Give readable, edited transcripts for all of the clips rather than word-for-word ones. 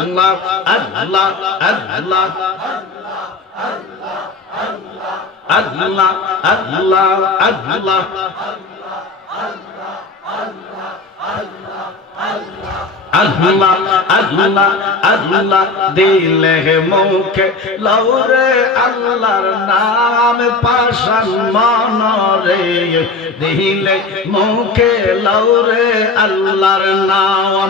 আল্লাহ আল্লাহ আল্লাহ আল্লাহ আল্লাহ আল্লাহ আল্লাহ আল্লাহ আল্লাহ দিলে মুখে লৌরে আল্লাহর নাম পাশান মনরে দিলে মুখে লৌরে আল্লাহর নাম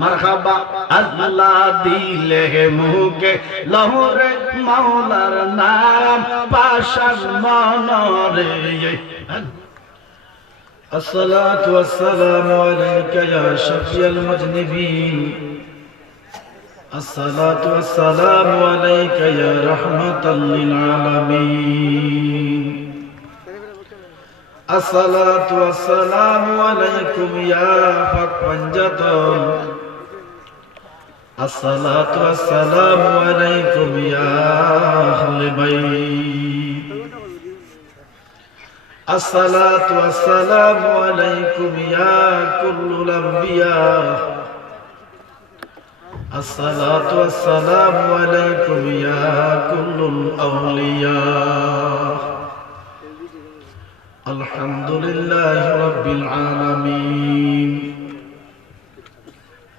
মারহাবা আল্লাহ দিলে মুখে লৌরে মাওলার নাম পাশান মনরে الصلاة والسلام عليك يا شفيع المذنبين الصلاة والسلام عليك يا رحمة للعالمين الصلاة والسلام عليكم يا فقنجتون الصلاة والسلام عليكم يا أهل بيت الصلاة والسلام عليكم يا كل الأنبياء الصلاة والسلام عليكم يا كل الأولياء الحمد لله رب العالمين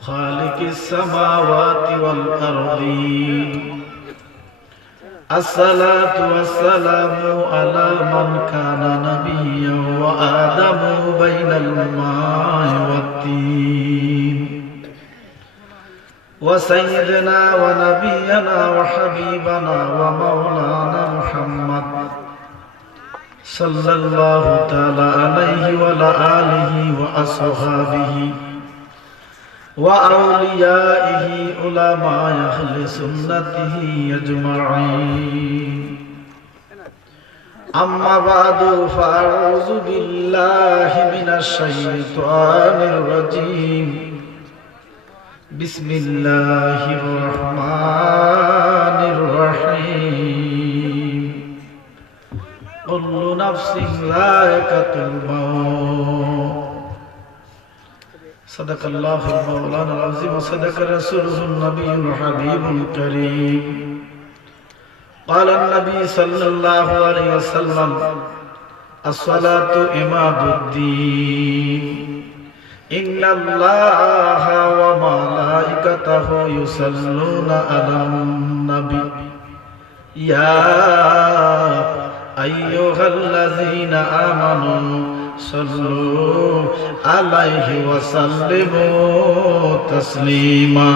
خالق السماوات والأرضين الصلاة والسلام على من كان نبيا وآدم بين الماء والطين وسيدنا ونبينا وحبيبنا ومولانا محمد صلى الله تعالى عليه وعلى آله وأصحابه وأوليائه علماء أهل سنته أجمعين أما بعد فأعوذ بالله من الشيطان الرجيم بسم الله الرحمن الرحيم كل نفس ذائقة الموت صدق الله المولانا العظيم وصدق رسوله النبي الحبيب الكريم قال النبي صلى الله عليه وسلم الصلاة عماد الدين إن الله وملائكته يصلون على النبي يا أيها الذين آمنوا صلوا عليه وسلموا تسليما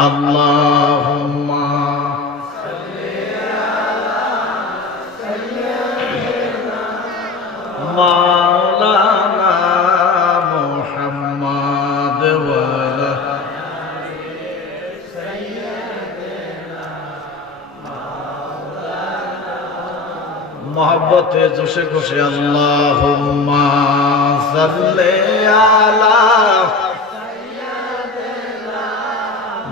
اللهم صل على سيدنا مولانا محمد وعلى سيدنا मोहब्बत जोशे खुशे अल्लाहुम्मा सल्ले अला सय्यिदिना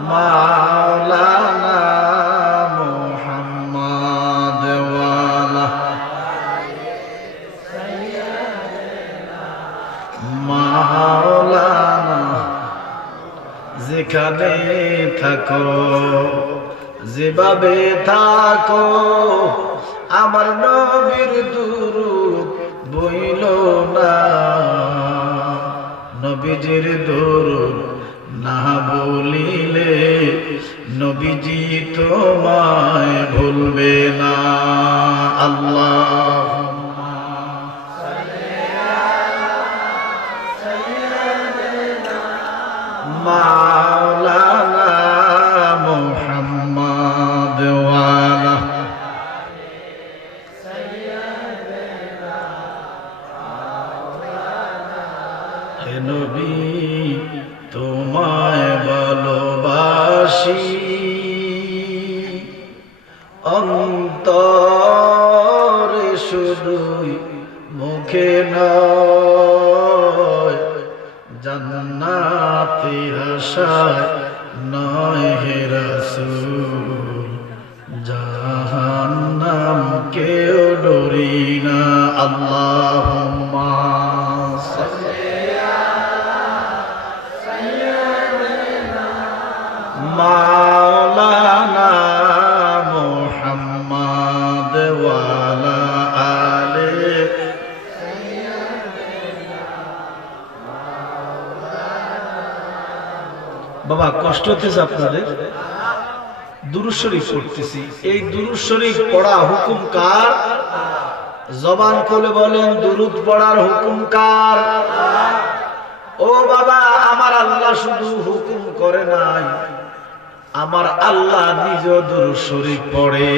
मौलाना मुहम्मद वाला सय्यिदिना मौलाना যেখানে থাকো যেভাবে থাকো আমার নবীর দুরূদ বইলো না নবীজির দুরূদ না বলিলে নবীজি তোমায় ভুলবে না আল্লাহুম্মা সাল্লি আলা সাইয়্যিদিনা মাওলানা মুহাম্মদ ওয়ালা নবী তোমায় ভালোবাসি অন্তরে শুধুই মুখে নয় জান্নাতের আশায় নয় হে রাসূল জাহান্নাম কেউ ডরি না আল্লাহুম্মা সাল্লি আলা সাইয়্যিদিনা মাওলানা মুহাম্মদ ওয়া আলা আলি। বাবা কষ্ট হতেছে আপনাদের? দুরূদ শরীফ পড়তেছি। এই দুরূদ শরীফ পড়া হুকুম কার? জবান খুলে বলেন, দুরূদ পড়ার হুকুম কার? ও বাবা, আমার আল্লাহ শুধু হুকুম করে নাই, আমার আল্লাহ নিজে দুরূদ শরীফ পড়ে।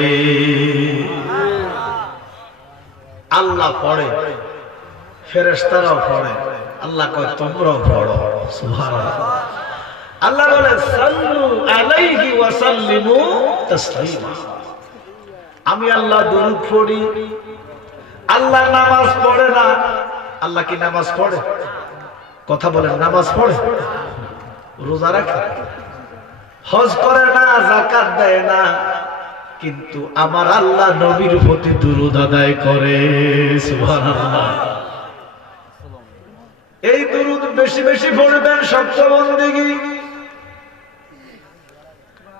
আল্লাহ পড়ে, ফেরেশতারাও পড়ে। আল্লাহ কয় তোমরাও পড়ো। সুবহানাল্লাহ। আল্লাহ বলে সাল্লু আলাইহি ওয়া সাল্লিমু তাসলিমা। আমি আল্লাহ দুরূদ পড়ি। আল্লাহ নামাজ পড়ে না। আল্লাহ কি নামাজ পড়ে? কথা বলেন, নামাজ পড়ে? রোজা রাখে? হজ করে না? যাকাত দেয় না? কিন্তু আমার আল্লাহ নবীর প্রতি দুরূদ আদায় করে। সুবহানাল্লাহ। এই দুরূদ বেশি বেশি পড়বেন, সত্য বন্দেগী।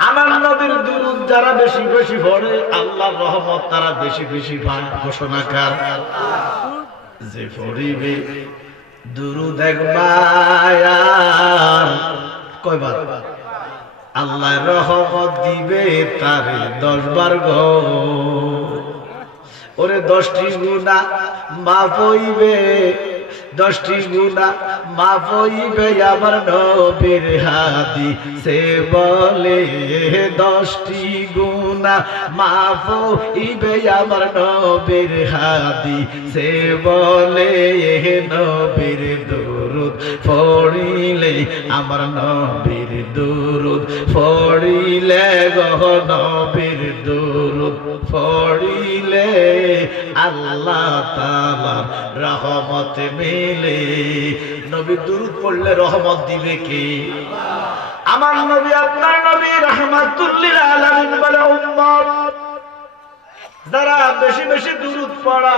আমার নবীর দুরূদ যারা বেশি বেশি পড়ে, আল্লাহর রহমত তারা বেশি বেশি পায়। ঘোষণাকার যে পড়িবে দুরূদ একবার, কয়বার? আল্লাহ রহমত দিবে তারে 10 বার গো। ওরে 10টি গুনাহ মাফ হইবে, 10টি গুনাহ মাফ হইবে আমার নবীর হাদিসে বলে। 10টি গুনাহ মাফ হইবে আমার নবীর হাদিসে বলে। নবীর দুরূদ পড়িলে, আমার নবীর দুরূদ পড়িলে গো, নবীর দুরূদ পড়িলে আল্লাহ তাআলার রহমত মিলে। নবী দুরূদ পড়লে রহমত দিবে কে? আমার নবী, আপনার নবী রাহমাতুল লিল আলামিন বলে, উম্মত যারা বেশি বেশি দুরূদ পড়া,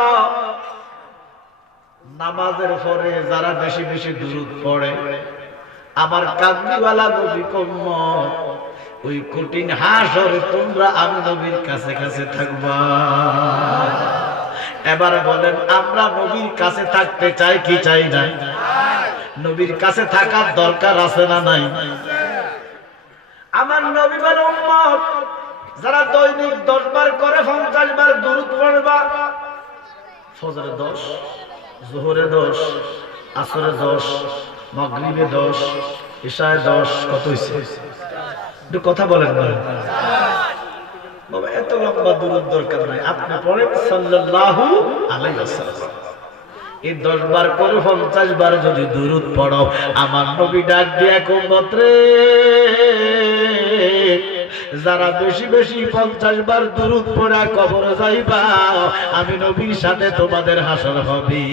নামাজের পরে যারা বেশি বেশি দুরূদ পড়ে, আমার কামলিওয়ালা নবী উম্মত, ওই কঠিন হাসরে তোমরা আমি নবীর কাছে কাছে থাকবা। এবার বলেন, আমরা নবীর কাছে থাকতে চাই কি চাই না? নবীর কাছে থাকার দরকার আছে না নাই? আমার নবী বলে, উম্মত যারা দৈনিক 10 বার করে 50 বার দুরূদ পড়বা, ফজরে 10, যোহরে 10, আসরে 10, মাগরিবে 10, ইশায় 10, কত হইছে? একটু কথা বলেন না বাবা, এত লম্বা দুরূদ দরকার নাই। আপনি পড়েন সাল্লাল্লাহু আলাইহি ওয়াসাল্লাম। এই 10 বার করে 50 বার যদি দুরূদ পড়ো, আমার নবী ডাক দিয়ে উম্মত রে, যারা বেশি বেশি 50 বার দুরূদ পড়া কবরে যাইবা, আমি নবীর সাথে তোমাদের হাসর হবে।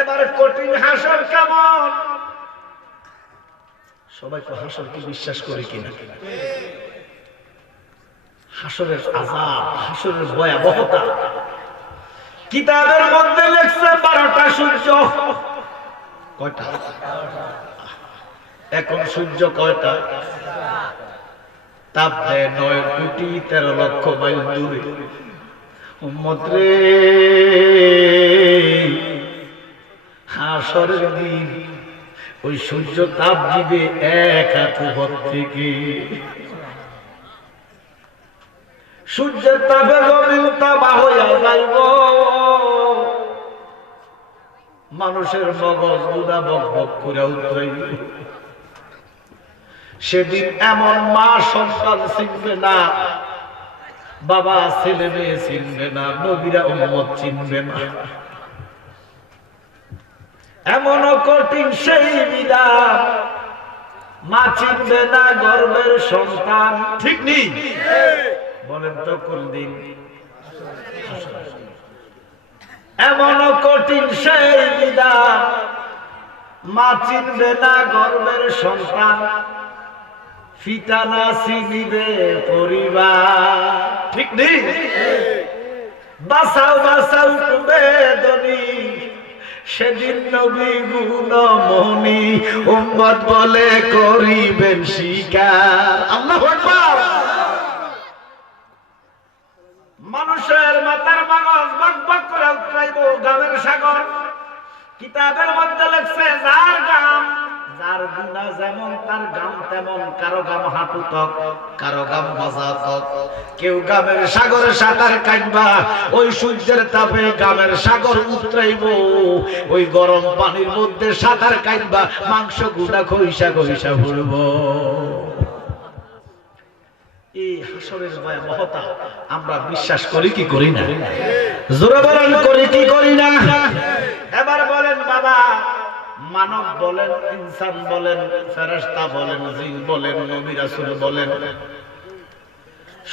এবার কঠিন হাসর কেমন? সবাই তো হাসর কি বিশ্বাস করে কিনা? হাসরের আযাব, হাসরের ভয়াবহতা কিতাবের মধ্যে লেখছে 12টা সূর্য। কয়টা? এখন সূর্য কয়টা? তাপ দেয় 9,13,00,000 মাইল দূরে। উম্মত রে, হাসরের দিন ওই সূর্য তাপ দিবে 1 হাঁটু উপর থেকে। সূর্যের তাপে জমিন তাবা হইয়া যাইব, মানুষের মগজ গুলা বক বক করে উতরাইব। সেদিন এমন মা সন্তান চিনবে না, বাবা ছেলে মেয়ে চিনবে না, নবীরা উম্মত চিনবে না। এমন কঠিন সেই বিধান, মা চিনবে না গর্ভের সন্তান। ঠিক নেই? বলেন তো কোন দিন? এমন কঠিন সেই বিধান, মা চিনবে না গর্ভের সন্তান, পিতা না চিনিবে পরিবার। ঠিক নেই? বাঁচাও বাঁচাও বেদনী, সেদিন নবী গুণমণি উম্মত বলে করিবেন স্বীকার। আল্লাহু আকবার। মানুষের মাথার মগজ বকবক করে উঠরাইব গামের সাগর। কিতাবের মধ্যে লেখছে যার গাম যার গুনাহ যেমন তার গাম তেমন, কারো গাম হাঁটু তক, কারো গাম মাজা তক। কেউ গামের সাগরে সাঁতার কাটবা, ওই সূর্যের তাপে গামের সাগর উতরাইব। ওই গরম পানির মধ্যে সাঁতার কাটবা, মাংস গুঁড়া খইসা খইসা পড়ব। এই হাসরের ভয়াবহতা আমরা বিশ্বাস করি কি করি না? জোরে বলেন করি কি করি না? এবার বলেন বাবা, মানব বলেন, ইনসান বলেন, ফেরেশতা বলেন, জিন বলেন, নবী রাসূল বলেন,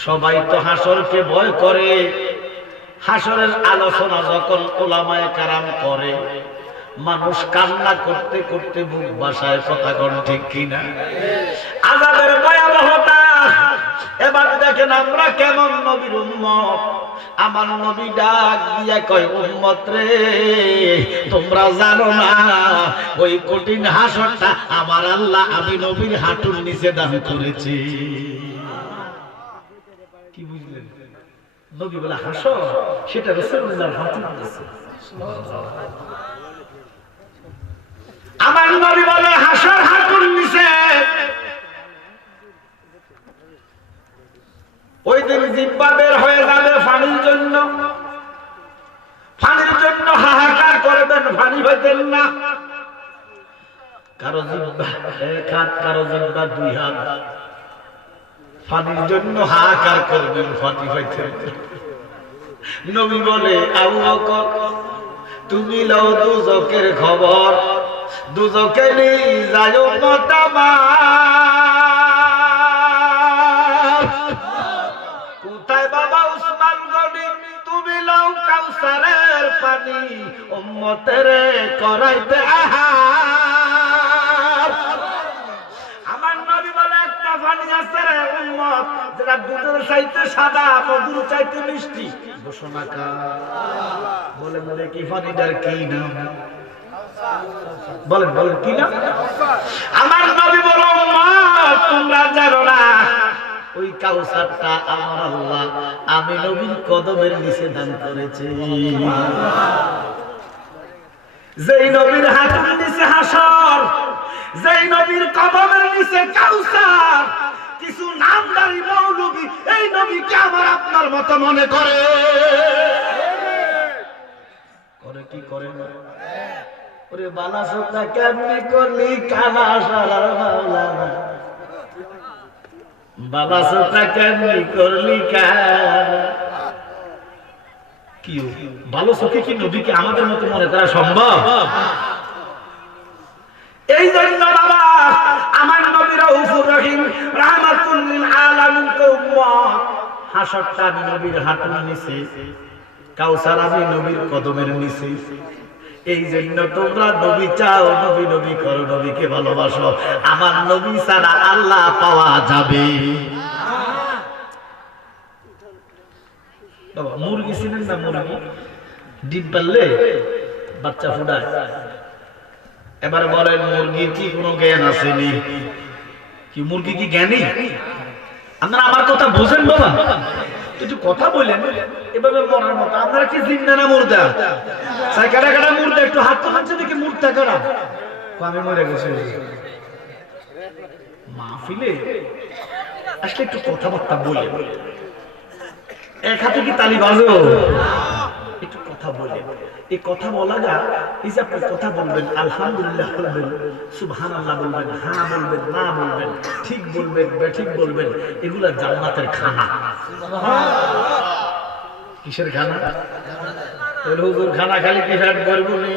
সবাই তো হাসরকে ভয় করে। হাসরের আলোচনা যখন উলামায়ে কেরাম করে, মানুষ কান্না করতে করতে বুক ভাসায়। কথা কোন ঠিক কিনা? আযাবের ভয়াবহতা। এবার দেখেন আমরা কেমন নবীর উম্মত। আমার নবী ডাক দিয়া কয়, উম্মত রে তোমরা জানো না ওই কঠিন হাসরটা আমার আল্লাহ আমি নবীর হাঁটুর নিচে দান করেছি। কি বুঝলেন? নবী বলে হাসর, সেটা রাসূলুল্লাহর হাঁটুর নিচে। আমার নবী বলে হাসর হাঁটুর নিচে। ওই দিন জিহ্বা বের হয়ে যাবে পানির জন্য। পানির জন্য হাহাকার করবেন, পানি পাইতেন না। কারো জিহ্বা এক হাত, কারো জিহ্বা দুই হাত। পানির জন্য হাহাকার করবেন, পানি পাইতেন না। নবী বলে আবু বকর তুমি লও দুজকের খবর, দুজকে নিয়ে যায় উম্মত আমার। কোথায় বাবা উসমান গনি তুমি লও কাউসারের পানি, উম্মতের করাইতে আহার। আমার নবী বলে একটা পানি আছে রে উম্মত, যেটা দুধের চাইতে সাদা, মধুর চাইতে মিষ্টি। ঘোষণা কার? বলে বলে কি পানিটার কি নাম? বলেন বলেন কি নাম? আমার নবী বলো উম্মত তোমরা জানো না ওই কাউসারটা আমার আল্লাহ আমি নবীর কদমের নিচে দান করেছি। যেই নবীর হাতের নিচে হাসর, যেই নবীর কদমের নিচে কাউসার। কিছু নামদারি মৌলবী এই নবীকে আমার আপনার মতো মনে করে। করে কি করে না? ওরে বালা সত্তা কেমনি করলি কালা সালার মাওলানা, বাবা সত্তা কেমনি করলি কালা। কি ভালো চোখে কি নবীকে আমাদের মতো মনে করা সম্ভব? এই জন্য বাবা আমার নবী রাউফুর রহিম রাহমাতুল লিল আলামিন কে উম্মত। হাসরটা আমি নবীর হাঁটুর নিচে, কাউসার আমি নবীর কদমের নিচে। এই জন্য তোমরা নবী চাও, নবী নবী করো, নবীকে ভালোবাসো। আমার নবী ছাড়া আল্লাহ পাওয়া যাবে। বাবা মুরগি ছিলেন না? মুরগি ডিম পারলে বাচ্চা ফুটায়। এবার বলেন মুরগির কি কোনো জ্ঞান আসেনি? কি মুরগি কি জ্ঞানী? আপনারা আমার কথা বুঝেন বাবা? একটু কথা বলেন এভাবে মরার মতো। আপনারা কি জিন্দা না মুর্দা? কাটা কাটা মুর্দা, একটু হাত তো হাঁটছে দেখি মুর্দা কাটা। আমি মরে গেছি। মাহফিলে আসলে একটু কথাবার্তা বলে, এক হাতে কি তালি বাজো? একটু কথা বলে। এই কথা বলা যা, এই যে আপনি কথা বলবেন, আলহামদুলিল্লাহ বলবেন, সুবহানাল্লাহ বলবেন, হ্যাঁ বলবেন, না বলবেন, ঠিক বলবেন, বেঠিক বলবেন, এগুলা জান্নাতের খানা। কিসের খানা? হুজুর খানা খালি কি ফ্যাট করবো নি?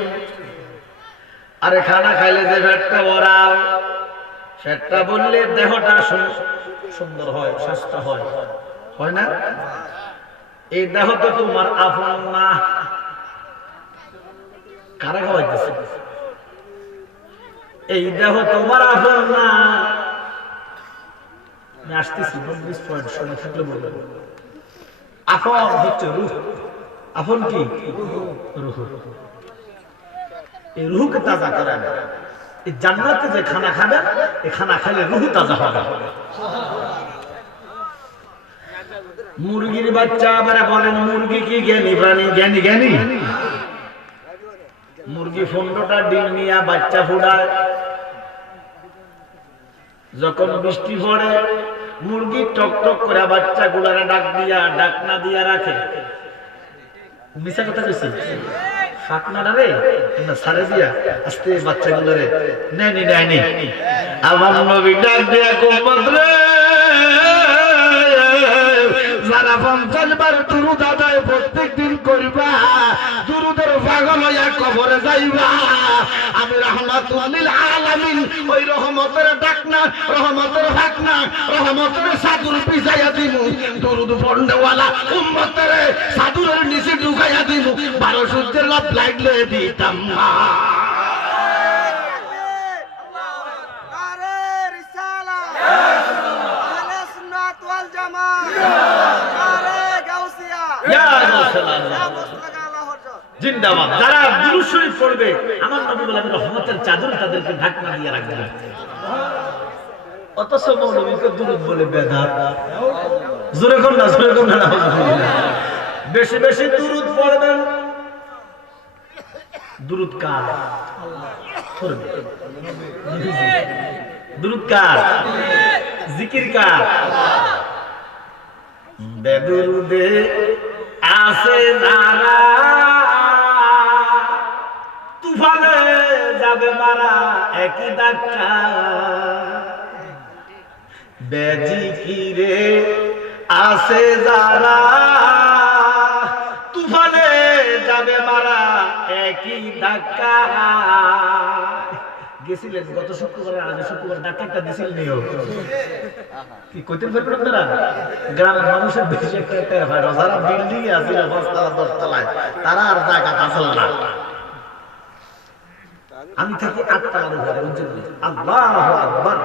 আরে খানা খাইলে যে ফ্যাটটা ওরাও, ফ্যাটটা বললে দেহটা সুন্দর হয়, স্বাস্থ্য হয়, হয় না? এই দেহ তো তোমার আপন না। কারা খাওয়াইতেছে? এই দেহ তোমার আপন না। আমি আসতেছি 29 পয়েন্ট, সময় থাকলে বলবেন। আপন হচ্ছে রূহ। আপন কি? রূহ। এই রূহকে তাজা করেন। এই জান্নাতে যে খানা খাবেন, এই খানা খেলে রূহ তাজা হবে। মুরগির বাচ্চা আবার বলেন মুরগি কি জ্ঞানী প্রাণী? জ্ঞানী জ্ঞানী। মুরগি 15টা ডিম নিয়ে বাচ্চা ফুটায়। যখন বৃষ্টি পড়ে মুরগি টক টক করে বাচ্চা গুলারে ডাকনা দিয়া রাখে। মিশা কথা কইছি? ফাকনাটা রে না সারে দিয়া আস্তে বাচ্চা গুলারে নেনি আমার নবী ডাক দিয়া উম্মত রে, যারা 50 বার দুরূদ আদায় প্রত্যেকদিন করবা, দুরূদের পাগল হইয়া কবরে যাইবা, আমি রাহমাতুল লিল আলামিন ওই রহমতের ডাকনা, রহমতের ফাকনা, রহমতের সাদুর পিছাইয়া দিমু। দুরূদ পড়নেওয়ালা উম্মতের সাদুরের নিচে ঢুকাইয়া দিমু। 12 সূর্যের লাভ লাগলে দিতাম না। জিন্দাবাদ। যারা দুরূদ শরীফ পড়বে আমার নবী বলেন রহমতের চাদর তাদেরকে ঢাকনা দিয়ে রাখবে। অথচ মৌলবীকে দুরূদ বলে বেদাত। জোরে কোন না, জোরে কোন না। বেশি বেশি দুরূদ পড়বেন। দুরূদ কার? পড়বে। দুরূদ কার? জিকির কার? বেদুরুদে আছে যারা তুফানে যাবে মারা একই ধাক্কা। বেজিকিরে আছে যারা তুফানে যাবে মারা একই ধাক্কা। গেছিলেন গত শুক্রবারে, আজ শুক্রবার ডাক্তারটা দিছিল নিও কি কইতে পারবেন আপনারা? গ্রামের মানুষের বেশি একটা হয়, যারা বিল্ডিং এ আছে 5 তলা 10 তলায়, তারা আর জায়গা আসল না। আমি থাকি 8 তলার উপরে। আল্লাহু আকবার।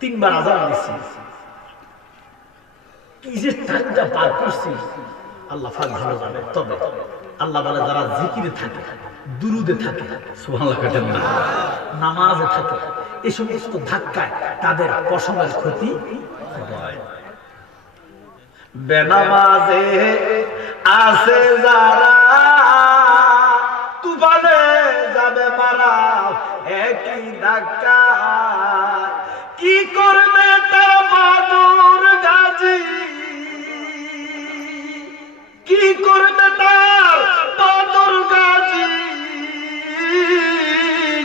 3 বার আযান দিছি। কি যে টাইমটা পার করছি আল্লাহ পাক ভালো জানে। তবে আল্লাহ বলে যারা জিকিরে থাকে, দুরুদে থাকে, সুবহানাল্লাহ কাটেন না, নামাজে থাকে, এই সমস্ত ধাক্কায় তাদের পশমের ক্ষতি হয়। বেনামাজে আছে যারা তুফানে যাবে মারা একই ধাক্কা। কি করবে তার বাদুর গাজী? কি করবে তার বাদুর গাজী?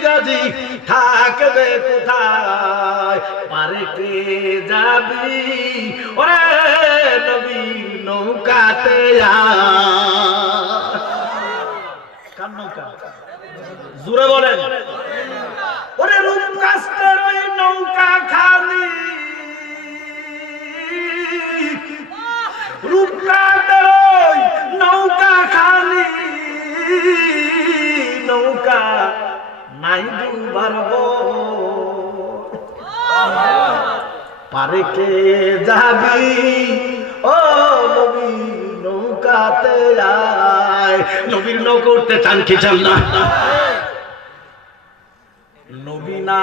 গাজী থাকবে কোথায়? পারে কে যাবি ওরে নবী নৌকাতে? কার নৌকা? জোরে বলেন। ওরে রূপকাস্তের ওই নৌকা খালি, রূপকাস্তের ওই নৌকা খালি, নৌকা নাই ডুবার পারে কে যাবি ও নবী নৌকাতে আয়। নবীর নৌকা উঠতে চান কি চান না? নবী না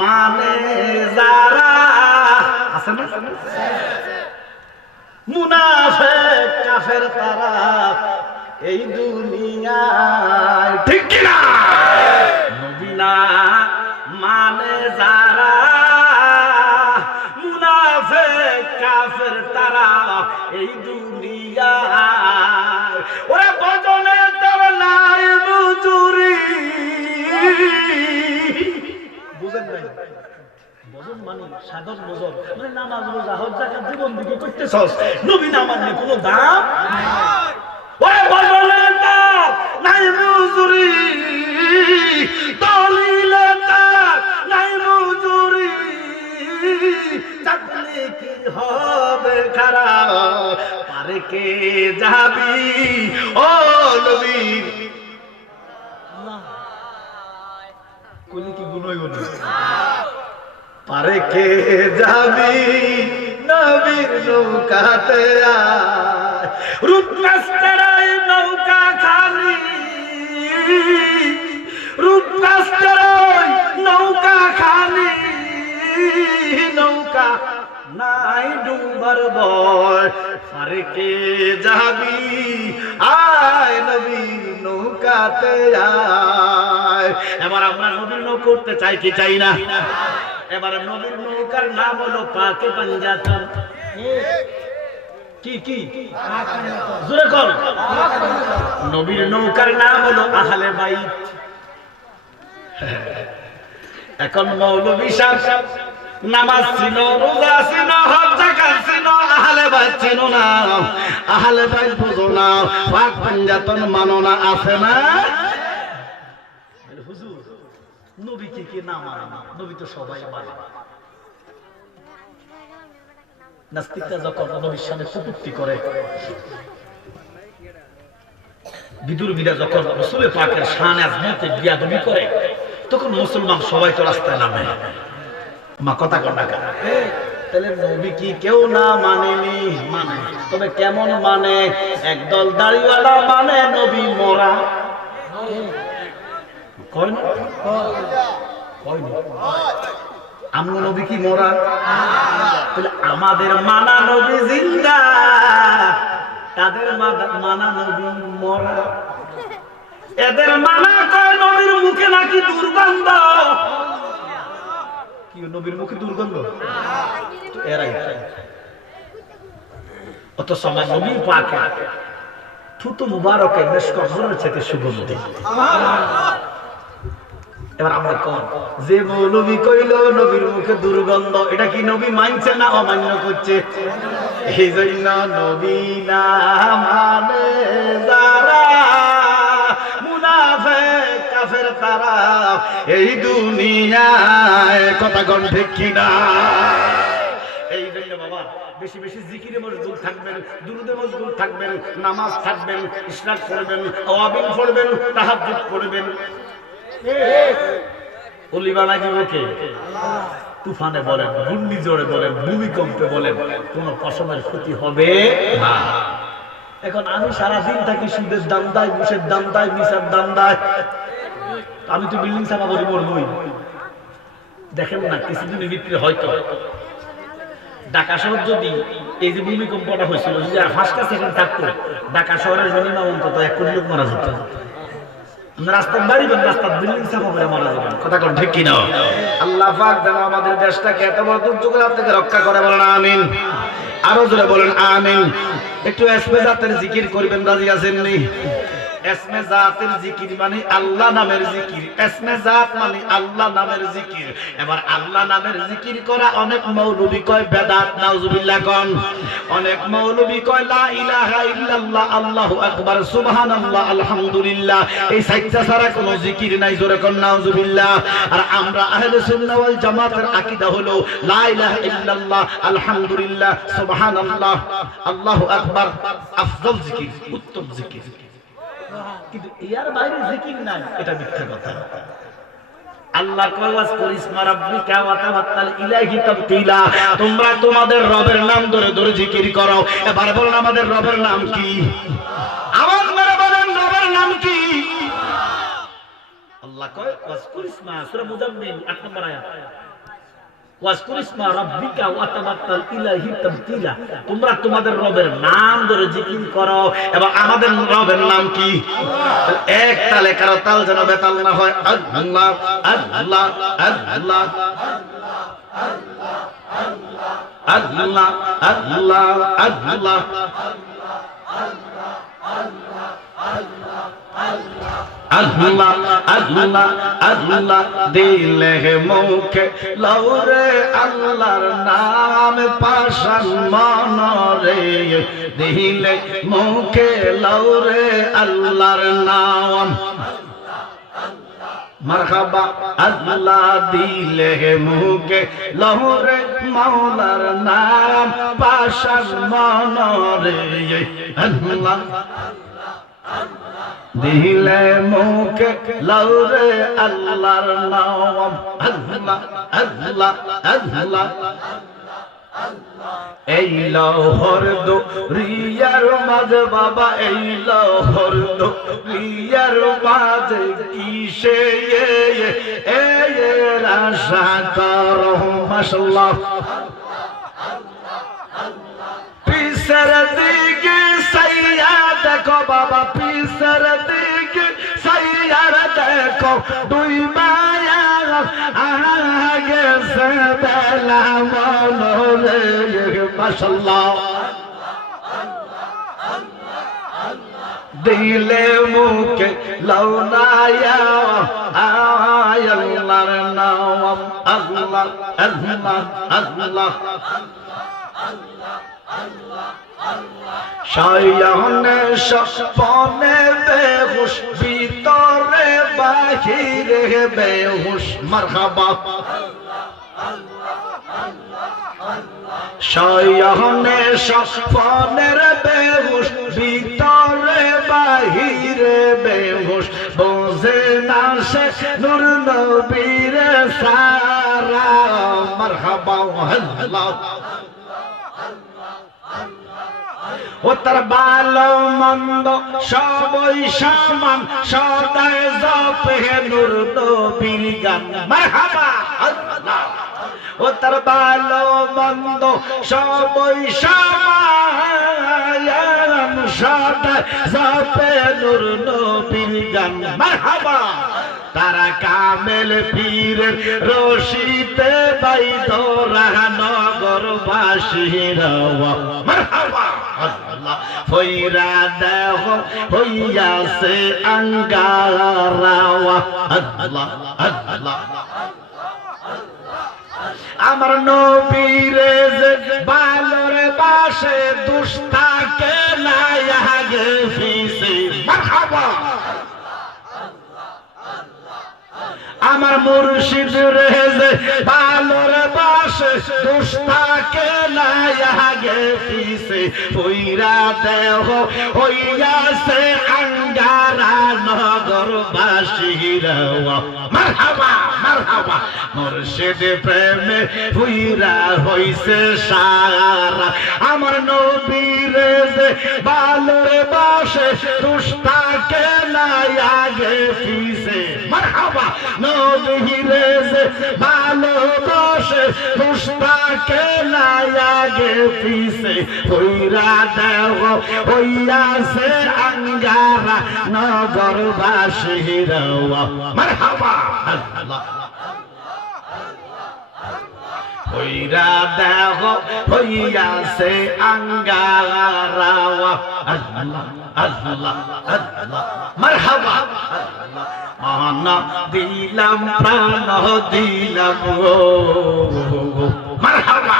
মানে যারা আছে না, মুনাফিক কাফের তারা এই দুনিয়ায়, ঠিক কি না? নবী না মানে যারা মুনাফিক কাফের তারা এই দুনিয়ায়। ওরে ভজনে তোর নাই মজুরি। বুঝেন নাই? ভজন মানে সাধন ভজন মানে নামাজ রোজা হজ যাকাত জীবন দিকে করতেছস, নবী না মানে কোনো দাম নাই। ওরে ভজনে তোর নাই মজুরি, দলিলে তোর নাই মজুরি, চাকরি কি হবে খারাপ? পারে কে যাবি ও নবী? কোন কি গুণ হইব না? পারে কে যাবি নবীর নৌকাতে আয়। রূপনাস্তের নৌকা খালি, রূপকাস্তের নৌকা খালি, নৌকা নাই ডুবার ভয়, আরে কে যাবি আয় নবী নৌকাতে আয়। এবার আমরা নবীর নৌকা উঠতে চাই কি চাই না? এবার নবীর নৌকার নাম হলো পাকে পাঞ্জাতন। কি কি জোরে কর। নবীর নৌকার নাম হলো আহলে বাইত। এখন মৌলভী সাহেব নামাজ ছিল, রোজা ছিল, হজ যাকাত ছিল, আহলে বাইত ছিল না। আহলে বাইত বুঝো না, পাক পাঞ্জাতন মানো না, আছে না? হুজুর নবী কি না মানে না? নবী তো সবাই মানে। নাস্তিকরা যখন নবীর সামনে কটূক্তি করে, বিদুর্মীরা যখন রাসূলের পাকের শানে আজমতে বিয়াদবি করে, তখন মুসলমান সবাই তো রাস্তায় নামে। মা কথা কর না কেন? তাহলে নবী কি কেউ না মানেনি? মানে, তবে কেমন মানে? একদল দাড়িওয়ালা মানে নবী মরা। কয় না? কয় না? আমরা নবী কি মরা? তাহলে আমাদের মানা নবী জিন্দা, তাদের মানা নবী মরা। এদের মানা কয় নবীর মুখে নাকি দুর্গন্ধ। কি নবীর মুখে দুর্গন্ধ? এরাই অত সময় নবী পাকে থুতু মুবারকে মেশক আজমের থেকে সুগন্ধি। এবার আমরা কোন যে মৌলবী কইল নবীর মুখে দুর্গন্ধ, এটা কি নবী মানছে না অমান্য করছে? এই জন্য নবী না মানে যারা মুনাফিক কাফের তারা এই দুনিয়ায়, কথা কোন ঠিক কিনা? এই জন্য বাবা বেশি বেশি জিকিরে মশগুল থাকবেন, দুরুদে মশগুল থাকবেন, নামাজ থাকবেন, ইশরাক করবেন, আওয়াবিন পড়বেন, তাহাজ্জুদ করবেন। অলিবানা জীবকে তুফানে বলেন, ঘূর্ণিঝড়ে বলেন, ভূমিকম্পে বলেন, কোনো ফসলের ক্ষতি হবে না। এখন আমি সারাদিন থাকি সুদের দাম দেয়, ঘুষের দাম দেয়, মিশার দাম দেয়, আমি তো বিল্ডিং চাপা বলি মরবই। দেখেন না কিছুদিনের ভিতরে হয়তো ঢাকা শহর যদি এই যে ভূমিকম্পটা হয়েছিল, যদি আর 5টা সেকেন্ড থাকতো, ঢাকা শহরের মিনিমাম অন্তত 1 কোটি লোক মারা যেত। রাস্তার বাড়িবেন, রাস্তার বিল্ডিং চাপা করে মারা যাবেন। কথা কোন ঠিক কিনা? আল্লাহ পাক যেন আমাদের দেশটাকে এত বড় দুর্যোগের হাত থেকে রক্ষা করে, বলেন আমিন। আরো জোরে বলেন আমিন। একটু এসমে জাতের জিকির করবেন, রাজি আছেন নি? এসমে জাতের জিকির মানে আল্লাহ নামের জিকির। এসমে জাত মানে আল্লাহ নামের জিকির। এবার আল্লাহ নামের জিকির করা অনেক মৌলবী কয় বেদাত, নাউজুবিল্লাহ কোন। অনেক মৌলবী কয় লা ইলাহা ইল্লাল্লাহ, আল্লাহু আকবার, সুবহানাল্লাহ, আলহামদুলিল্লাহ। এই সাইয়্যা ছাড়া কোনো জিকির নাই, জোরে কোন নাউজুবিল্লাহ। আর আমরা আহলে সুন্নাহ ওয়াল জামাতের আকীদা হলো লা ইলাহা ইল্লাল্লাহ, আলহামদুলিল্লাহ, সুবহানাল্লাহ, আল্লাহু আকবার আফদল জিকির, উত্তম জিকির। কিন্তু এর বাইরে জিকির নাই, এটা মিথ্যা কথা। আল্লাহ কয় ওয়াজকুরিসমা রাব্বিকা ওয়া তাওয়াক্কাল ইলাইহি তাওয়াক্কুলা, তোমরা তোমাদের রবের নাম ধরে ধরে জিকির করো। এবার বলেন আমাদের রবের নাম কি? আওয়াজ মেরে বলেন রবের নাম কি? আল্লাহ কয় ওয়াজকুরিসমা, সূরা মুজাম্মিল 8 নম্বর আয়াত, ওয়াজকুরিসমা রাব্বিকা ওয়া তাওয়াক্কাল ইলাইহি তাওয়াক্কুলা, তোমরা তোমাদের রবের নাম ধরে জিকির করো। এবং আমাদের রবের নাম কি? এক তালে কারো তাল যেন বেতাল না হয়। আল্লাহ আল্লাহ আল্লাহ আল্লাহ আল্লাহ আল্লাহ আল্লাহ আল্লাহ আল্লাহ দিলে মুখে লৌরে আল্লাহর নাম, পাশান মনরে দিলে মুখে লৌরে আল্লাহর নাম। মারহাবা আল্লাহ দিলে মুখে লৌরে মাওলার নাম, পাশান মনরে আল্লাহ দিলে মুখে লৌরে আল্লাহর নাম। আল্লাহ আল্লাহ আল্লাহ এই লহর দরিয়ার মাঝে বাবা, এই লহর দরিয়ার মাঝে কিসে আশা করো মাশাআল্লাহ। পিছের দিকে সাইয়া দেখো বাবা, পিছের দিকে সাইয়া দেখো দুই মায়া আগে সে বেলা মনোরে মাশাআল্লাহ। দিলে মুখে লৌনায়া আল্লাহর নাম, আল্লাহ আল্লাহ আল্লাহ। শয়নে স্বপ্নে বেহুশ, ভিতরে বাহিরে বেহুশ মারহাবা। শয়নে স্বপ্নের বেহুশ, ভিতরে বাহিরে বেহুশ, বোঝে না সে নূর নবীর সারা মারহাবা আল্লাহ। ও তার ভালো মন্দ সবই সমান, সদায় জপে নূর নবীর গান মারহাবা আল্লাহ। ও তার ভালো মন্দ সবই সমান, সদায় জপে নূর নবীর গান মারহাবা। তারা কামেল পীরের রশিতে বাইদ নগরবাসীরা মারহাবা আল্লাহ। হইরা দেহ হইয়াছে আঙ্গারা আল্লাহ আল্লাহ। আমার নবীরে যে ভালোরে বাসে, দুষ্টাকে নাই আগে ফিসে মারহাবা। আমার মুর্শিদ রে যে ভালোর বাসে, দুষ্টাকে নাই আগে পিছে, পইরা দেহ হইয়াছে আঙ্গারা নগরবাসীরা মারহাবা মারহাবা। মুর্শিদ প্রেমে পইরা হইছে সারা, আমার নবীর যে ভালোর বাসে, দুষ্টাকে নাই আগে পিছে মারহাবা। নবীরে যে ভালোবাসে, দুষ্টাকে নাই আগে পিছে, হইরা দেহ হইয়াছে আঙ্গারা নগরবাসীরা মারহাবা আল্লাহ। হইরা দেহ হইয়াছে আঙ্গারা আল্লাহ আল্লাহ আল্লাহ মারহাবা আল্লাহ। মানা দিলাম প্রাণ দিলাম গো মারহাবা।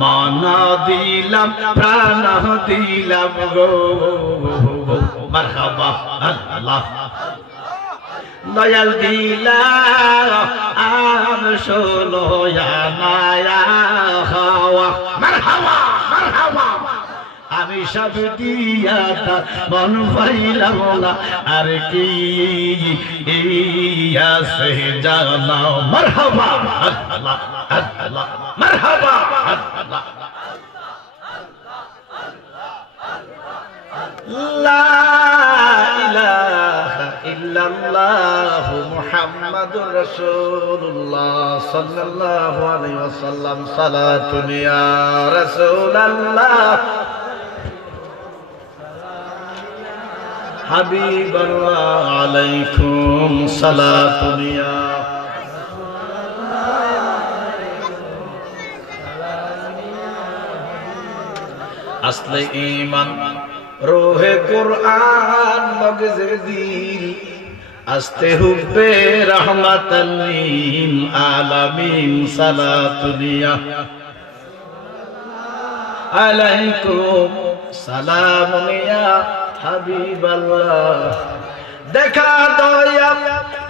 মানা দিলাম প্রাণ দিলাম গো মারহাবা আল্লাহ। দয়াল দিলা আর ষোলো আনায়া হাওয়া মারহাবা মারহাবা। আমি সব দিয়া মন পাইলাম না, আর কি আছে জানাও মারহাবা আল্লাহ আল্লাহ মারহাবা আল্লাহ। লা ইলাহা ইল্লাল্লাহু মুহাম্মাদুর রাসূলুল্লাহ সাল্লাল্লাহু আলাইহি ওয়াসাল্লাম। সালাতুন ইয়া রাসূলুল্লাহ হাবিবাল্লাহ আলাইকুম সালাতুন ইয়া আসলে ঈমান রোহে কুরআন মগজে দিল, আস্তে হুব্বে রহমাতাল লিল আলামিন। সালাতুন ইয়া আলাইকুম সালামুন ইয়া হাবিবাল্লাহ। দেখা দয়া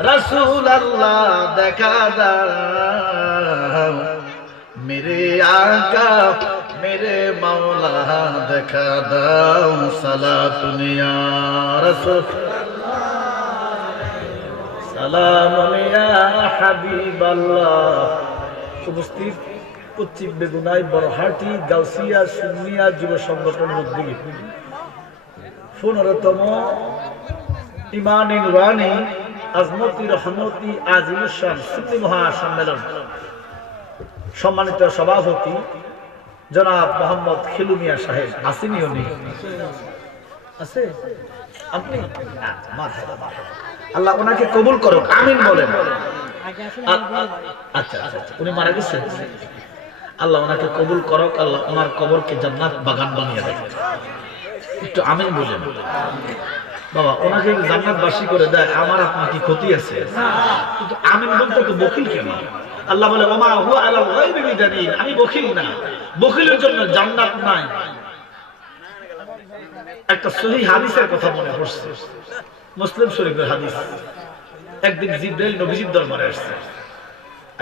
রাসূলুল্লাহ, দেখা দাও মেরে আকা मेरे मौला देखा दाओ। सलातुन या रसूल सलामुन या हबीब अल्लाह উপস্থিত পশ্চিম বেগুনাই বড়হাটি গাউসিয়া সুন্নিয়া যুব সংগঠনের উদ্যোগে 15তম ইমানি নুরানি আজমতি রহমতি আজিমুসান সুন্নি মহাসম্মেলন সম্মানিত সভাপতি জনাব মোহাম্মদ খিলু মিয়া সাহেব আসেনি উনি আছে আপনি আল্লাহ ওনাকে কবুল করুক আমিন বলেন আচ্ছা উনি মারা গেছেন আল্লাহ ওনাকে কবুল করুক আল্লাহ ওনার কবরকে জান্নাত বাগান বানিয়ে দেয় একটু আমিন বলেন বাবা ওনাকে জান্নাতবাসী করে দেয় আমার আপনার কি ক্ষতি আছে কিন্তু আমিন বলতে তো বকিল কেন আল্লাহ বলে ওমা হুয়া আলাল গায়বি বিদালিল আমি বকিল না বকিলের জন্য জান্নাত নাই একটা সহিহ হাদিসের কথা মনে পড়ছে মুসলিম শরীফের হাদিস একদিন জিবরাইল নবীজির দরবারে আসছে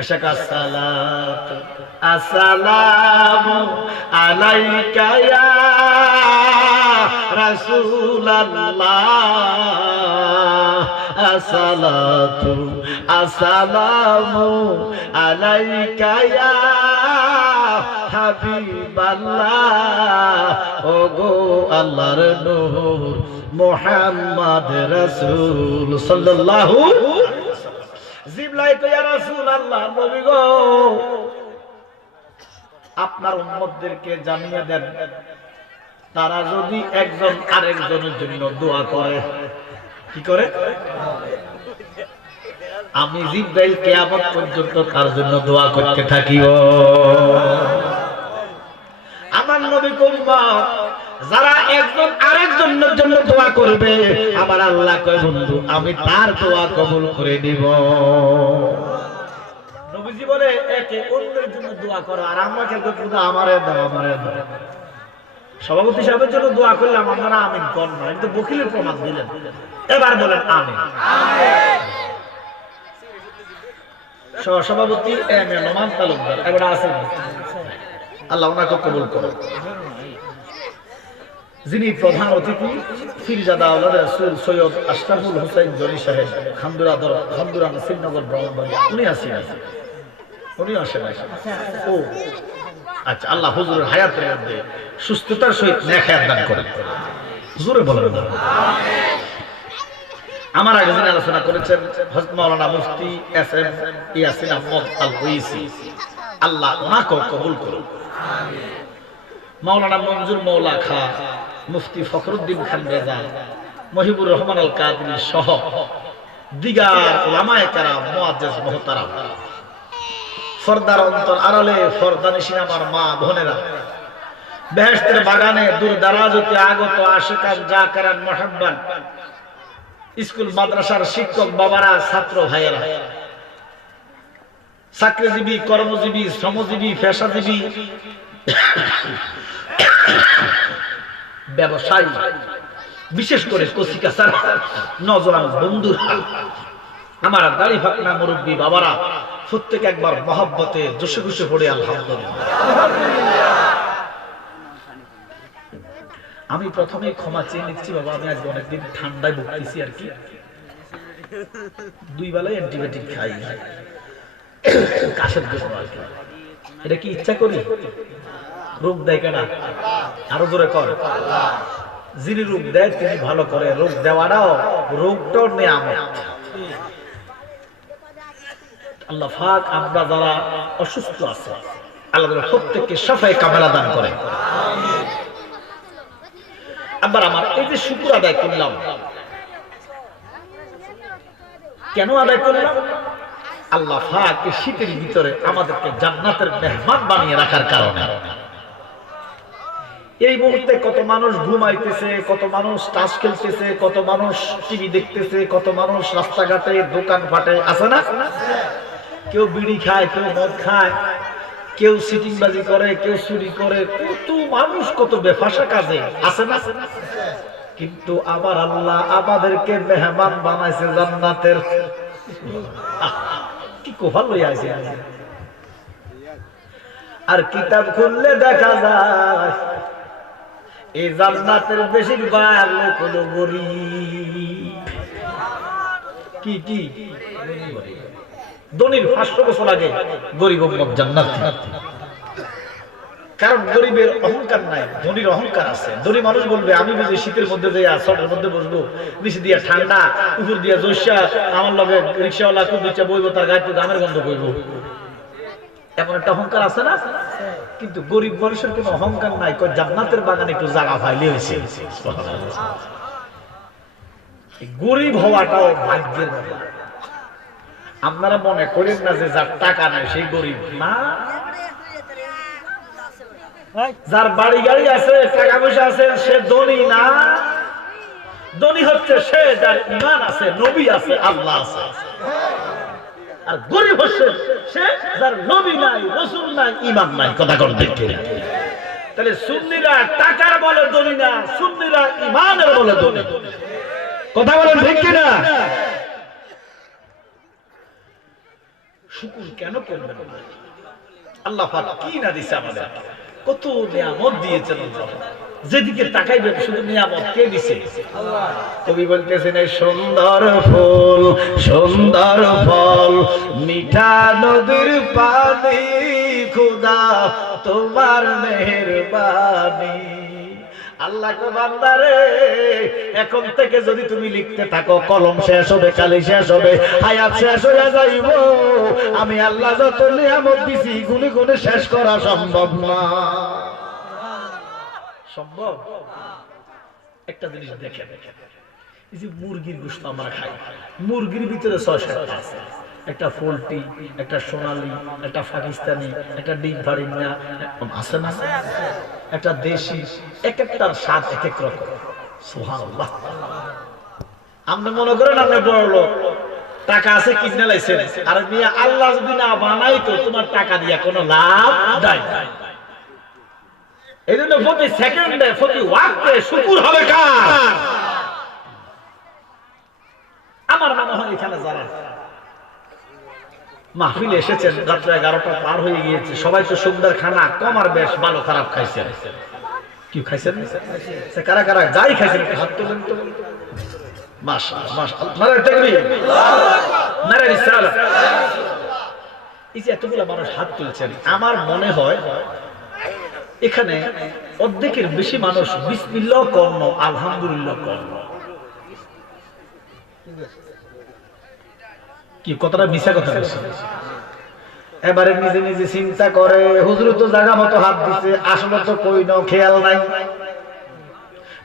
আশাকা সালাত আসসালামু আলাইকা ইয়া রাসূলুল্লাহ আসসালাতু আসসালামু আলাইকা ইয়া হাবিবাল্লাহ ওগো আল্লাহর নূর মুহাম্মদ রাসূল সাল্লাল্লাহু জিবরাইল কয় ইয়া রাসূলুল্লাহ নবী গো আপনার উম্মতদেরকে জানিয়ে দেন তারা যদি একজন আরেকজনের জন্য দোয়া করে কি করে আমি জিবরাইল কিয়ামত পর্যন্ত তার জন্য দোয়া করতে থাকিও আমার নবী উম্মত যারা একজন আরেকজনের জন্য দোয়া করবে আবার আল্লাহ কয় বন্ধু আমি তার দোয়া কবুল করে নিব নবীজি বলে একে অন্যের জন্য দোয়া করো আর আমরা কে খোদা আমারে দাও সভাপতি সাহেবের জন্য দোয়া করলাম আপনারা আমিন কোন না এটা বকিলের প্রমাণ দিলেন এবার বলেন আমিন সভাপতি এম এ নোমান তালুকদার এবার আছেন আল্লাহ ওনাকে কবুল করুন যিনি প্রধান অতিথি ফিরজাদা আওলাদ রাসূল সৈয়দ আশরাফুল হোসেন জনি সাহেব খান্দুরা শ্রীনগর ব্রাহ্মণবাড়িয়া উনি আসেন ও আচ্ছা আল্লাহ হুজুরের হায়াতের মধ্যে সুস্থতার সহিত নেক হায়াত দান করেন জোরে বলেন আমিন আমার আগে যিনি আলোচনা করেছেন হযরত মাওলানা মুফতি এস এম ইয়াসিন আহমদ আল হুইসি আল্লাহ ওনাকে কবুল করুন আমিন মাওলানা মঞ্জুর মওলা খা মুফতি ফখরুদ্দিন খান রেজা মহিবুর রহমান আল কাদরি সহ দিগার উলামায়ে কেরাম মুআজ্জিজ মুহতারাম ফরদার অন্তর আড়ালে ফরদানিশিন আমার মা বোনেরা বেহেশতের বাগানে দূর দারাজ হতে আগত আশিকান জাকারান মুহাব্বান স্কুল মাদ্রাসার শিক্ষক বাবারা ছাত্র ভাইয়েরা চাকরিজীবী কর্মজীবী শ্রমজীবী পেশাজীবী ব্যবসায়ী বিশেষ করে কচিকাচার নজরান বন্ধুরা আমার দাড়ি ফাকনা মুরব্বী বাবারা প্রত্যেক একবার মহব্বতে জোশে খুশি পড়ে আলহামদুলিল্লাহ আমি প্রথমে ক্ষমা চেয়ে নিচ্ছি বাবা আমি আজকে অনেকদিন ঠান্ডায় ভুগতেছি আর কি 2 বেলায় অ্যান্টিবায়োটিক খাই কাশের জন্য আর কি এটা কি ইচ্ছা করি রোগ দেয় কেনা আরো জোরে কর যিনি রোগ দেয় তিনি ভালো করে রোগ দেওয়াটাও রোগটাও নিয়ামত আল্লাহ পাক আমরা যারা অসুস্থ আছে আল্লাহ প্রত্যেককে শাফায়ে কামেলা দান করে আমিন আবার আমার এই যে শুকর আদায় করলাম কেন আদায় করলাম আল্লাহ পাক এই শীতের ভিতরে আমাদেরকে জান্নাতের মেহমান বানিয়ে রাখার কারণে এই মুহূর্তে কত মানুষ ঘুমাইতেছে কত মানুষ তাস খেলতেছে কত মানুষ টিভি দেখতেছে কত মানুষ রাস্তাঘাটে দোকান ফাটে আছে না কেউ বিড়ি খায় কেউ মদ খায় কেউ সিটিংবাজি করে কেউ চুরি করে কত মানুষ কত বেফাসা কাজে আছে না কিন্তু আবার আল্লাহ আমাদেরকে মেহমান বানাইছে জান্নাতের কি কোফাল লইয়া আছে আর কিতাব খুললে দেখা যায় এই জান্নাতের বেশিরভাগ লোক হলো গরিব কি ধনীর 500 বছর আগে গরিব উম্মত জান্নাতি। কারণ গরিবের অহংকার নাই, ধনীর অহংকার আছে। ধনী মানুষ বলবে আমি বুঝি শীতের মধ্যে যাই সটের মধ্যে বসবো, নিচে দিয়া ঠান্ডা, উপর দিয়া জৈসা, আমার লগে রিক্সাওয়ালা খুব নিচে বইবো, তার গায়ে গামের গন্ধ বইবো। এমন একটা অহংকার আছে না? কিন্তু গরিব মানুষের কোনো অহংকার নাই, জান্নাতের বাগানে একটু জায়গা পাইলে হয়েছে। গরিব হওয়াটাও ভাগ্যের ব্যাপার। আপনারা মনে করেন না যে যার টাকা নাই সেই গরিব না। যার বাড়ি গাড়ি আছে, টাকা পয়সা আছে, সে ধনী না। ধনী হচ্ছে সে যার ঈমান আছে, নবী আছে, আল্লাহ আছে। আর গরিব হচ্ছে সে যার নবী নাই, রাসূল নাই, ঈমান নাই। কথা কোন দেখে? তাহলে সুন্নিরা টাকার বলে ধনী না, সুন্নিরা ঈমানের বলে ধনী। কথা বলেন ঠিক কিনা? শুকর কেন করবেন না? আল্লাহ পাক কি না দিয়েছে আমাদের, কত নিয়ামত দিয়েছেন আল্লাহ। যেদিকে তাকাইবেন শুধু নিয়ামত। কে দিছে? আল্লাহ। কবি বলতেছেন সুন্দর ফুল, সুন্দর ফল, মিঠা নদীর পানি, খোদা তোমার মেহেরবানি। আল্লাহ কো বান্দারে, এখন থেকে যদি তুমি লিখতে থাকো, কলম শেষ হবে, কালি শেষ হবে, হায়াত শেষ হয়ে যাইব। আমি আল্লাহ যত নিয়ামত দিছি গুনে গুনে শেষ করা সম্ভব না। সম্ভব? একটা জিনিস দেখে, এই যে মুরগির গোশত আমরা খাই, মুরগির ভিতরে 6-7টা আছে। একটা পোল্ট্রি, একটা সোনালী, একটা পাকিস্তানি, একটা ডিম ফাড়ি মিয়া আছে না? একটা দেশি, এক একটার স্বাদ এক এক রকম। সুবহানাল্লাহ। আপনি মনে করেন আপনি বড় লোক, টাকা আছে, কিনে লাইছেন, আর মিয়া আল্লাহ যদি না বানাইতো তোমার টাকা দিয়া কোনো লাভ নাই। এই জন্য প্রতি সেকেন্ডে, প্রতি ওয়াক্তে শুকর হবে কার? আমার মনে হয় এখানে যারা মাহফিলে এসেছেন, রাত্রে 11টা পার হয়ে গিয়েছে, সবাই তো সুন্দর খানা কম আর বেশ ভালো খারাপ খাইছেন। কি খাইছেন? কারা কারা যাই খাইছেন একটু হাত তোলেন তো। মাশাআল্লাহ, মাশাআল্লাহ, নারে তাকবীর, নারে রিসালাত। এই যে এতগুলো মানুষ হাত তুলছেন, আমার মনে হয় এখানে অর্ধেকের বেশি মানুষ বিসমিল্লাহ কর্ম, আলহামদুলিল্লাহ কর্ম। কি কথাটা মিছা কথা? এবারে নিজে নিজে চিন্তা করে, হুজুর তো জায়গা মতো হাত দিছে, আসলে তো কই না, খেয়াল নাই।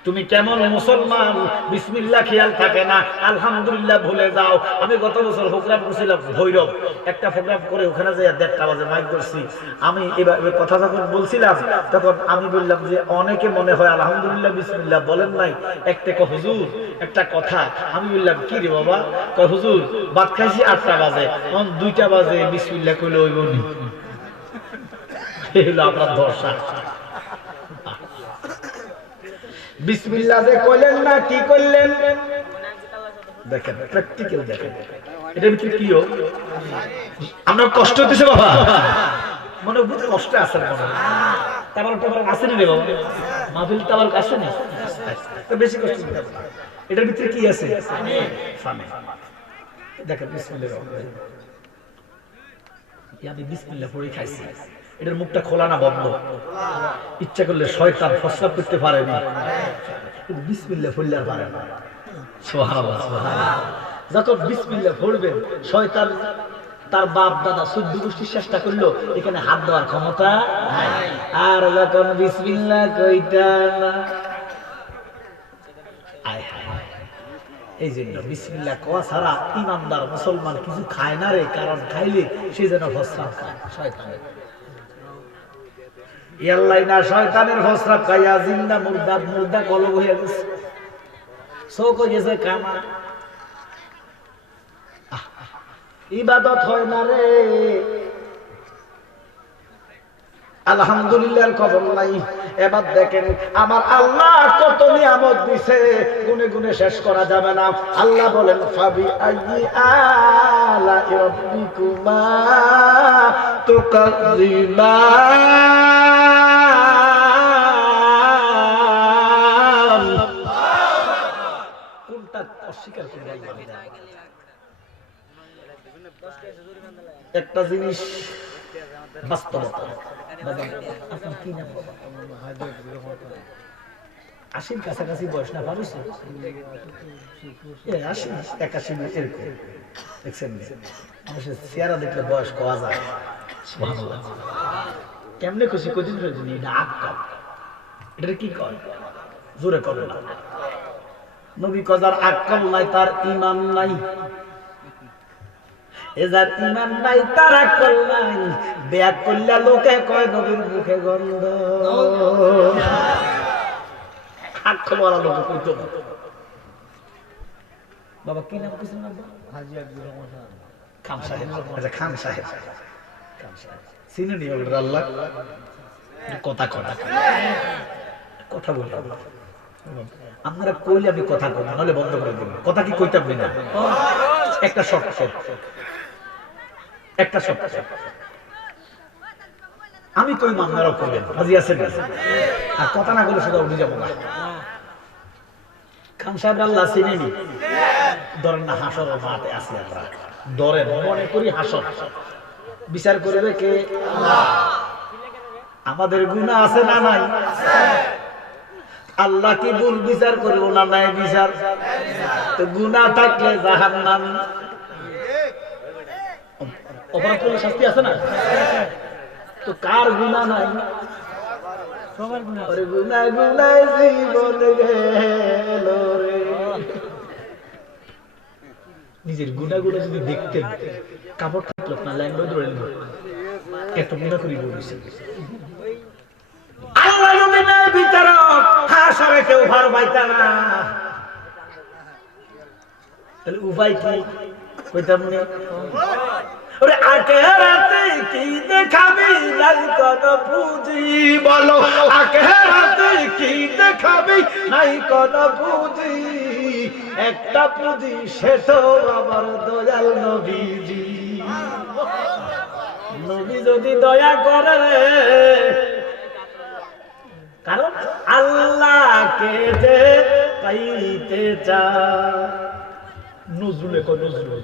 তুমি কেমন মুসলমান, বিসমিল্লাহ খেয়াল থাকে না, আলহামদুলিল্লাহ ভুলে যাও। আমি গত বছর প্রোগ্রাম করছিলাম ভৈরব, একটা প্রোগ্রাম করে ওখানে যাই 1:30টা বাজে মাইক করছি। আমি এবার কথা যখন বলছিলাম তখন আমি বললাম যে অনেকে মনে হয় আলহামদুলিল্লাহ বিসমিল্লাহ বলেন নাই। একটা হুজুর একটা কথা, আমি বললাম কি রে বাবা? কয় হুজুর ভাত খাইছি 8টা বাজে, তখন 2টা বাজে বিসমিল্লাহ কইলে হইব নি? এই হলো আপনার দর্শা। বিসমিল্লাহ যে কইলেন না, কি করলেন দেখেন, প্র্যাকটিক্যাল দেখেন। এটার ভিতরে কি হোক আমরা কষ্ট হতেছে বাবা, মনে বুঝ কষ্ট আছে মনে, তারপর আসেনি রে বাবা, মাহফিল তাবার কাছে না, বেশি কষ্ট। এটার ভিতরে কি আছে? দেখেন বিসমিল্লাহ, আমি বিসমিল্লাহ পড়ে খাইছি। এটার মুখটা খোলা না বন্ধ? ইচ্ছা করলে শয়তান প্রস্রাব করতে পারে না, কিন্তু বিসমিল্লাহ পড়লে আর পারে না। সুবহানাল্লাহ, সুবহানাল্লাহ। যখন বিসমিল্লাহ পড়বেন, শয়তান তার বাপ দাদা 14 গোষ্ঠীর চেষ্টা করলো, এখানে হাত দেওয়ার ক্ষমতা নাই। আর যখন বিসমিল্লাহ কইতা না, আয় হায়, এই জন্য বিসমিল্লাহ কোয়া ছাড়া ইমানদার মুসলমান কিছু খায় না রে, কারণ খাইলে সে যেন প্রস্রাব খায় শয়তানের। ইয়াল্লাই না শয়তানের প্রস্রাব খাইয়া জিন্দা মুর্দা, মুর্দা কলব হয়ে গেছে, চোখ হয়ে গেছে কানা। ইবাদত হয় না রে, আলহামদুলিল্লাহর খবর নাই। এবার দেখেন আমার আল্লাহ কত নিয়ামত দিছে, গুনে গুনে শেষ করা যাবে না। আল্লাহ বলেন ফাবি আইয়ি আলাই রাব্বিকুমা তুকাযিবান। কোনটা অস্বীকার করবে? একটা জিনিস বাস্তবতা। আপনার কি নাম? আশির কাছাকাছি বয়স না পারিস? ৮০ ৮১ এরকম দেখছেন? মানুষের চেহারা দেখলে বয়স কোয়া যায়। কেমনে খুশি কদিন হয়েছে এটা আক্কাল, এটা কি কয় জোরে করে না। নবী কজার আক্কাল নাই তার ঈমান নাই, এজার ঈমান নাই তার আক্কাল নাই। বেয়াক করলে লোকে কয় নবীর মুখে গন্ধ। আক্কাল ওয়ালা লোকে কইতো বাবা কি নাম কিছু নাম? হাজী আব্দুর রহমান খান সাহেব। আচ্ছা খান সাহেব, চিনে নি আল্লাহ কথা কথা কথা বলি আপনারা কইলে আমি কথা কই, নাহলে বন্ধ করে দিন। কথা কি কইতাম না? একটা শর্ত, একটা শর্ত আমি কই আপনারাও কইলেন, রাজি আছেন? আর কথা না বলে সেটা উঠে যাবো না। খান সাহেব আল্লাহ চিনেনি, ধরেন না হাসর মাঠে আসি আমরা, ধরেন মনে করি হাসর বিচার করবে কে? আমাদের গুনাহ আছে না নাই? আল্লাহ কি ভুল বিচার করবো না নাই বিচার? তো গুনাহ থাকলে জাহান্নাম, অপরাধ করলে শাস্তি আছে না? তো কার গুনাহ নাই? সবার গুনাহ। আরে গুনাহ গুনাহ জীবন গেল রে। নিজের গুনাহগুলো যদি দেখতেন, কাপড় থাকলো না লাইন ধরে এত গুনাহ করি বলেছে। আল্লাহ যদি না বিচারক, হাসরে কেউ ভার পাইতা না। তাহলে উপায় কি কইতাম না? ওরে আখেরাতে কি দেখাবি নাই কোন পুঁজি, বলো আখেরাতে কি দেখাবি নাই কোন পুঁজি? একটা পুঁজি সেটা আমার দয়াল নবীজি। নবী যদি দয়া করে রে, কারণ আল্লাহকে যে পাইতে চায়। নজরুলে কয় নজরুল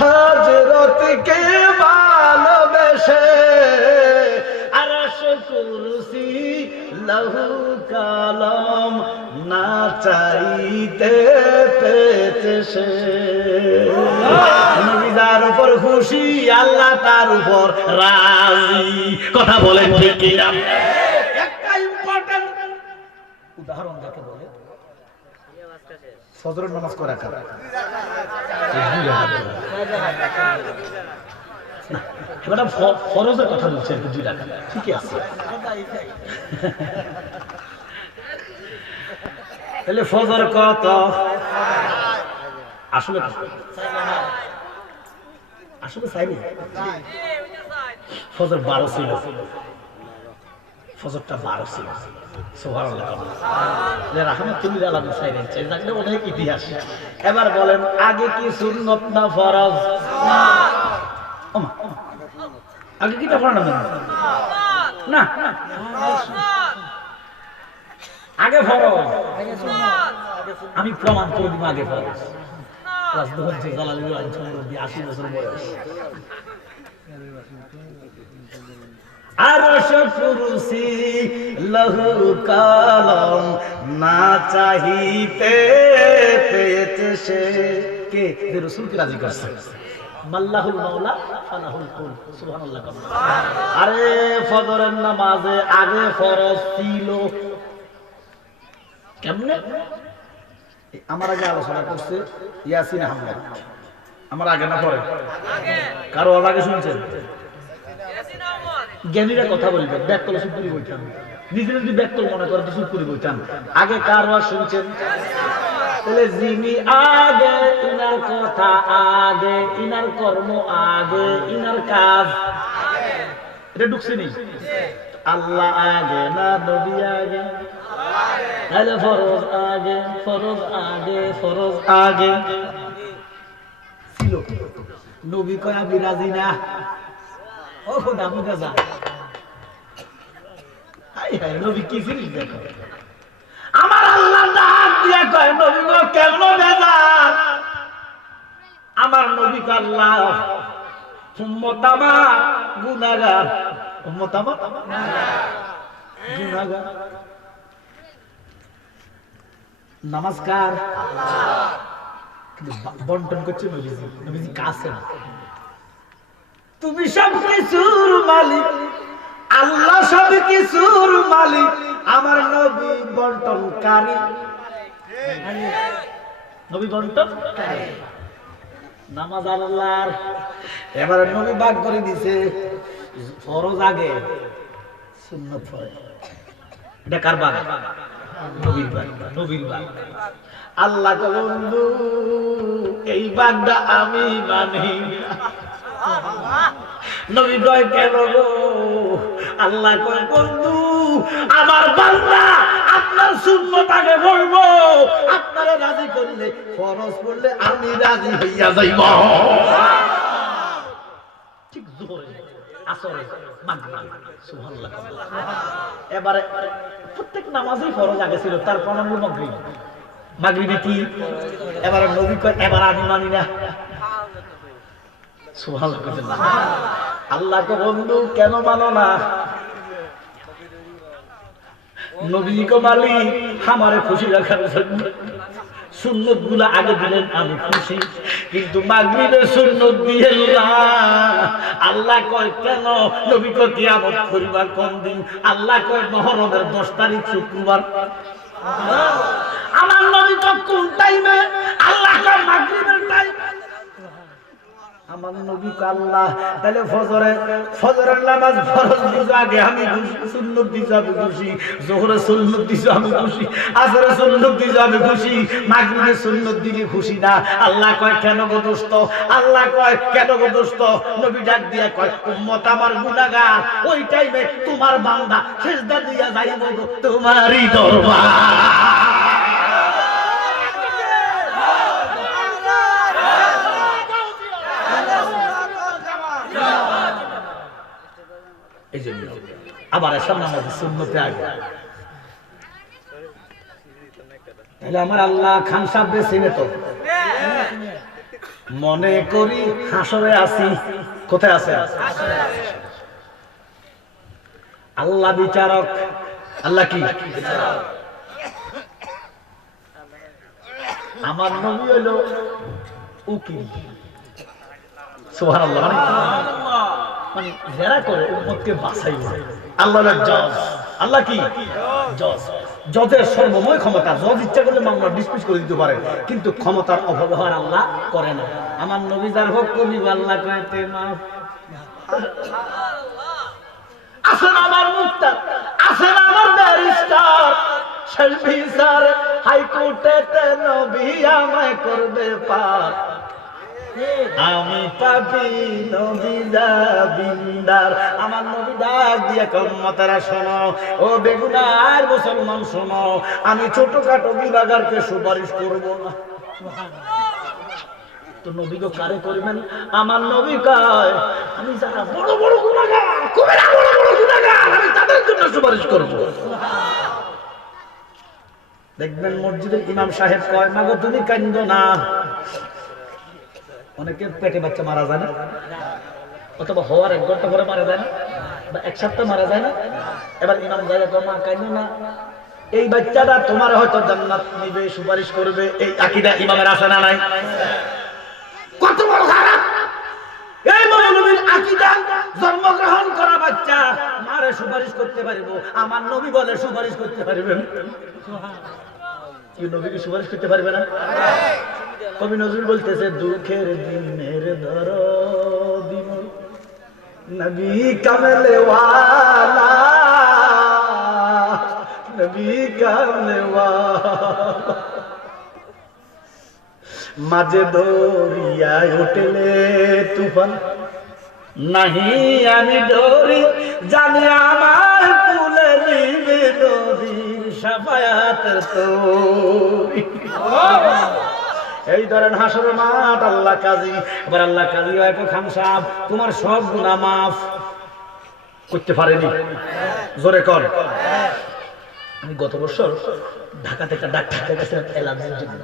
হযরত কে ভালোবেসে আরশ কুরসি লহু কালাম না চাইতে পেতে সে। নবী যার উপর খুশি আল্লাহ তার উপর রাজি। কথা বলেন ঠিক কি না? একটা ইম্পর্টেন্ট উদাহরণ যাকে বলে ফজরের নামাজ করা কারা? এবার ফরজের কথা বলছেন 2 টাকা, ঠিকই আছে। তাহলে ফজর কত? আসলে আসলে চাইনি ফজর 12 ছিল, ফজরটা 12 ছিল। সুবহানাল্লাহ। রাহমাতুল্লিল আলামিন সাইরেন চাই থাকলে অনেক ইতিহাস। এবার বলেন আগে কি সুন্নত না ফরজ? আগে কি ফরজ না? আগে ফরজ। আমি প্রমাণ করে দিব আগে ফরজ। জালালুল আলম 80 বছর বয়স। আরশ কুরসি লহু কালাম না চাহিতে পেয়েছে সে। কে? যে রাসূলকে রাজি করছে। মাল্লাহুল মাওলা ফালাহুল কুল। সুবহানাল্লাহ। আরে ফজরের নামাজে আগে ফরজ ছিল কেমনে? আমার আগে আলোচনা করছে ইয়াসিন আহমেদ। আমার আগে না পরে? কারো আগে শুনছেন? জ্ঞানীরা কথা বলবেন, ব্যাককল চুপ করে বইতাম। নিজে যদি ব্যাককল মনে করে তো চুপ করে বইতাম। আগে কার ওয়াজ শুনছেন? তাহলে যিনি আগে, ইনার কথা আগে, ইনার কর্ম আগে, ইনার কাজ এটা ঢুকছে নি? আল্লাহ আগে না নবী আগে? তাহলে ফরজ আগে, ফরজ আগে, ফরজ আগে ছিল। নবী কয় আমি রাজি না। ও খোদা বুঝা যা। নবী কি জিনিস দেখো, আমার আল্লাহ ডাক দিয়া কয় নবী গো কেমন বেজার। আমার নবী আল্লাহ উম্মত আমার গুনাহগার, উম্মত আমার গুনাহগার। নমস্কার বন্টন করছে নবীজি, নবীজি কাছে না। তুমি সব কিছুর মালিক, আল্লাহ সব কিছুর মালিক, আমার নবী বন্টনকারী, নবী বন্টনকারী। নামাজ আল্লাহর, এবারে নবী ভাগ করে দিছে ফরজ আগে সুন্নাত পরে। এটা কার ভাগ? নবীর ভাগ, নবীর ভাগ। আল্লাহ কয় বন্ধু এই ভাগটা আমি মানি না। নবী কয় কেন গো? আল্লাহ কয় বন্ধু আমার বান্দা আপনার সুন্নাত আগে পড়বো, আপনারা রাজি করলে ফরজ পড়লে আমি রাজি হইয়া যাইব। ঠিক জোরে আসরে মাগরিব সুবহানাল্লাহ। এবারে প্রত্যেক নামাজই ফরজ আগে ছিল, তার প্রমাণ হলো মাগরিব। মাগরিবে কি? এবারে নবী কয় এবার আমি মানি না। সুবহানাল্লাহ। আল্লাহ কো বন্ধু কেন মানো না? নবী কো মালিক আমারে খুশি রাখার জন্য সুন্নত গুলা আগে দিলেন, আমি খুশি, কিন্তু মাগরিবের সুন্নত দিলেন না। আল্লাহ কয় কেন? নবী কয় কিয়ামত করিবার কোন দিন? আল্লাহ কয় মুহররমের 10 তারিখ শুক্রবার। আমার নবী কয় কোন টাইমে? আল্লাহ কয় মাগরিবের টাইম। আমার নবী কয় আল্লাহ তাহলে ফজরের নামাজ ফরজ দিছো আগে আমি খুশি, সুন্নাত দিছো আমি খুশি, যোহরের সুন্নাত দিছো আমি খুশি, আসরের সুন্নাত দিছো আমি খুশি, মাগরিবের সুন্নাত দিলে খুশি না। আল্লাহ কয় কেন গো দোস্ত? আল্লাহ কয় কেন গো দোস্ত? নবী ডাক দিয়া কয় উম্মত আমার গুনাহগার, ওই টাইমে তোমার বান্দা সিজদা দিয়া যাইব গো তোমারই দরবার। এই জন্য আবার এসব নামাজ সুন্নতে আগে। তাহলে আমার আল্লাহ খান সাহেব চিনে তো। মনে করি হাসরে আছি। কোথায় আছে? আল্লাহ বিচারক। আল্লাহ কি? আমার নবী হলো উকিল। সুবহানাল্লাহ। মানে যারা করে উম্মতকে বাঁচাইবে। আল্লাহ জজ। আল্লাহ কি? জজ। জজের সর্বময় ক্ষমতা। জজ ইচ্ছা করলে মামলা ডিসমিস করে দিতে পারে, কিন্তু ক্ষমতার অপব্যবহার আল্লাহ করে না। আমার নবী যার হুকুম নিবে আল্লাহ কইতে মাফ। আসেন আমার মুক্তার, আসেন আমার ব্যারিস্টার, শেষ বিচার হাইকোর্টে নবী আমায় করবে পার। আমি পাপি নবী জাবিন্দার। আমার নবী ডাক দিয়া উম্মতেরা শোনো, ও বেগুনার মুসলমান শোনো, আমি ছোটখাটো গুনাহগারকে সুপারিশ করব না। তো নবী গো কারে করবেন? আমার নবী কয় আমি যারা বড় বড় গুনাহগার, কবিরা বড় বড় গুনাহগার, আমি তাদের জন্য সুপারিশ করব। দেখবেন মসজিদের ইমাম সাহেব কয় মাগো তুমি কান্দো না। অনেকের পেটে বাচ্চা মারা যায় না, অথবা হওয়ার 1 ঘন্টা পরে মারা যায় না, বা 1 সপ্তাহ মারা যায় না। এবার ইমাম জায়গা তো মা কাইনো না, এই বাচ্চাটা তোমার হয়তো জান্নাত নিবে, সুপারিশ করবে। এই আকীদা ইমামের আছে না নাই? কত বড় খারাপ এই মৌলবীর আকীদা! জন্মগ্রহণ করা বাচ্চা মারে সুপারিশ করতে পারবো, আমার নবী বলে সুপারিশ করতে পারবেন। কি নবী কি সুপারিশ করতে পারবে না? কবি নজরুল বলতেছে দুঃখের দিনের দরদি নবী কামলে ওয়ালা, নবী কামলে ওয়ালা, মাঝে দরিয়ায় উঠলে তুফান নাহি আমি ডরি, জানি আমার কুলে নিবে নবীর শাফায়াতের তরি। এই ধরেন হাসরের মাঠ, আল্লাহ কাজী। এবার আল্লাহ কাজী হয় খান সাহেব তোমার সব গুনাহ মাফ করতে পারেনি। জোরে কর। আমি গত বছর ঢাকা থেকে ডাক্তারের কাছে অ্যালার্জির জন্য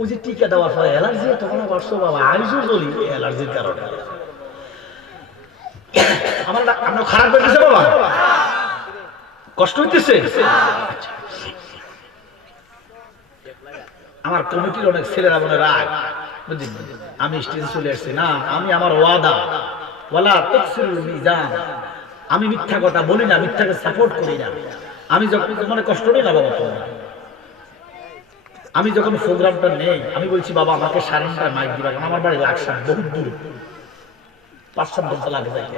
ওই যে টিকা দেওয়ার পরে অ্যালার্জি তখন বাড়ছো বাবা আইসো বলি অ্যালার্জির কারণে আমার আপনার খারাপ হইতেছে বাবা, কষ্ট হইতেছে। আমার কমিটির অনেক ছেলেরা মনে রাগ, আমি স্টেজে চলে আসছি না, আমি আমার ওয়াদা ওয়ালা তাকসিরুল মিজান, আমি মিথ্যা কথা বলি না, মিথ্যাকে সাপোর্ট করি না। আমি যখন মনে কষ্ট নেই না বাবা তোমরা, আমি যখন প্রোগ্রামটা নেই আমি বলছি বাবা আমাকে 9:30 মাইক দিবা, কারণ আমার বাড়ি লাকসাম বহুত দূর, 5-7 ঘন্টা লাগে যাইতে।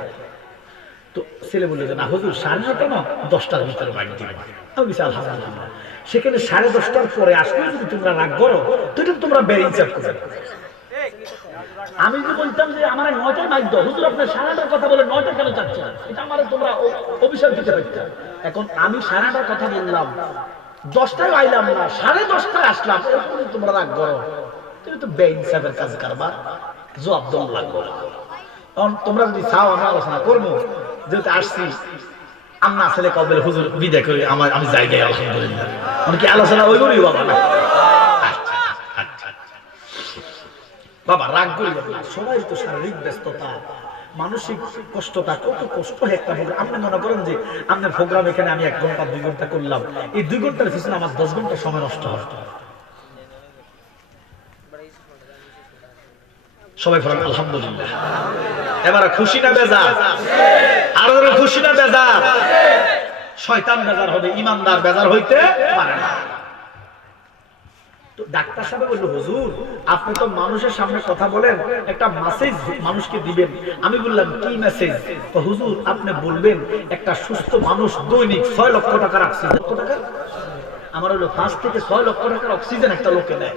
তো ছেলে বললো যে না হুজুর 9:30 না 10টার ভিতরে মাইক দিবা। আমি বলছি আলহামদুলিল্লাহ। সেখানে 10:30টার পরে আসলে যদি তোমরা রাগ করো তো এটা তোমরা বেইনসাফ করো। আমি যদি বলতাম যে আমার 9টায় মাইক দাও, হুজুর আপনার 9:30টার কথা বলে 9টা কেন চাচ্ছ না, এটা আমার তোমরা অভিশাপ দিতে পারত। এখন আমি 9:30টার কথা বললাম, 10টায় আইলাম না, 10:30টায় আসলাম, এরকম তোমরা রাগ করো, তুমি তো বেইনসাফের কাজ করবা, জবাব দেওয়া লাগবে। কারণ তোমরা যদি চাও আমরা আলোচনা করবো, যেহেতু আসছি আন্না ছেলে কবে হুজুর বিদায় করে আমি জায়গায় আলহামদুলিল্লাহ কি আলোচনা ওই করি বাবা না। বাবা রাগ করি না, সবাই তো শারীরিক ব্যস্ততা মানসিক কষ্টটা, কত কষ্ট হয় একটা প্রোগ্রাম। আপনি মনে করেন যে আপনার প্রোগ্রাম এখানে আমি 1 ঘন্টা 2 ঘন্টা করলাম, এই 2 ঘন্টার পিছনে আমার 10 ঘন্টা সময় নষ্ট হয়। সবাই বলেন আলহামদুলিল্লাহ। এবারে খুশি না বেজার? আরো খুশি না বেজার? শয়তান বেজার হবে, ইমানদার বেজার হইতে পারে না। তো ডাক্তার সাহেব বলল হুজুর আপনি তো মানুষের সামনে কথা বলেন, একটা মেসেজ মানুষকে দিবেন। আমি বললাম কি মেসেজ? তো হুজুর আপনি বলবেন একটা সুস্থ মানুষ দৈনিক 6 লক্ষ টাকার অক্সিজেন, কত টাকা? আমার হলো 5 থেকে 6 লক্ষ টাকার অক্সিজেন একটা লোকে নেয়।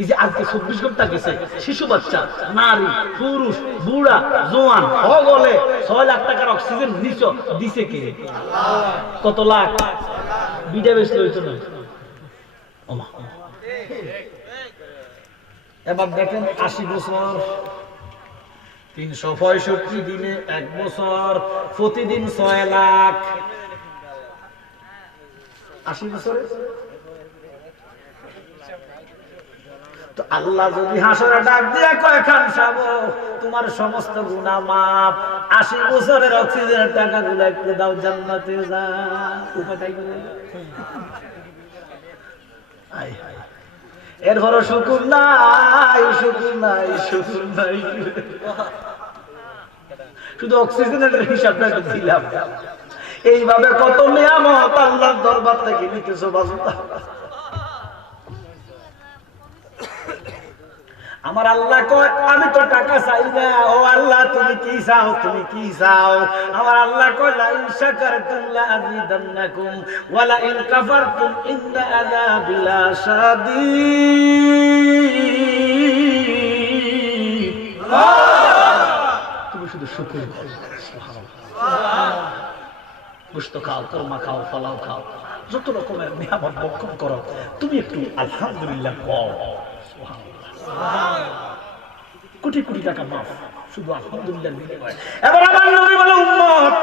এই যে আজকে 24 ঘন্টা গেছে, শিশু বাচ্চা, নারী, পুরুষ, বুড়া, জোয়ান সকলে 6 লাখ টাকার অক্সিজেন দিছে কে? কত লাখ? বিডা বেশি হইতো না। এবার দেখেন 80 বছর 365 দিনে 1 বছর, প্রতিদিন 6 লাখ। 80 বছরে তো আল্লাহ যদি হাসরে ডাক দিয়া কয় খান সাহেব তোমার সমস্ত গুনাহ মাফ, 80 বছরের অক্সিজেনের টাকাগুলো একটু দাও, জান্নাতে যা। উপায় করে আয় হায়, এরপরও শুকুর নাই, শুকুর নাই, শুকুর নাই, শুধু অক্সিজেনের হিসাবটা দিলাম। এইভাবে কত নিয়ামত আল্লাহর দরবার থেকে নিতেছো বাজুতা। আমার আল্লাহ কয় আমি তো টাকা চাই না, ও আল্লাহ তুমি কি চাও, তুমি কি চাও? আমার আল্লাহ কয় লা ইন শাকারতুম লা আযীদান্নাকুম ওয়া লা ইন কাফারতুম ইন্না আযাবি লাশাদীদ। তুমি শুধু শুকর করো, সুবহানাল্লাহ। গোশত খাও, কোরমা খাও, পোলাও খাও, যত রকমের নিয়ামত ভক্ষণ করো, তুমি একটু আলহামদুলিল্লাহ কও, সুবহানাল্লাহ। কোটি কোটি টাকা মাফ শুধু আলহামদুলিল্লাহ বিনিময়ে। এবার আমার নবী বলে উম্মত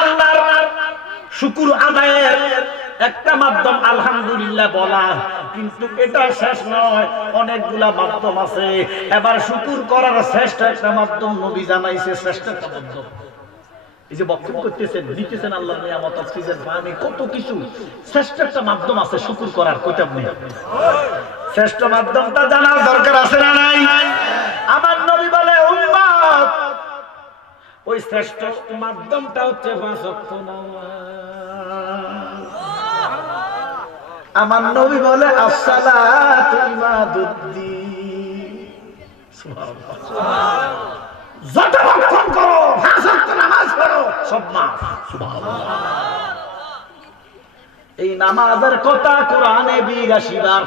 আল্লাহর শুকর আদায়ের একটা মাধ্যম আলহামদুলিল্লাহ বলা, কিন্তু এটা শেষ নয়, অনেকগুলা মাধ্যম আছে। এবার শুকর করার শ্রেষ্ঠ একটা মাধ্যম নবী জানাইছে, শ্রেষ্ঠ একটা মাধ্যম। এই যে বক্ষণ করতেছেন, দিতেছেন আল্লাহর নিয়ামত, অক্সিজেন, পানি, কত কিছু, শ্রেষ্ঠ একটা মাধ্যম আছে শুকর করার। কইতাম নেই শ্রেষ্ঠ মাধ্যমটা জানার দরকার আছে না নাই? আমার নবী বলে উম্মত ওই শ্রেষ্ঠ মাধ্যমটা হচ্ছে 5 ওয়াক্ত নামাজ। আমার নবী বলে আসসালাতু ইমাদুদ্দিন। সুবহানাল্লাহ, যত ভক্ষণ করো, 5 ওয়াক্ত নামাজ পড়ো, সব মাফ। সুবহানাল্লাহ। এই নামাজের কথা কোরআনে 82 বার।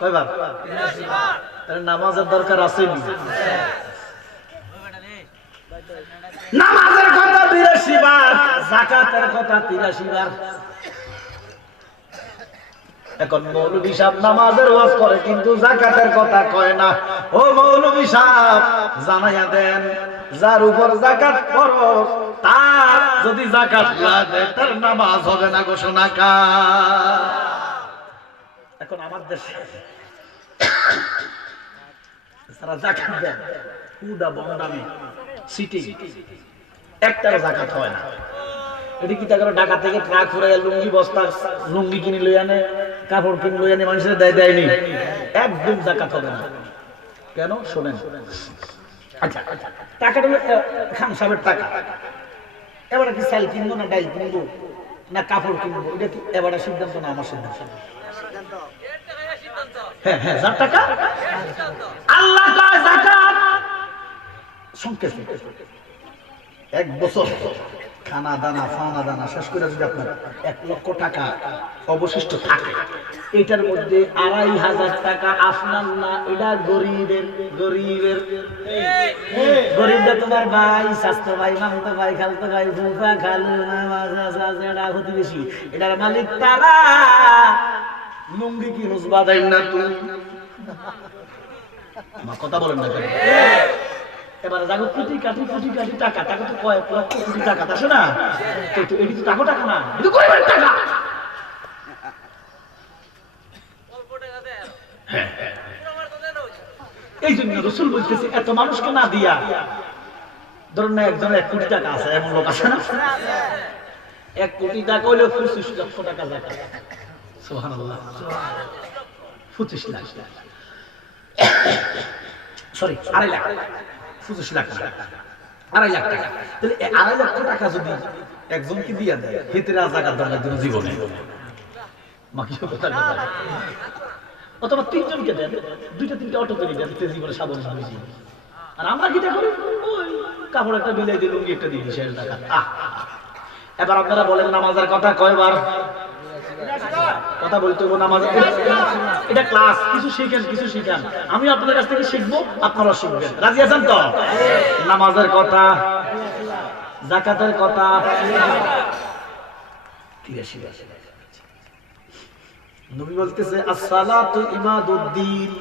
কয়বার? 82 বার। তাহলে নামাজের দরকার আছে নি? নামাজের কথা 82 বার, যাকাতের কথা 83 বার। এখন মৌলভী সাহেব নামাজের ওয়াজ করে কিন্তু যাকাতের কথা কয় না। ও মৌলভী সাহেব জানাইয়া দেন, যার উপর যাকাত ফরজ তার যদি যাকাত না দেয় তার নামাজ হবে না ঘোষণা কার। এখন আমার দেশে তারা যাকাত দেন পুডা বন্ডামি সিটি একটারও যাকাত হয় না। এটি কি তাকে ঢাকা থেকে ট্রাক ফুরাই লুঙ্গি বস্তা লুঙ্গি কিনে লই আনে, কাপড় কিনে লই আনে, মানুষের দেয়নি, একদম যাকাত হবে না। কেন শোনেন, আচ্ছা টাকাটা খান সাহেবের টাকা, এবারে কি চাল কিনবো না ডাইল কিনবো না কাপড় কিনবো, এটা কি এবারে সিদ্ধান্ত না আমার সিদ্ধান্ত? হ্যাঁ হ্যাঁ, যার টাকা আল্লাহ কয় যাকাত সংক্ষেপে 1 বছর খানা দানা ফানা দানা শেষ করে যদি আপনার 1 লক্ষ টাকা অবশিষ্ট থাকে, এটার মধ্যে 2500 টাকা আপনার না, এটা গরিবের। গরিবটা তোমার ভাই, স্বাস্থ্য ভাই, মামতো ভাই, খালতো ভাই, ফুফা খালু মামা প্রতিবেশী, এটার মালিক তারা। লুঙ্গি কি রোজবা দেয় না তুমি? কথা বলেন না কেন? এবারে দেখো কোটি কাটি টাকা, টাকা তো কয়েক লক্ষ কোটি টাকা আসে না, এটি তো টাকা না, এটা গরিবের টাকা। এই জন্য রাসূল বলতেছে এত মানুষকে না দিয়া, ধরুন না একজনের 1 কোটি টাকা আছে, এমন লোক আছে না? 1 কোটি টাকা হইলে 25 লক্ষ টাকা যাকাত। সুবহানাল্লাহ, 25 লাখ, সরি 2.5 লাখ, 25 লাখ টাকা, 2.5 লাখ টাকা। তাহলে 2.5 লক্ষ টাকা যদি একজনকে দিয়ে দেয়, হিতরা যাকাত দরকার দিন জীবনে মাকি কথা বলে, অথবা 3 জনকে দেন, 2-3টা অটো করে দেন, জীবনে সাবন বুঝি। আর আমরা কিটা করি, ওই কাপড় একটা বিলাই দিয়ে লুঙ্গি একটা দিয়ে দিই, শেষ টাকা। এবার আপনারা বলেন নামাজের কথা কয়বার কথা বলতে হবে? নামাজ এটা ক্লাস, কিছু শিখেন, আমি আপনাদের কাছ থেকে শিখবো, আপনারা শিখবেন। রাজি আছেন তো? নামাজের কথা, যাকাতের কথা, নবী বলতেছে আসসালাতু ইমাদুদ্দিন,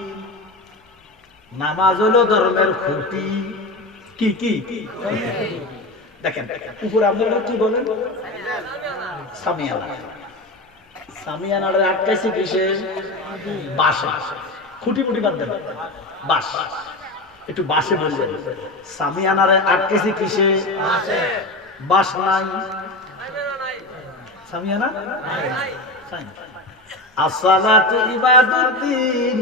নামাজ হলো ধর্মের খুঁটি। কি দেখেন উপরে আপনারা কি বলেন? সামিয়ানা। সামিয়ানারে আটকাইছে কিসে? বাসে। খুঁটি বাদ দেন, বাস, একটু বাসে বলবেন। সামিয়ানারে আটকাইছে কিসে? বাস নাই, সামিয়ানা নাই। আসসালাতু ইবাদুদ্দিন,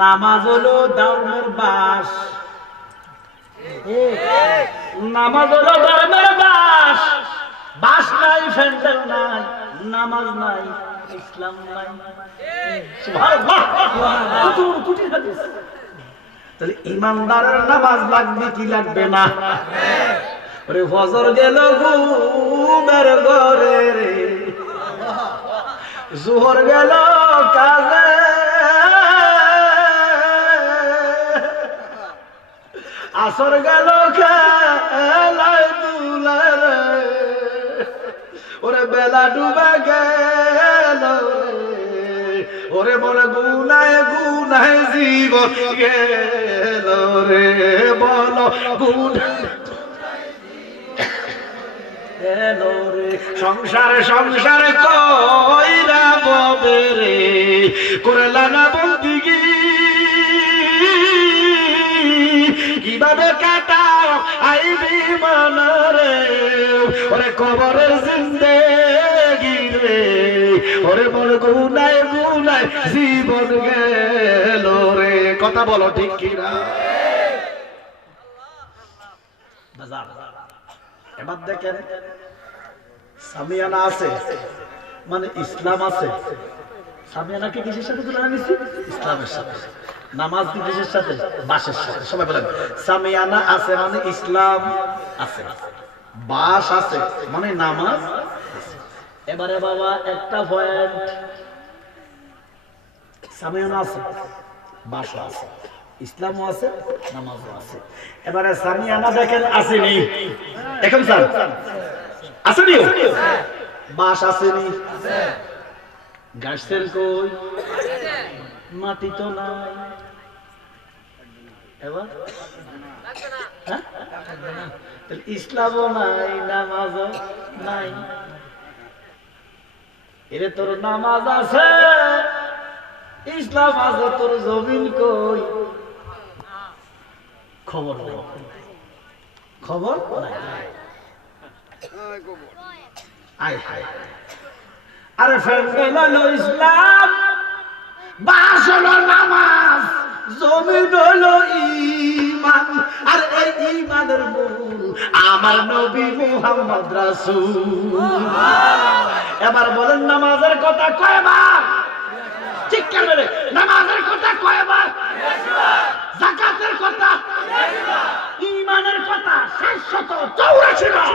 নামাজ হলো ধর্মের বাস। নামাজ হলো ধর্মের বাস। বাস নাই, ফ্যান্ডেল নাই, নামাজ নাই, ইসলাম নাই। সুবহানাল্লাহ, কুটি হাদিস। তাহলে ইমানদারের নামাজ লাগবে কি লাগবে না? ওরে ফজর গেল ঘুমের ঘরে রে, জোহর গেল কাজে, আসর গেল খেলায় দুলায় রে, ওরে বেলা ডুবে গেল রে, ওরে মনে গুনায় জীবন গেল রে, বলো গুনায় সংসারে কইরা ববে রে, করলা না বন্দিগি, কিভাবে কাটাও আইবি মনরে, ওরে কবরের জিন্দেগি রে, ওরে বড় গুনায় জীবন গেল রে। কথা বলো ঠিক কিনা? এবার দেখেন সামিয়ানা আছে মানে ইসলাম আছে। সামিয়ানা কি কিসের সাথে তুলনা নিচ্ছি? ইসলামের সাথে। নামাজ কি কিসের সাথে? বাসের সাথে। সবাই বলেন সামিয়ানা আছে মানে ইসলাম আছে, বাস আছে মানে নামাজ আছে। এবারে বাবা একটা পয়েন্ট, সামিয়ানা আছে, বাসও আছে, ইসলামও আছে, নামাজও আছে। এবারে সামিয়ানা দেখেন আসেনি, এখন স্যার আসেনি, বাস আসেনি, গাছের কই, মাটি তো নাই। এবার ইসলামও নাই, নামাজও নাই। এরে তোর নামাজ আছে, ইসলাম আছে তোর জমিন কই? খবর নাই, খবর নাই। আয় হায়, আরে ফেরদৌল হলো ইসলাম, বাস হলো নামাজ, জমিন হলো ঈমান। আর এই ঈমানের মূল আমার নবী মুহাম্মদ রাসূল। এবার বলেন নামাজের কথা কয়বার? ঠিক করে নামাজের কথা কয়বার? যাকাতের কথা, ঈমানের কথা 684 বার,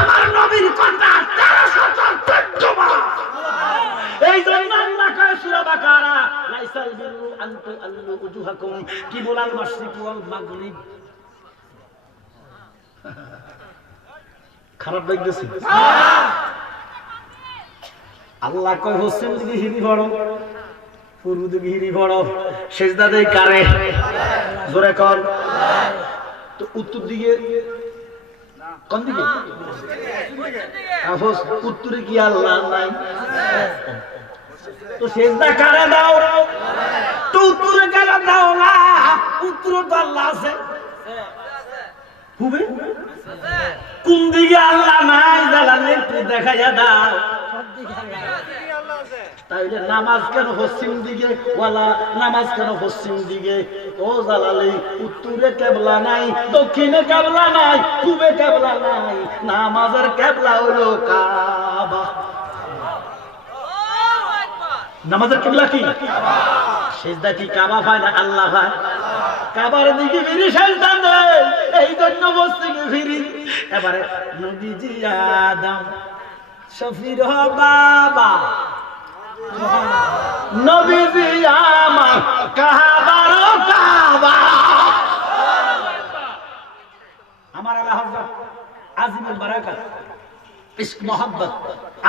আমার নবীর কথা 1314 বার। এই জন্য আল্লাহ কয় সূরা বাকারা, লাইসাল বিররু আন তুআল্লু উজুহাকুম কিবলাল মাশরিক ওয়াল মাগরিব। খারাপ লাগতেছে? আল্লাহ কয় পশ্চিম দিকে হিরি পড়ো, পূর্ব দিকে হিরি পড়ো। সিজদা দেই কারে? জোরে কর। তো উত্তর দিকে কোন দিকে? আফস উত্তরে কি আল্লাহ নাই? তো সিজদা কারে দাও? তো উত্তরে কারে দাও না? উত্তর তো আল্লাহ আছে। হবে কোন দিকে আল্লাহ নাই জানালে একটু দেখাইয়া দাও। তাইলে নামাজ কেন পশ্চিম দিকে? ওয়ালা নামাজ কেন পশ্চিম দিকে? ও জালালি, উত্তরে কেবলা নাই, দক্ষিণে কেবলা নাই, পূবে কেবলা নাই, নামাজের কেবলা হলো কাবা। নামাজের কেবলা কি? সিজদা কি কাবা হয় না আল্লাহ হয়? কাবার দিকে ফিরে সিজদা দেয়, এই জন্য মসজিদে ফিরি। এবারে নবীজি আদম শফির বাবা, নবীজি আমার কাবার কাবা। আমার আলা হযরত আজিমুল বারাকাত ইশক মোহাম্মত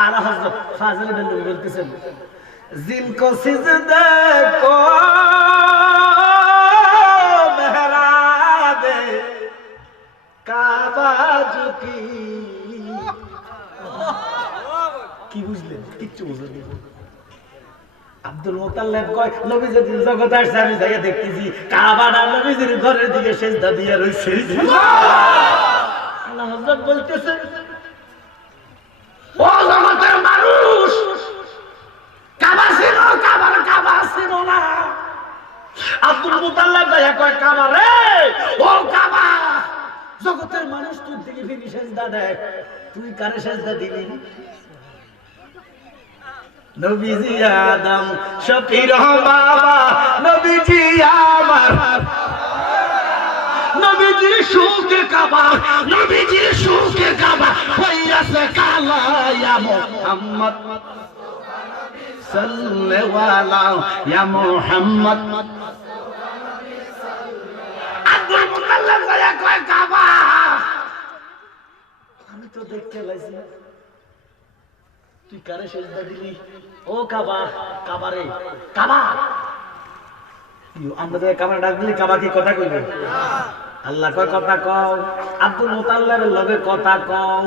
আলা হযরত ফাজিল বিন বলতেছেন, জিनको সিজদে কো মেহরাবে কাবা ঝুঁকি। কি বুঝলেন? কিচ্ছু বুঝলেন? আব্দুল মুতাল্লিব কয় নবী যেদিন জগতে আসছে আমি যাইয়া দেখতেছি কাবাটা নবীজির ঘরের দিকে সিজদা দিয়ে রইছে। আল্লাহ হযরত বলতেছে, ও জগতের মানুষ, কাবা ছিল, কাবার কাবা ছিল না। আব্দুল মুতাল্লিব যাইয়া কয় কাবা রে, ও কাবা, জগতের মানুষ তোর দিকে ফিরে সিজদা দেয়, তুই কারে সিজদা দিবি? নবীজি আদম শফির বাবা, নবীজি আমার, নবীজির সুখে কাবা, নবীজির সুখে কাবা হইয়াছে কালা। ইয়া মুহাম্মদ সাল্লাল্লাহু ইয়া মুহাম্মদ। আব্দুল মুতাল্লিব যায়া কয় কাবা, আমি তো দেখতে লাইছি, তুই কারে সিজদা দিলি? ও কাবা, কাবা রে, কাবা। আমরা তো কাবা ডাক দিলি, কাবা কি কথা কইবে? আল্লাহ কয় কথা কও, আব্দুল মুতাল্লিবের লগে কথা কও।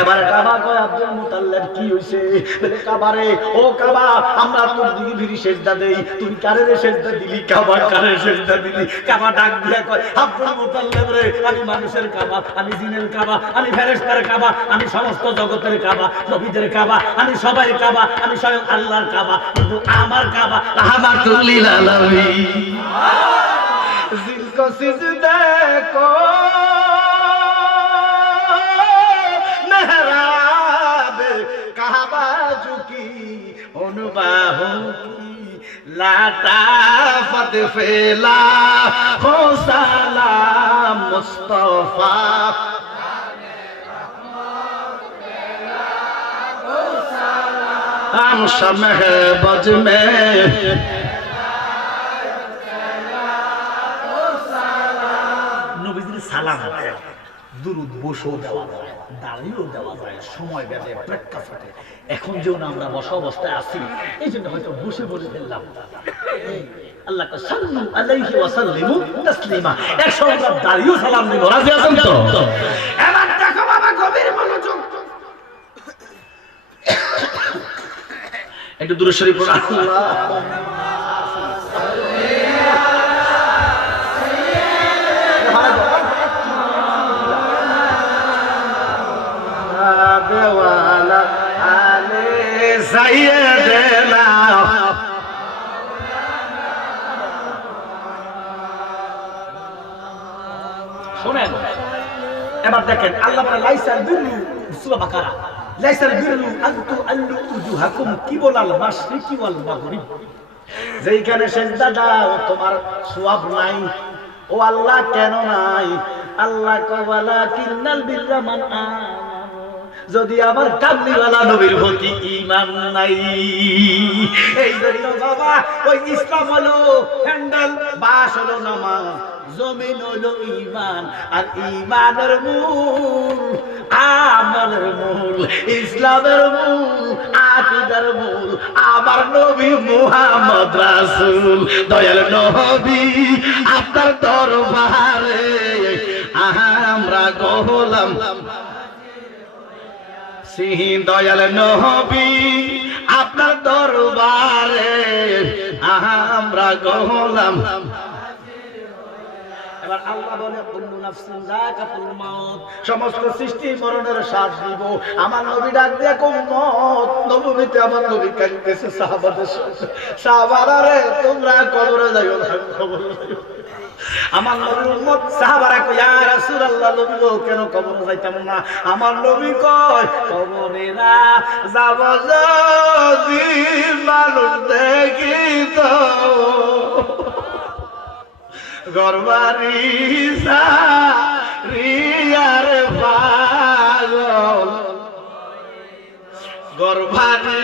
এবারে কাবা কয় আব্দুল মুতাল্লিব কি হইছে? বলে কাবা রে, ও কাবা, আমরা তোর দিকে ফিরি সিজদা দেই, তুই কারে রে সিজদা দিলি? কাবা কারে সিজদা দিলি? কাবা ডাক দিয়ে কয় আব্দুল মুতাল্লিব রে, আমি মানুষের কাবা, আমি জিনের কাবা, আমি ফেরেশতার কাবা, আমি সমস্ত জগতের কাবা, নবীদের কাবা, আমি সবাই কাবা, আমি স্বয়ং আল্লাহর কাবা, কিন্তু আমার কাবা রাহমাতুল লিল আলামিন। जिनको सिजदे को मेहराबे काबा झुकी, उन बाहों की लाताफत फैला हो सलाम मुस्तफा। हम शमह बज में সালাম, দুরুদ বসেও দেওয়া যায়, দাঁড়িয়েও দেওয়া যায়, সময় বেঁধে প্রেক্ষাপটে। এখন যেও না আমরা বসা অবস্থায় আছি, এই জন্য হয়তো বসে বলে ফেললাম। আল্লাহ সাল্লু আলাইহি ওয়া সাল্লিমু তাসলিমা, একশো আমরা দাঁড়িয়েও সালাম দিব। রাজি আছেন তো? এবার দেখো বাবা, গভীর মনোযোগ। একটু দুরূদ শরীফ পড়ুন। দেওয়ালা আলে সাইয়েদেনা। শুনেন এবার দেখেন আল্লাহ বলে লাইসাল বিররু, সূরা বাকারা, লাইসাল বিররু আন তুআল্লু উজুহাকুম কিবলাল মাশরিকি ওয়াল মাগরিব। যেইখানে সিজদা দাও তোমার সওয়াব নাই। ও আল্লাহ কেন নাই? আল্লাহ কয় ওয়ালাকিন্নাল বিররা মান আমানু, যদি আমার কামলিওয়ালা নবীর প্রতি ঈমান নাই। এই জন্য বাবা ওই ইসলাম হলো হ্যান্ডেল, বাস হলো নামাজ, জমিন হলো ঈমান, আর ঈমানের মূল আমলের মূল, ইসলামের মূল, আকীদার মূল আমার নবী মুহাম্মদ রাসূল। দয়াল নবী আপনার দরবারে আমরা গোলাম, সিহি দয়াল নবী আপনার দরবারে আমরা গোলাম। এবার আল্লাহ বলে কুল্লু নাফসিন যায়কাতুল মাউত, সমস্ত সৃষ্টি মরণের স্বাদ নিব। আমার নবী ডাক দিয়ে উম্মত, নবীতে আমার নবী কাঁদতেছে সাহাবাদের সাথে, সাহাবারা রে তোমরা কবরে যাইও না, কবরে যাইও। আমার নবীর উম্মত সাহাবারা কয় ইয়া রাসূলুল্লাহ, নবী গো কেন কবরে যাইতাম না? আমার নবী কয় কবরে না যাব যদি মানুষ দেখিত গরবারি সারিয়ার পাগল, গরবারি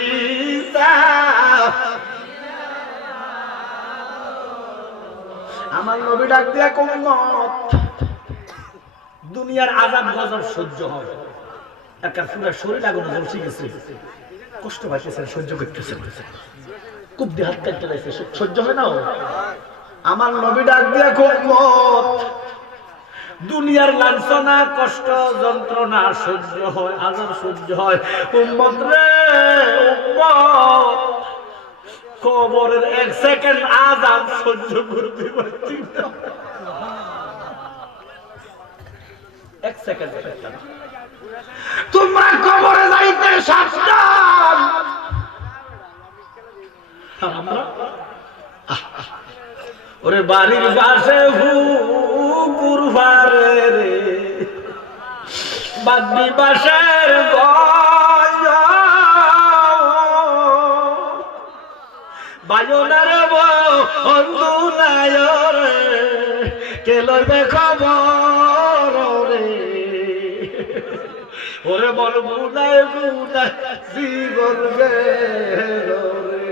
আমার নবী ডাক দিয়া উম্মত, দুনিয়ার আযাব গজব সহ্য হয়, একটা পুরো শরীর আগুন জ্বলছে গেছে, কষ্ট পাইতেছেন, সহ্য করতেছেন, খুব দেহাত কাটতে লাগছে, সহ্য হয় না। আমার নবী ডাক দিয়া উম্মত, দুনিয়ার লাঞ্ছনা কষ্ট যন্ত্রণা সহ্য হয়, আযাব সহ্য হয়, উম্মত রে উম্মত কবরের 1 সেকেন্ড আযাব সহ্য করতে পারছি না। 1 সেকেন্ড তোমরা কবরে যাইতে সাবধান। আমরা ওরে বাড়ির পাশে পুকুর পারে রে, বাগদি পাশের বাজনার বন্ধু নাই রে, কে লইবে খবর রে, ওরে বল বুনায় বুনায় জীবন গেল রে।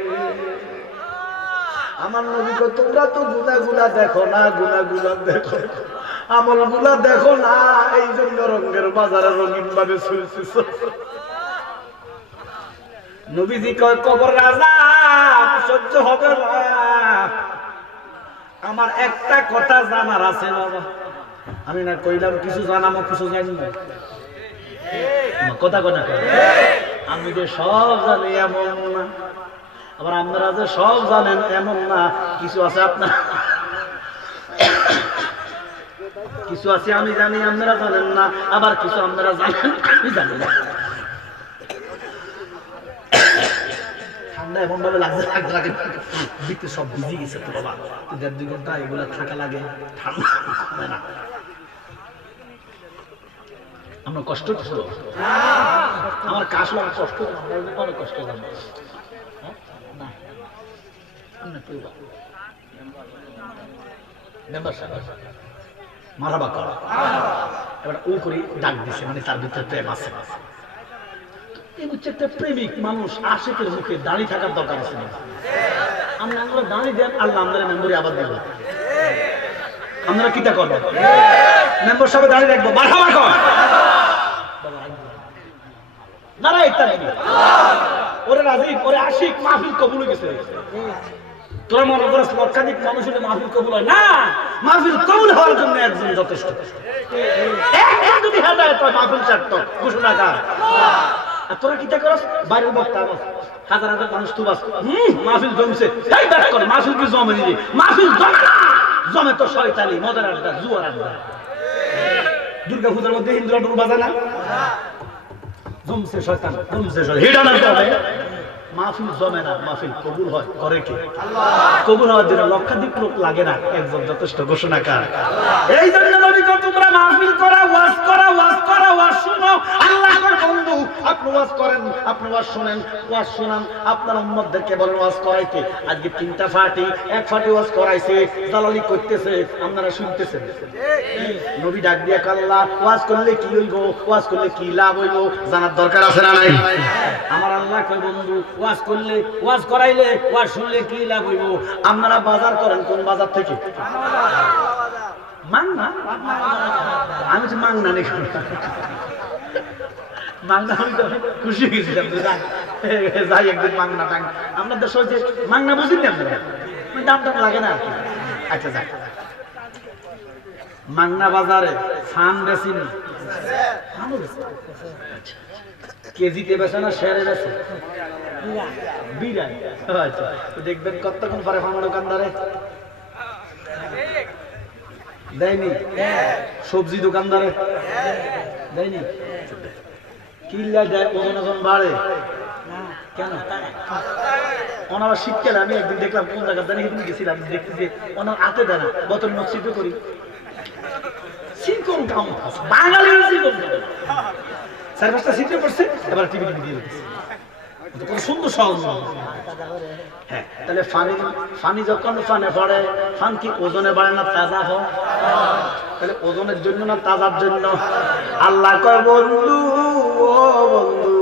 আমার নবী কয় তোমরা তো গুনাহগুলা দেখো না, গুনাহগুলা দেখো, আমলগুলা দেখো না, এই জন্য রঙের বাজারে রঙিন ভাবে চলছিস। নবীজি কয় কবর আযাব সহ্য হবে না। আমার একটা কথা জানার আছে বাবা, আমি না কইলাম কিছু জানামো কিছু জানি না, কথা কথা আমি যে সব জানি এমন না, আবার আপনারা যে সব জানেন এমন না, কিছু আছে আপনার, কিছু আছে আমি জানি আপনারা জানেন না, আবার কিছু আপনারা জানেন আমি জানি না। ঠান্ডা এমন ভাবে লাগছে, লাগে ভিতরে সব ভিজে গেছে তো বাবা, 1.5-2 ঘন্টা এগুলো থাকা লাগে, ঠান্ডা কমে না। আমরা কষ্ট করবো, আমার কাশ লাগা কষ্ট, অনেক কষ্ট জানো মারাবা কর। এবার ও করে ডাক দিছে, মানে তার ভিতরে প্রেম আছে। এই হচ্ছে একটা প্রেমিক মানুষ, আশিকের মুখে দাঁড়িয়ে থাকার দরকার আছে না। আমরা দাঁড়িয়ে দেন, আল্লাহ আমাদের মেম্বরি আবার দেব, আমরা কিটা করবো, মেম্বার সবাই দাঁড়িয়ে রাখবো, মারহাবা কর দাঁড়াই, ওরে রাজি, ওরে আশিক, মাহফিল কবুল হয়ে গেছে। তোরা মনে করিস লক্ষাধিক মানুষ হলে মাহফিল কবুল হয় না, মাহফিল কবুল হওয়ার জন্য একজন যথেষ্ট। যদি হেদায়েত হয় মাহফিল ছাড়তো ঘোষণাকার, আর তোরা কি তা করস বাইরের বক্তা আবাস হাজার হাজার মানুষ তো বাস মাহফিল জমছে এই ব্যাট কর মাহফিল কি জমে নি মাহফিল জমে না জমে তো শয়তানি মদের আড্ডা জুয়ার আড্ডা দুর্গা পূজার মধ্যে হিন্দুরা ডুল বাজায় না জমছে শয়তান জমছে শয়তান হেডা না হবে মাহফিল জমে না মাহফিল কবুল হয় করে কি আল্লাহ কবুল হওয়ার জন্য লক্ষাধিক লোক লাগে না একজন যথেষ্ট ঘোষণাকার এই জন্য নবী কো তোমরা মাহফিল করা ওয়াজ শুনো আল্লাহর বন্ধু আপনি ওয়াজ করেন আপনি ওয়াজ শুনেন ওয়াজ শুনান আপনার উম্মতদেরকে বলেন ওয়াজ করাইতে আজকে তিনটা ফাটি এক ফাটি ওয়াজ করাইছে দালালি করতেছে আপনারা শুনতেছেন নবী ডাক দিয়া আল্লাহ ওয়াজ করলে কি হইব ওয়াজ করলে কি লাভ হইব জানার দরকার আছে না নাই আমার আল্লাহ কয় বন্ধু ওয়াজ করলে ওয়াজ করাইলে ওয়াজ শুনলে কি লাভ হইব আপনারা বাজার করেন কোন বাজার থেকে মাংনা আমি তো মাংনা নেই মাংনা আমি তো খুশি গেছিলাম যাই একদিন মাংনা টাং আমরা দেশ যে মাংনা বুঝিনি আপনারা দাম টাম লাগে না আচ্ছা যাক মাংনা বাজারে ফান বেশিনি কেজিতে বেছে না শেয়ারে বেছে বিরাই আচ্ছা দেখবেন কতক্ষণ পরে ফান দোকানদারে দেয়নি সবজি দোকানদারে দেয়নি কিল্লা দেয় ওজন ওজন বাড়ে কেন ওনারা শিখতে আমি একদিন দেখলাম কোন জায়গা জানি সেদিন গেছিলাম দেখতে যে ওনার হাতে দেয় না বোতল মসজিদ করি সিনকম কাম বাঙালির সিনকম চার পাঁচটা সিটে পড়ছে এবার টিভি দিয়ে দিচ্ছে কত সুন্দর সহজ হ্যাঁ তাহলে ফানি যখন ফানে পড়ে ফান কি ওজনে বাড়ে না তাজা হয় তাহলে ওজনের জন্য না তাজার জন্য আল্লাহ কয় বন্ধু ও বন্ধু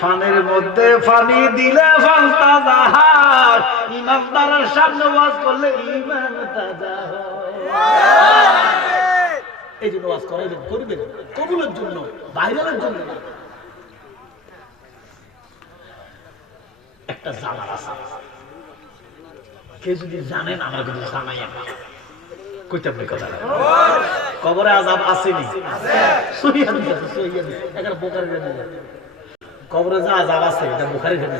ফানের মধ্যে ফানি দিলে ফান তাজা হয় ইমানদারের সামনে ওয়াজ করলে ঈমান তাজা হয় এই জন্য ওয়াজ করাইবেন করবেন কবুলের জন্য ভাইরালের জন্য না একটা জানা আছে কে যদি জানেন আমার কিন্তু জানাই কইতে আপনি কথা কবরে আযাব আসেনি কবরে যা আযাব আছে এটা বুখারী থেকে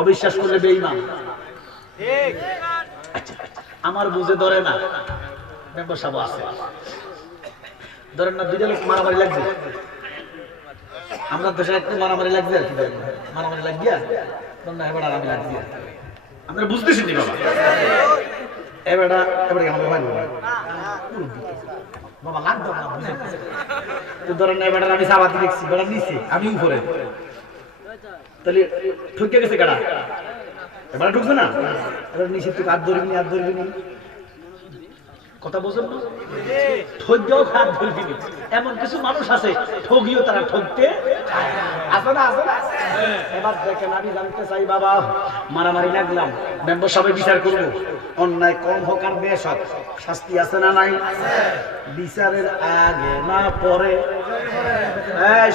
অবিশ্বাস করলে বেঈমান ঠিক আচ্ছা আমার বুঝে ধরে না মেম্বার সাহেব আছে ধরেন না দুইটা লোক মারামারি লাগছে আমরা দেশে একটু মারামারি লাগছে আর কি মারামারি লাগিয়া তোমরা এবার আরামে লাগছে আমরা বুঝতেছি নি বাবা এবারে আমার ভাই বাবা লাগবে না বুঝতেছি তো ধরেন এবারে আমি সাবাতি দেখছি বেড়া নিচে আমি উপরে তাহলে ঠকে গেছে কাটা এবারে ঢুকছে না এবার নিচে তুই হাত ধরবি নি কথা বোঝেন না ঠকলেও হাত ধরবি এমন কিছু মানুষ আছে ঠগিও তারা ঠকতে আছে না এবার দেখেন আমি জানতে চাই বাবা মারামারি লাগলাম মেম্বার সাহেব বিচার করবো অন্যায় কম হোক আর বেশ হোক শাস্তি আছে না নাই বিচারের আগে না পরে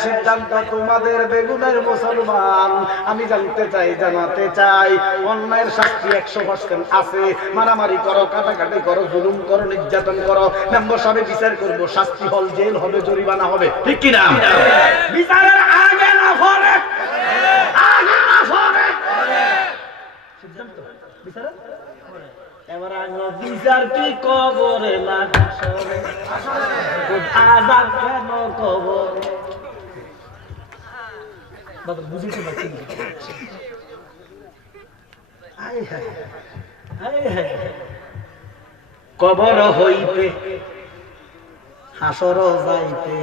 সিদ্ধান্ত তোমাদের বেগুনের মুসলমান আমি জানতে চাই জানাতে চাই অন্যায়ের শাস্তি 100% আছে মারামারি করো কাটাকাটি করো জুলুম করো নির্যাতন করো মেম্বার সাহেব বিচার করবো শাস্তি হল জেল হবে জরিমানা হবে ঠিক কিনা বিচারের আগে না পরে সিদ্ধান্ত বিচারের এবার বিচার কি কবরে না আযাব কেন কবরে বাবা বুঝিতে পারছি না কবর হইতে হাসর যাইতে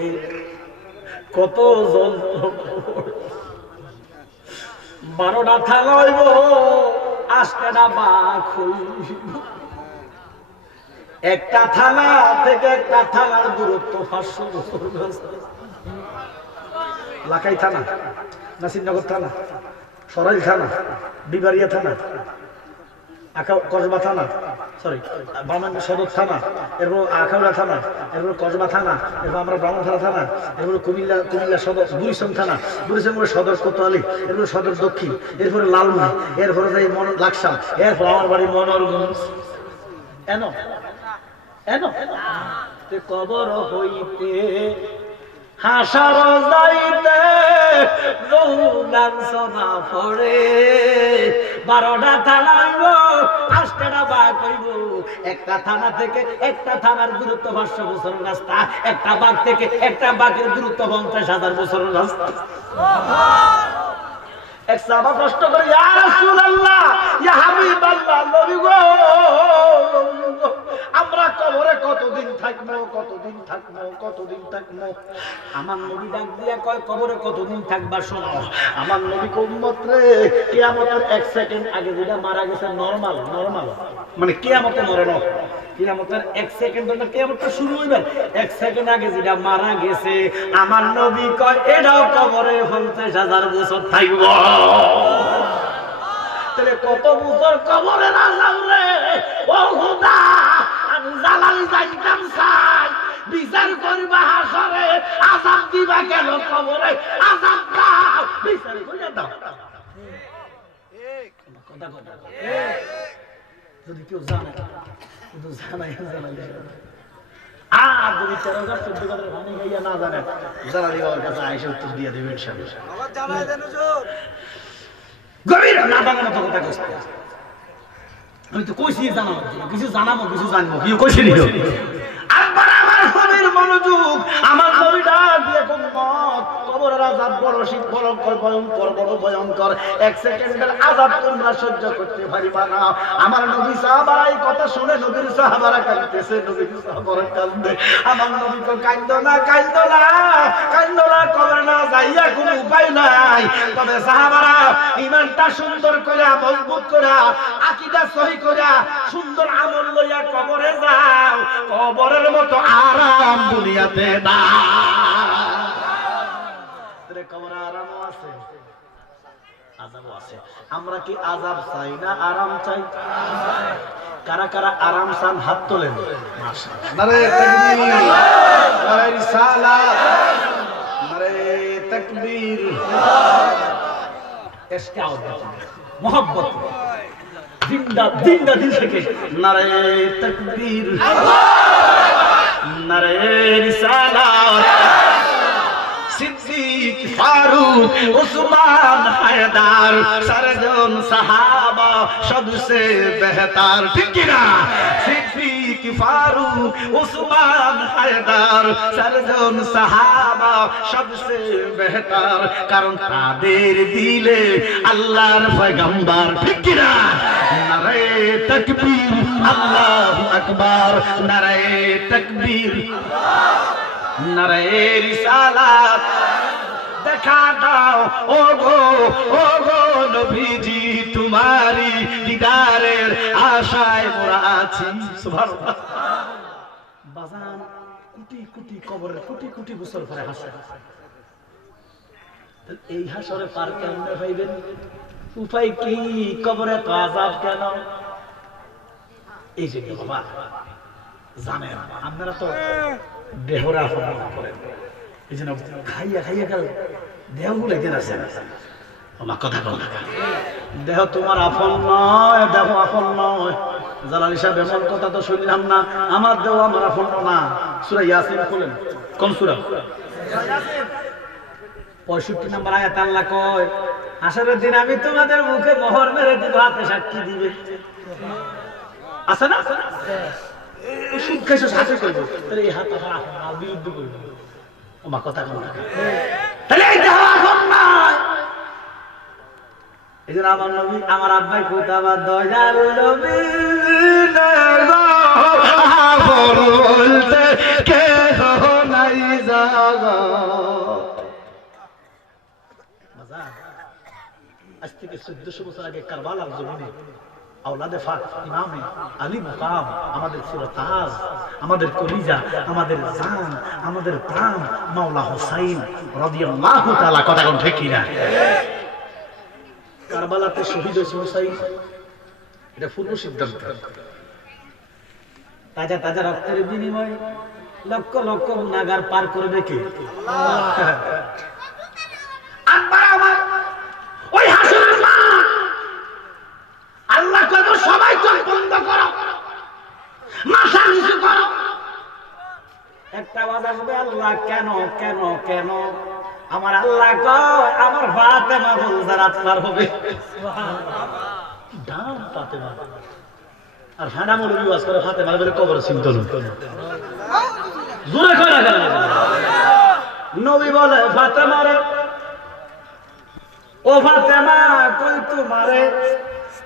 কত যন্ত্র 12টা থালা হইব আজকেটা বাঘ একটা থানা থেকে একটা থানার দূরত্ব 500 বছর লাকাই থানা নাসিরনগর থানা সরাইল থানা বিবারিয়া থানা কসবা থানা সরি ব্রাহ্মণ সদর থানা এরপর আখাউড়া থানা এরপর কসবা থানা এরপর আমরা ব্রাহ্মণপাড়া থানা এরপর কুমিল্লা সদর বুড়িচং থানা বুড়িচংয়ের সদর কোতোয়ালি এরপর সদর দক্ষিণ এরপরে লালমনি এরপরে যাই লাকসাম এরপর আমার বাড়ি মনোরগঞ্জ কবর হইতে হাসার যাইতে রৌলান সোনা পড়ে 12টা থানাইব 5টা বাঘ হইব একটা থানা থেকে একটা থানার দূরত্ব 500 বছরের রাস্তা একটা বাঘ থেকে একটা বাঘের দূরত্ব 50,000 বছরের রাস্তা এক সাহাবা প্রশ্ন করে ইয়া রাসূলুল্লাহ ইয়া হাবিবাল্লাহ নবী গো আমরা কবরে কতদিন থাকবো আমার নবী ডাক দিয়া কয় কবরে কতদিন থাকবা শোনো আমার নবী কো উম্মত রে কিয়ামতের 1 সেকেন্ড আগে যেটা মারা গেছে নরমাল মানে কিয়ামতে মরে না কিয়ামতের 1 সেকেন্ড হলো কিয়ামতটা শুরু হইবে 1 সেকেন্ড আগে যেটা মারা গেছে আমার নবী কয় এটাও কবরে 50,000 বছর থাকবো তাহলে কত বছর কবরে রাজাম রে ও খোদা আমি জালালি যাইতাম চাই বিচার করবা হাসরে আযাব দিবা কেন কবরে আযাব দাও বিচার করে দাও কথা যদি কেউ জানে কিন্তু জানাই আর যদি 13,000-14,000 ভানি গাইয়া না জানে জালালি বাবার কাছে আইসা উত্তর দিয়ে দেবে ইনশাআল্লাহ বাবা জানাই দেন হুজুর গভীর না জানার মতো কথা কইছে আমি তো কইছি জানাবো কিছু জানাবো কিছু জানবো কি কইছি নি একবার আমার নবীর মনোযোগ আমার নবীটা দিয়ে কোন মত কবরের আযাব বড় শীত বড় ভয়ঙ্কর 1 সেকেন্ডের আযাব তোমরা সহ্য করতে পারিবা না আমার নবী সাহাবারা এই কথা শুনে নবীর সাহাবারা কাঁদতেছে নবীর সাহাবারা কাঁদে আমার নবী তো কাঁদো না কবরে না যাইয়া কোনো উপায় নাই তবে সাহাবারা ঈমানটা সুন্দর করে মজবুত করে আকীদা সহি করে সুন্দর আমল লইয়া কবরে যাও কবরের মতো আরাম দুনিয়াতে না কবরে আরামও আছে আযাবও আছে আমরা কি আযাব চাই না আরাম চাই কারা কারা আরাম চান হাত তোলেন মাশাআল্লাহ নারে তাকবীর নারে রিসালাত নারে তাকবীর ইশক মোহব্বত জিন্দা দিল থেকে নারে তাকবীর নারে রিসালাত সিদ্দিক ফারুক উসমান হায়দার চারজন সাহাবা সবসে বেহতার ঠিক কি না সিদ্দিক ফারুক উসমান হায়দার চারজন সাহাবা সবসে বেহতার কারণ তাদের দিলে আল্লাহর পয়গম্বর ঠিক কি না নারে তাকবীর আল্লাহু আকবার নারে তাকবীর নারে রিসালাত দেখা দাও ও গো নবীজি তোমারি দিদারের আশায় মোরা আছি সুবহানাল্লাহ বাজান কোটি কবরের কোটি বছর পরে হাসে এই হাসরে পার কেমনে পাইবেন উপায় কি কবরে তো আযাব কেন এই যে বাবা জানেন আপনারা তো দেহরা ফোন করেন এই জন্য খাইয়া গেল দেহগুলো কেন আছে আমার কথা দেহ তোমার আপন নয় দেহ আপন নয় জালালি সাহেব এমন কথা তো শুনলাম না আমার দেহ আমার আপন না সূরা ইয়াসিন খুলেন কোন সূরা 65 নম্বর আয়াত আল্লাহ কয় হাসরের দিন আমি তোমাদের মুখে মোহর মেরে দিব হাতে সাক্ষী দিবে আছে না সুদ খাইছো সাথে করবো তাহলে এই হাত আমার বিরুদ্ধে করবো আমার কথা তাহলে এই দেহ আপন নয় এই জন্য আমার নবী আমার আব্বাই কইতে আমার দয়াল নবী বলতে কে নাই জাগা আজ থেকে 1400 বছর আগে কারবালার জমিনে আওলাদে পাক ইমামে আলী মাকাম আমাদের সুরতাজ আমাদের কলিজা আমাদের জান আমাদের প্রাণ মাওলা হুসাইন রাদিয়াল্লাহু তাআলা কথা কোন ঠিক কি না কারবালাতে শহীদ হয়েছে হুসাইন এটা পূর্ব সিদ্ধান্ত তাজা রক্তের বিনিময়ে লক্ষ লক্ষ গুনাহগার পার করবে কে আল্লাহ আকবার আমার ওই হাসরের মাঠ আল্লাহ কত সবাই চোখ বন্ধ করো মাথা নিচু করো এক একটা আওয়াজ আসবে, আল্লাহ কেন কেন কেন? আমার আল্লাহ কয় আমার ফাতেমা ফুলজারাত পার হবে। ডান ফাতেমা আর হানা মৌলবী ওয়াজ করে ফাতেমা বলে কবর চিন্তন জোরে কয় না কেন? নবী বলে ফাতেমা রে, ও ফাতেমা কই তোমারে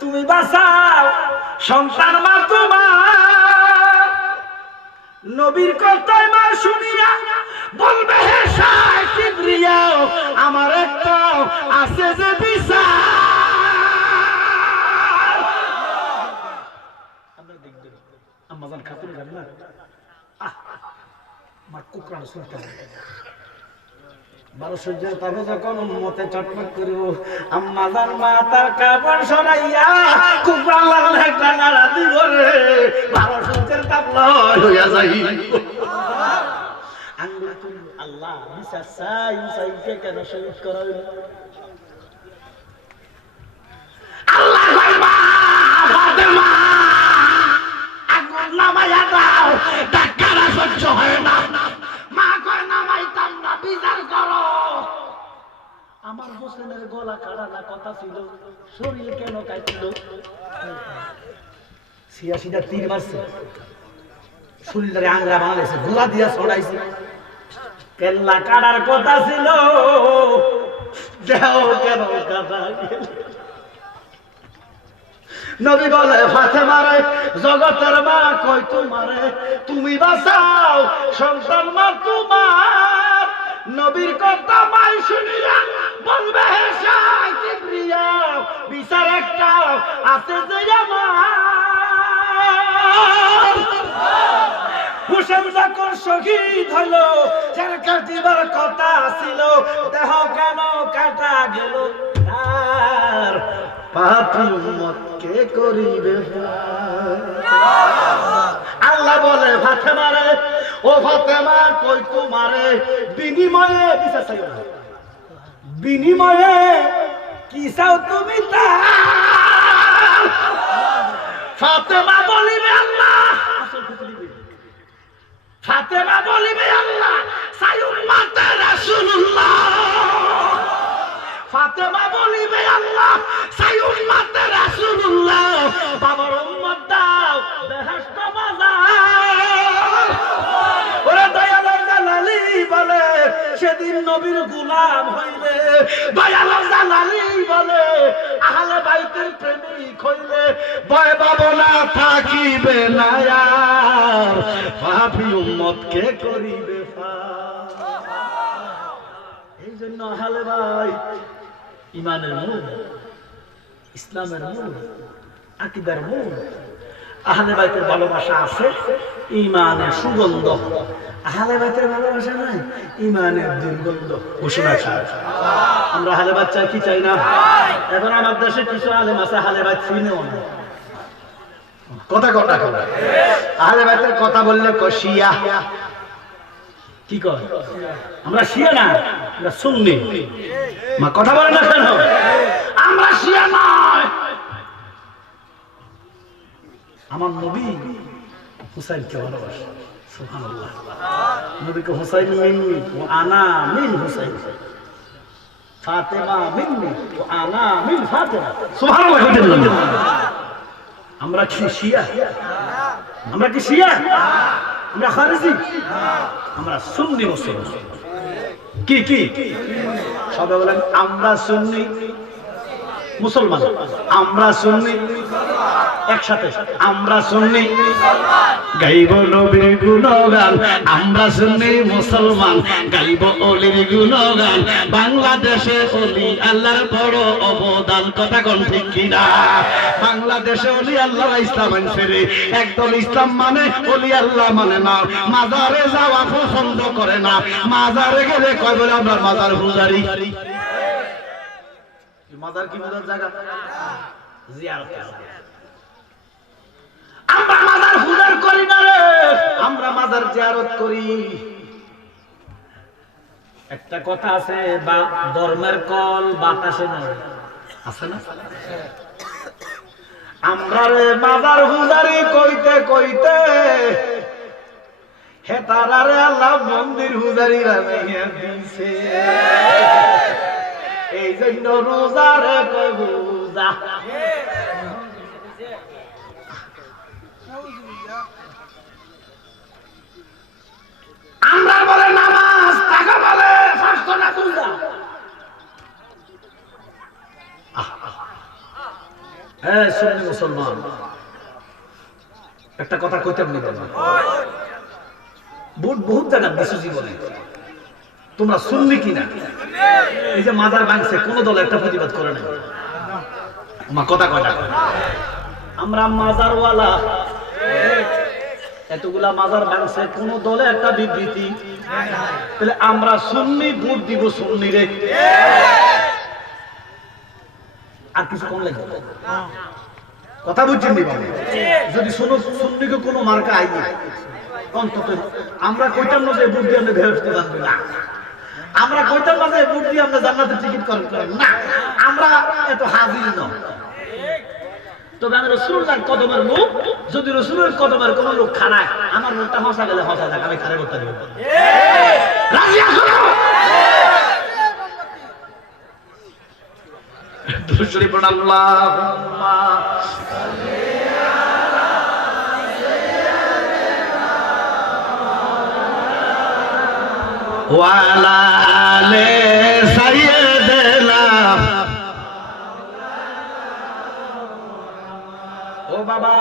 তুমি বাঁচাও, সন্তান মা তোমার। নবীর কথায় মা শুনিয়া বলবে হে শাহ কিবরিয়া, আমার একটা আছে যে বিচার। আপনারা দেখবেন আম্মাজান খাতুন গান না, আমার কুকরান সুলতান 1200 তারপর যখন উম্মতে চটপট করিব, আম্মাজান মাতার কাপড় সরাইয়া কুকরান লাগলে একটা নাড়া দিব রে, 1200 তাপলা হইয়া যাই। আঙ্গুল তুলি আল্লাহ বিচার চাই, চাইকে কেন শহীদ করা হইল? আল্লাহ কইবা ফাতেমা আগুন নামাইয়া দাও, টাকারা সহ্য হয় না। মা কয় নামাইতাম না, বিচার করো। আমার হোসেনের গলা কাটার কথা ছিল, শরীর কেন কাটছিল? 86টা তীর মারছে, শরীরে আংরা বাংলাইছে, গোলা দিয়া ছড়াইছে। কেল্লা কাটার কথা ছিল, দেহ কেন কাটা গেল? নবী বলে ফাতেমা রে, জগতের মা কই তোমারে তুমি বাঁচাও, সন্তান মা তোমার। নবীর কথা মাই শুনিয়া বলবে হে শাহ কিবরিয়া, বিচার একটা আছে যে আমার। হুসেন যখন শহীদ হলো, যার কাটিবার কথা ছিল, দেহ কেন কাটা গেল? তার পাপী উম্মতকে করিবে। আল্লাহ বলে ফাতেমা রে, ও ফাতেমা কই তোমারে বিনিময়ে বিচার চাইও না। বিনিময়ে কি চাও তুমি? তার ফাতেমা বলিবে আল্লাহ, ফাতেমা বলিবে আল্লাহ সাই উম্মতে রাসূলুল্লাহ। ফাতেমা বলিবে আল্লাহ সাই উম্মতে রাসূলুল্লাহ। বাবার উম্মত দাও বেহেশত বাজার। ওরে দয়ালু জালালি বলে সেদিন নবীর গোলাম হইলে, দয়ালু জালালি বলে আহলে বাইতের প্রেমিক হইলে, ভয় ভাবনা থাকিবে না আর, পাপী উম্মতকে করিবে ফার। এই জন্য আহলে বাইত ইমানের মূল, ইসলামের মূল, আকীদার মূল। আহলে বাইতের ভালোবাসা আছে, ইমানের সুগন্ধ। আহলে বাইতের ভালোবাসা নাই, ইমানের দুর্গন্ধ। ঘোষণা চাই আমরা আহলে বাইত চাই কি চাই না? এখন আমার দেশে কিছু আলেম আছে আহলে বাইত চিনেও না। কথা কথা কথা আহলে বাইতের কথা বললে শিয়া কি কয়? আমরা শিয়া না, আমরা সুন্নি। মা কথা বলে না কেন? আমরা শিয়া নয়। আমার নবী হুসাইনকে ভালোবাসে, সুবহানাল্লাহ। নবীকে হুসাইন মিন্নি ওয়া আনা মিন হুসাইন, ফাতেমা মিন্নি ওয়া আনা মিন ফাতেমা, সুবহানাল্লাহ। আমরা কি শিয়া? আমরা কি শিয়া? আমরা খারিজি? আমরা সুন্নি মুসলমান। কি কি সবাই বলেন আমরা সুন্নি মুসলমান, আমরা সুন্নি একসাথে, আমরা সুন্নি গাইব নবীর গুণগান, আমরা সুন্নি মুসলমান গাইব অলির গুণগান। বাংলাদেশে অলি আল্লাহর বড় অবদান, কথা কোন ঠিক কিনা? বাংলাদেশে অলি আল্লাহ ইসলাম আনছে রে, একদল ইসলাম মানে অলি আল্লাহ মানে না। মাজারে যাওয়া পছন্দ করে না, মাজারে গেলে কয় বলে আমরা মাজার পূজারি। মাজার কি পূজার জায়গা? জিয়ারত। আমরা মাজার পূজার করি না রে, আমরা মাজার জিয়ারত করি। একটা কথা আছে, বা ধর্মের কল বাতাসে নয়, আছে না? আমরা রে মাজার পূজারি কইতে কইতে হে তারারে আল্লাহ মন্দির হুজারি বানাইয়া দিছে এই জন্য রোজারে কয় রোজা আমরা বলে নামাজ টাকা বলে স্বাস্থ্য না রোজা হ্যাঁ সুন্নি মুসলমান একটা কথা কইতাম নি বাবা বহুত জায়গা দিছো জীবনে তোমরা সুন্নি কিনা এই যে মাজার ভাঙছে কোন দল একটা প্রতিবাদ করে না মা কথা কয়টা আমরা মাজারওয়ালা এতগুলা মাজার ভাঙছে কোন দলে একটা বিবৃতি তাহলে আমরা সুন্নি ভোট দিব সুন্নি রে আর কিছু কম লাগবে কথা বুঝছেন নি বাবা যদি শোনো সুন্নিকে কোনো মার্কা আইনি অন্তত আমরা কইতাম না যে ভোট দিয়ে আমরা বেহেশতে যাবেন না আমরা কইতাম না যে ভোট দিয়ে আমরা জান্নাতের টিকিট করেন না আমরা এত হাজির নয় তবে আমি রাসূলুল্লাহর কদমের লোক যদি রাসূলের কদমের কোন লোক খানায় আমার মুখটা হসা গেলে হসা যাক আমি খারে করতে দেব রাজি আছো দুরূদ শরীফ পড়ুন আল্লাহুম্মা সাল্লি আলা সাইয়্যিদিনা ওয়া আলা আলি সাইয়্যিদিনা ও বাবা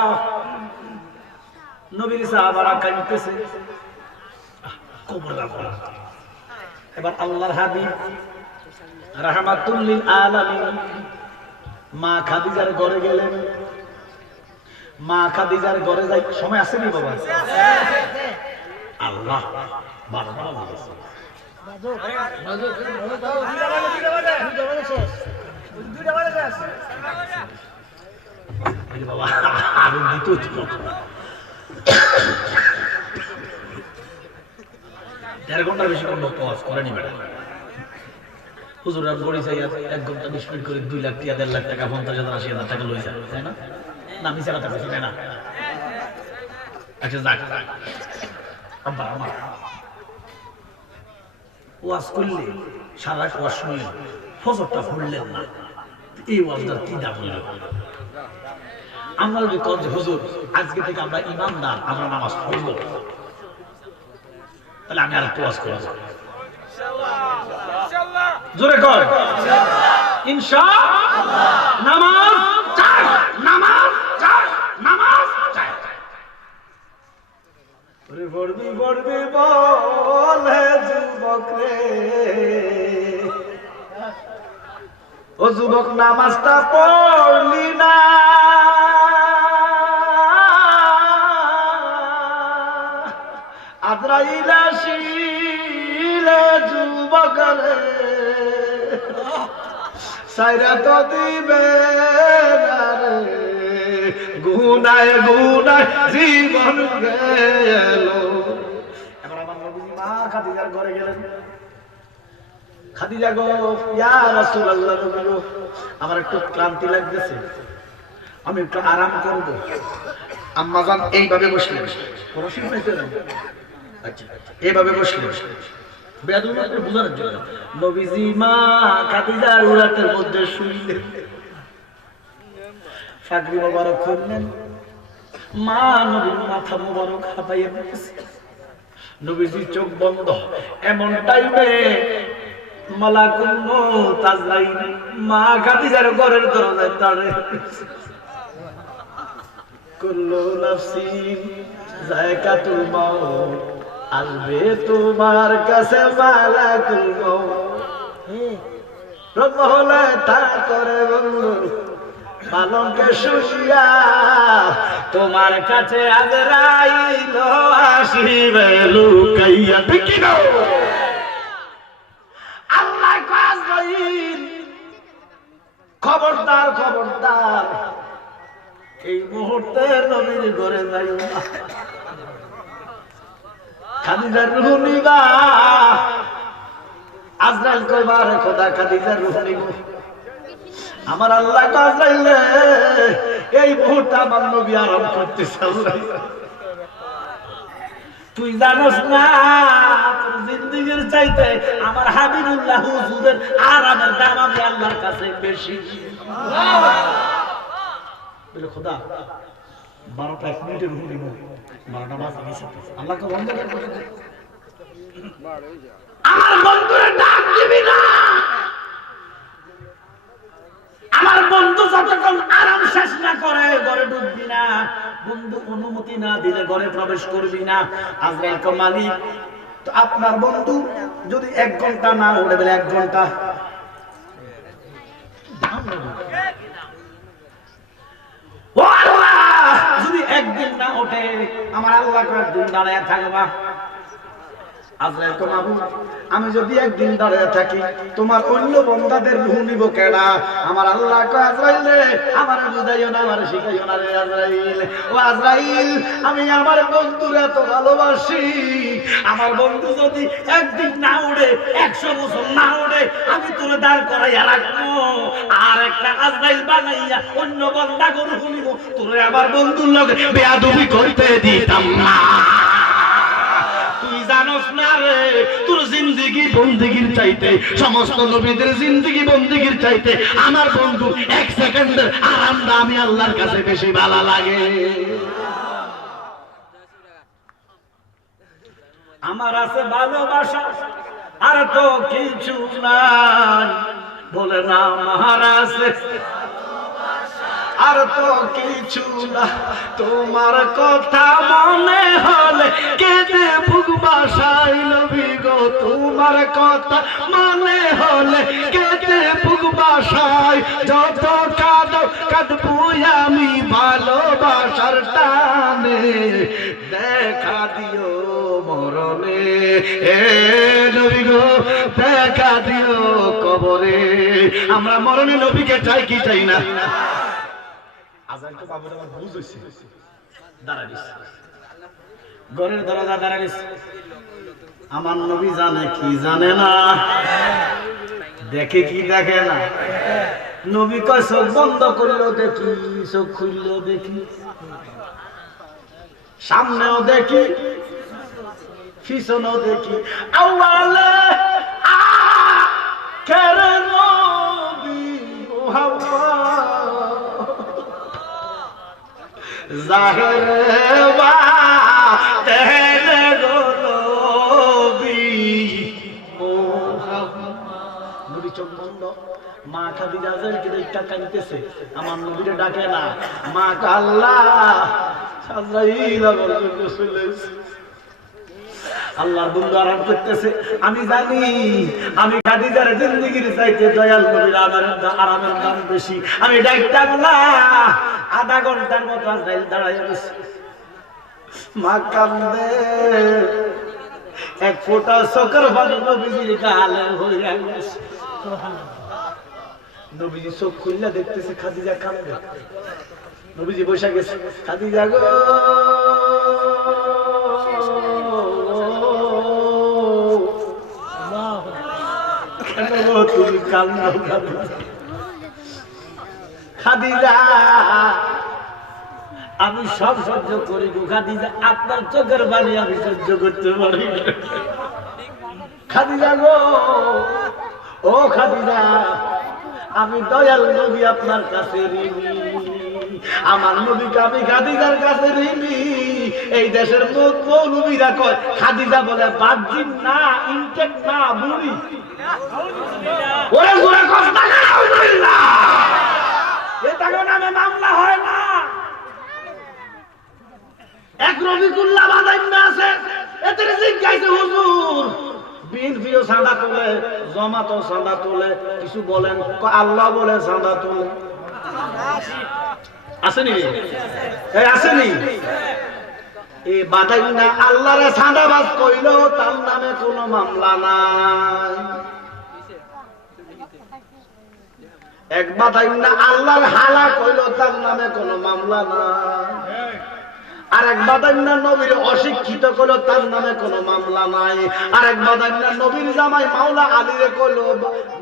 নবীর সাহাবারা কাঁদতেছে কবর রাখা এবার আল্লাহর হাবিব রাহমাতুল লিল আলামিন মা খাদিজার ঘরে গেলেন মা খাদিজার ঘরে যাই সময় আছে নি বাবা আল্লাহ বাবা বাবা আরো দ্বিতীয় 1.5 ঘন্টার বেশি কোন পজ করেনি ম্যাডাম হুজুর আর বড়ি চাই 1 ঘন্টা 20 মিনিট করে 2 লাখ 3.5 লাখ টাকা 50,000 80,000 টাকা লইছে তাই না না মিছা কথা কইছি তাই না আচ্ছা যাক আব্বা আমার ওয়াজ করলে সারা ওয়াজ শুনলে ফজরটা পড়লেন না এই ওয়াজটার কি দাম হলো আমরা যদি কল যে হুজুর আজকে থেকে আমরা ইমানদার আমরা নামাজ পড়ব তাহলে আমি আর একটু ওয়াজ করব ইনশাআল্লাহ জোরে কর ইনশাআল্লাহ নামাজ চাই নামাজ চাই নামাজ চাই ওরে পড়বি পড়বি বলে যুবক রে ও যুবক নামাজটা পড়লি না আজরাইল আসিলে যুবক রে সাইরা তো দিবে না রে গুনায় গুনায় জীবন গেল এবার আমার নবী মা খাদিজার ঘরে গেলেন খাদিজা গো ইয়া রাসূলুল্লাহ নবী গো আমার একটু ক্লান্তি লাগতেছে আমি একটু আরাম করব আম্মা জান এইভাবে বসলেন পরশি হইতে না আচ্ছা এইভাবে বসলেন বেয়াদবি করে বুঝানোর জন্য নবীজি মা খাদিজার উরাতের মধ্যে শুইলেন ফাগরি মোবারক খুললেন মা নবীর মাথা মোবারক হাতাইয়া দিতেছে নবীজি চোখ বন্ধ এমন টাইমে মালাকুল মউত আজরাইল মা খাদিজার ঘরের দরজায় দাঁড়িয়ে কুল্লু নাফসিন যায়কাতুল মাউত আসবে তোমার কাছে মালাকুল মউত রব হলে তা করে বন্ধু পালঙ্কে শুইয়া তোমার কাছে আজরাইল আসিবে লুকাইয়া ঠিক না আল্লাহ আজরাইল খবরদার খবরদার এই মুহূর্তে নবীর ঘরে যাইও না খাদিজার রূহ নিবা আজরাইল কইবার খোদা খাদিজার রূহ নিব আমার আল্লাহ আজরাইল এই মুহূর্তে আমার নবী আরাম করতেছে আল্লাহ তুই জানোস না তোর জিন্দেগির চাইতে আমার হাবিবুল্লাহ হুজুরের আরামের দাম আমি আল্লাহর কাছে বেশি। বলে খোদা 12টা 1 মিনিটের রুহু নিব, 12টা বাজে গেছে, আল্লাহকে বন্ধ করে দে। আমার বন্ধুরে ডাক দিবি না। আমার বন্ধু যতক্ষণ আরাম শেষ না করে ঘরে ঢুকবি না, বন্ধু অনুমতি না দিলে ঘরে প্রবেশ করবি না। আজরাইল কো মালিক, তো আপনার বন্ধু যদি 1 ঘন্টা না উঠে, বলে 1 ঘন্টা ও আল্লাহ, যদি একদিন না ওঠে আমার আল্লাহ কয়েকদিন দাঁড়ায় থাকবা। আজরাইল কো মাবুদ, আমি যদি একদিন দাঁড়ায় থাকি তোমার অন্য বান্দাদের রূহ নিব কেডা? আমার আল্লাহ কয় আজরাইল রে, আমার বুঝাইও না, আমার শিখাইও না রে আজরাইল। ও আজরাইল, আমি আমার বন্ধুরে এত ভালোবাসি, আমার বন্ধু যদি একদিন না উড়ে, 100 বছর না উড়ে, আমি তোরে দাঁড় করাইয়া রাখবো, আর একটা আজরাইল বানাইয়া অন্য বান্দা গরু নিব, তোরে আমার বন্ধুর লগে বেয়াদবি করতে দিতাম না। জানোস না রে, তোর জিন্দেগি বন্দেগির চাইতে, সমস্ত নবীদের জিন্দেগি বন্দেগির চাইতে আমার বন্ধু 1 সেকেন্ডের আরামটা আমি আল্লাহর কাছে বেশি ভালো লাগে। আমার আছে ভালোবাসা আর তো কিছু নাই, বলে না মহারাজ আর তো কিছু না, তোমার কথা মনে হলে কেঁদে বুক বাসাই নবী গো, তোমার কথা মনে হলে কেঁদে বুক বাসাই, যত কাঁদো কাঁদবো আমি ভালোবাসার টানে, দেখা দিও মরণে এ নবী গো, দেখা দিও কবরে। আমরা মরণে নবীকে চাই কি চাই না? ঘরের দরজা দাঁড়াইছে, আমার নবী জানে কি জানে না, দেখে কি দেখে না। নবী কয় চোখ বন্ধ করলো দেখি, চোখ খুললো দেখি, সামনেও দেখি পিছনেও দেখি, আউয়ালে আখেরে নবী মুহাম্মদ, জাহেরে বাতেনে গো নবী মুহাম্মদ। নবী চোখ বন্ধ, মা খাদিজা আজরাইলকে দেখে কাঁদতেছে, আমার নবীরে ডাকে না, মা আল্লাহ আজরাইল আমার জন্য চলে এসেছে। আল্লাহর বন্ধু আরাম করতেছে, আমি জানি আমি খাদিজার জিন্দেগির চাইতে দয়াল নবীর আরামের দাম বেশি। আমি ডাকতাম না, আধা ঘন্টার মতো আজরাইল দাঁড়াইয়া গেছে, মা কান্দে, 1 ফোঁটা চোখের পানি নবীজির গালে হইয়া গেছে। নবীজি চোখ খুললা দেখতেছে খাদিজা কান্দে, নবীজি বসে গেছে, খাদিজা গো তুমি কান্না, খাদিজা আমি সব সহ্য করি গো খাদিজা, আপনার চোখের বাণী আমি সহ্য করতে পারি না। খাদিজা গো, ও খাদিজা, আমি দয়াল নবী আপনার কাছে ঋণী, আমার নবীকে আমি খাদিজার কাছে ঋণী। এই দেশের মৌলবীরা কয় খাদিজা বলে বাহ্যিক না, ইনটেক না, বুড়ি। ওরে জোরে কথা না, এটা নামে মামলা হয় না। এক রবিকুল্লাহ বাদাইম না আছে, এতে জিজ্ঞাসা হুজুর বিএনপিও চাঁদা তোলে, জামাতও চাঁদা তোলে, কিছু বলেন? আল্লাহ বলে চাঁদা তোলে, আসেনি? আসেনি? এই বাদাইম না আল্লাহরে চাঁদাবাজ কইলো, তার নামে কোনো মামলা নাই। এক বাদাইম না আল্লাহর হালা কইলো, তার নামে কোনো মামলা নাই। আরেক বাদান্না নবীর অশিক্ষিত কইলো তার নামে কোনো মামলা নাই। আরেক বাদান্না নবীর জামাই মাওলা আলীরে কইলো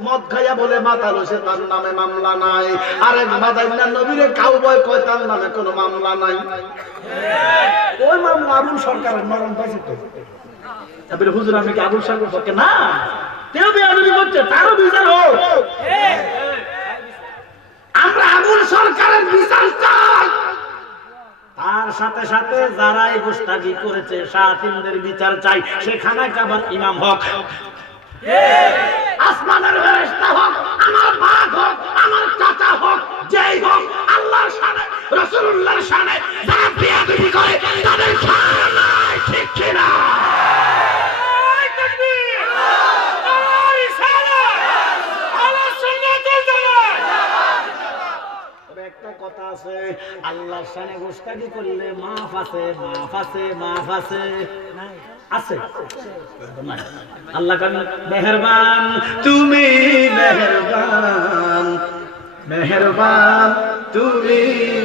মদ খাইয়া বলে মাতাল হইছে তার নামে মামলা নাই। আরেক বাদান্না নবীরে কাউবয় কয় তার নামে কোনো মামলা নাই। ওই মামলা আবুল সরকারের নরম পাইছে তো। তারপরে হুজুর আমি কি আবুল সরকার পক্ষে না? কেউ বেয়াদবি করছে তারও বিচার হোক। আমরা আবুল সরকারের বিচার চাই। তার সাথে সাথে যারা এই গোস্তাগি করেছে শায়াতিনদের বিচার চাই। সেখানে কাবার ইমাম হক, আসমানের ফেরেশতা হোক, আমার বাপ হোক, আমার চাচা হোক, যেই হোক, আল্লাহর শানে রাসূলুল্লাহর শানে যারা বেয়াদবি করে তাদের শান নাই, ঠিক কি না? একটা কথা আছে, আল্লাহর শানে গোস্তাগি করলে মাফ আছে, মাফ আছে, মাফ আছে, আছে। আল্লাহ কামি মেহেরবান, তুমি মেহেরবান, মেহেরবান, তুমি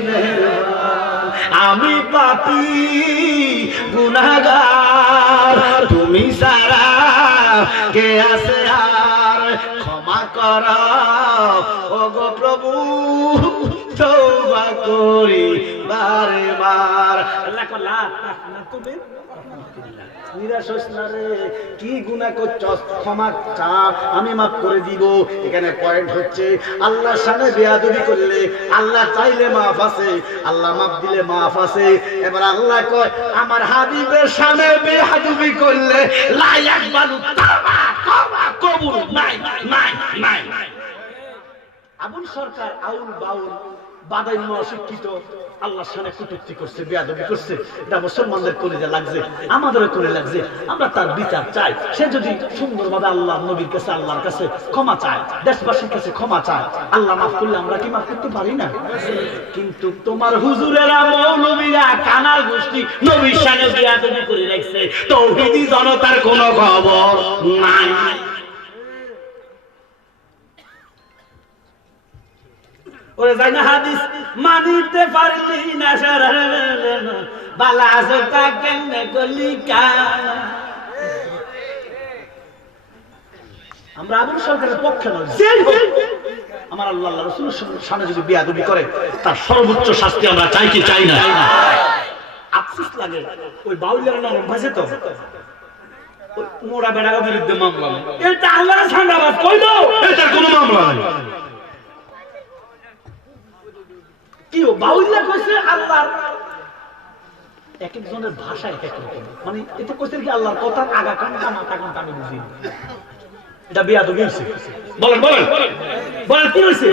মেহেরবান। আমি পাপী গুনাহগার, তুমি সারা কে আছে আর ক্ষমা করো ওগো প্রভু, তওবা করি বারে বার। আল্লাহ কলা না তুমি নিরাশ হইস না রে, কি গুনাহ করছস ক্ষমা চা, আমি মাফ করে দিব। এখানে পয়েন্ট হচ্ছে আল্লাহর শানে বেয়াদবি করলে আল্লাহ চাইলে মাফ আছে, আল্লাহ মাফ দিলে মাফ আছে। এবার আল্লাহ কয় আমার হাবিবের শানে বেয়াদবি করলে লা ইয়াকবালু তাওবা, তওবা কবুল নাই, নাই, নাই। আবুল সরকার আউল বাউল বাদাইন্য অশিক্ষিত আল্লাহর শানে কটূক্তি করছে, বেয়াদবি করছে। এটা মুসলমানদের কলিজা লাগছে, আমাদেরও কোলে লাগছে। আমরা তার বিচার চাই। সে যদি সুন্দরভাবে আল্লাহ নবীর কাছে, আল্লাহর কাছে ক্ষমা চায়, দেশবাসীর কাছে ক্ষমা চায়, আল্লাহ মাফ করলে আমরা কি মাফ করতে পারি না? কিন্তু তোমার হুজুরেরা মৌলবীরা কানার গোষ্ঠী নবীর শানে বেয়াদবি করে রাখছে, তৌহিদি জনতার কোনো খবর নাই। ওরে যাই না হাদিস মানিতে পারলি না বালা আসতা কেমনে করলি কান। আমরা আবুল সরকারের পক্ষে নয়, যেই হোক আমার আল্লাহ আল্লাহ রাসূলের সামনে যদি বেয়াদবি করে তার সর্বোচ্চ শাস্তি আমরা চাই কি চাই না? আফসোস লাগে ওই বাউলের নরম ভাষে তো ওই মোড়া বেড়ার বিরুদ্ধে মামলা, এটা আল্লাহর সান্দাবাদ কইলো, এটার কোনো মামলা নাই। কি বাউল্লা কইছে আল্লাহর এক একজনের ভাষা এক এক রকম, মানে এটা কইছে কি আল্লাহর কথা আগা কান মাথা কান আমি বুঝি। এটা বেয়াদবি হইছে। বলেন বলেন বলেন কি হইছে?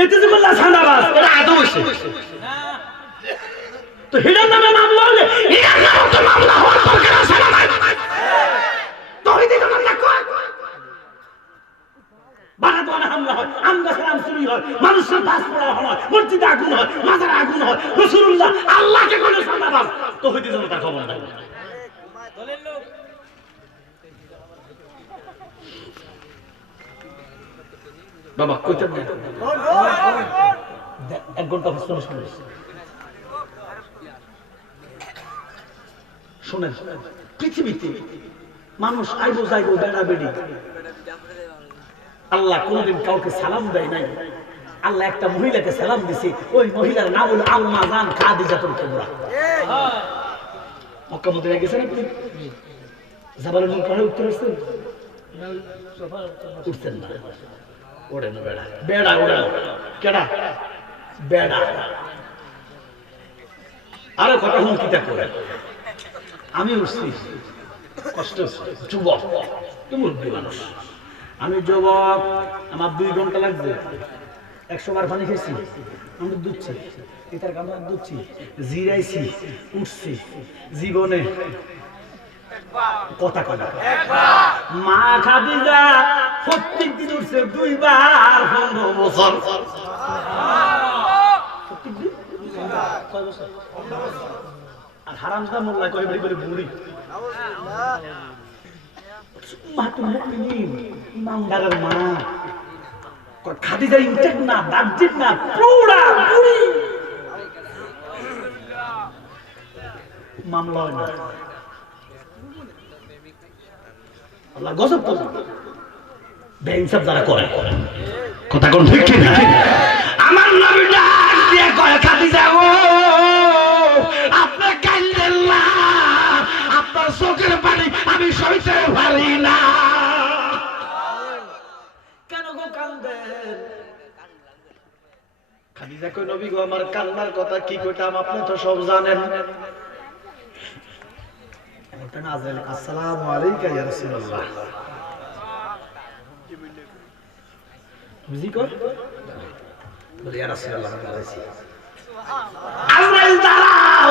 এটা যে বললা সান্দাবাজ, এটা আদব হইছে। তো হিডার নামে মামলা হলে হিডার নামে তো মামলা হওয়ার দরকার আছে না ভাই? তৌহিদের মামলা কই? বাড়াবাড়ি হামলা হয়, আম গাছের আম চুরি হয়, মানুষের বাস পড়া হয়, মসজিদে আগুন হয়, মাজারে আগুন হয়, রাসূলুল্লাহ আল্লাহকে কোন সান্দাবাজ তৌহিদি জনতার খবর নাই। বাবা কইতে না, এক ঘন্টা শুনেন, পৃথিবীতে মানুষ আইবো যাইবো বেড়া বেড়ি, আল্লাহ কোনদিন কাউকে সালাম দেয় নাই। আল্লাহ একটা মহিলাকে সালাম দিছে, ওই মহিলার নাম হলো আম্মা জান খাদিজাতুল কুবরা। মক্কা মদিনায় গেছেন আপনি? জাবালুল নূর পাহাড়ে উঠতে পারছেন? উঠছেন না, ওড়ে না বেড়া, বেড়া ওড়ে না। কেডা? বেড়া। আরো কথা হুমকিটা করে আমি উঠছি, কষ্ট যুবক, তুমি মানুষ, আমি যুবক, আমার 2 ঘন্টা লাগবে, 100 বার পানি খেয়েছি, আমি দুধছি, এটার কামড় দুধছি, জিরাইছি, উঠছি, জীবনে কথা কথা মা খাদিজা প্রত্যেক দিন উঠছে 2 বার 15 বছর। আর হারামজাদা মোল্লা করে বেরি বেরি বুড়ি ইমানদারের মা খাদিজা ইনটেক না, দার্জিত না, পুরা বুড়ি। মামলা হয় না। আল্লাহ গজব করবে বেইনসাফ যারা করে। কথা কোন ঠিক কি না? আমার নবী ডাক দিয়ে কয় খাদিজা গো আপনি কাঁদেন না, আপনার চোখের পানি আমি সইতে পারি না। কেন গো কাঁদেন? খাদিজা কই নবী গো আমার কান্নার কথা কি কইতাম, আপনি তো সব জানেন। এটা নাযিল আসসালামু আলাইকা ইয়া রাসূলুল্লাহ। বুঝি কর বলি ইয়া রাসূলুল্লাহ বলেছি আজরাইল দাঁড়াও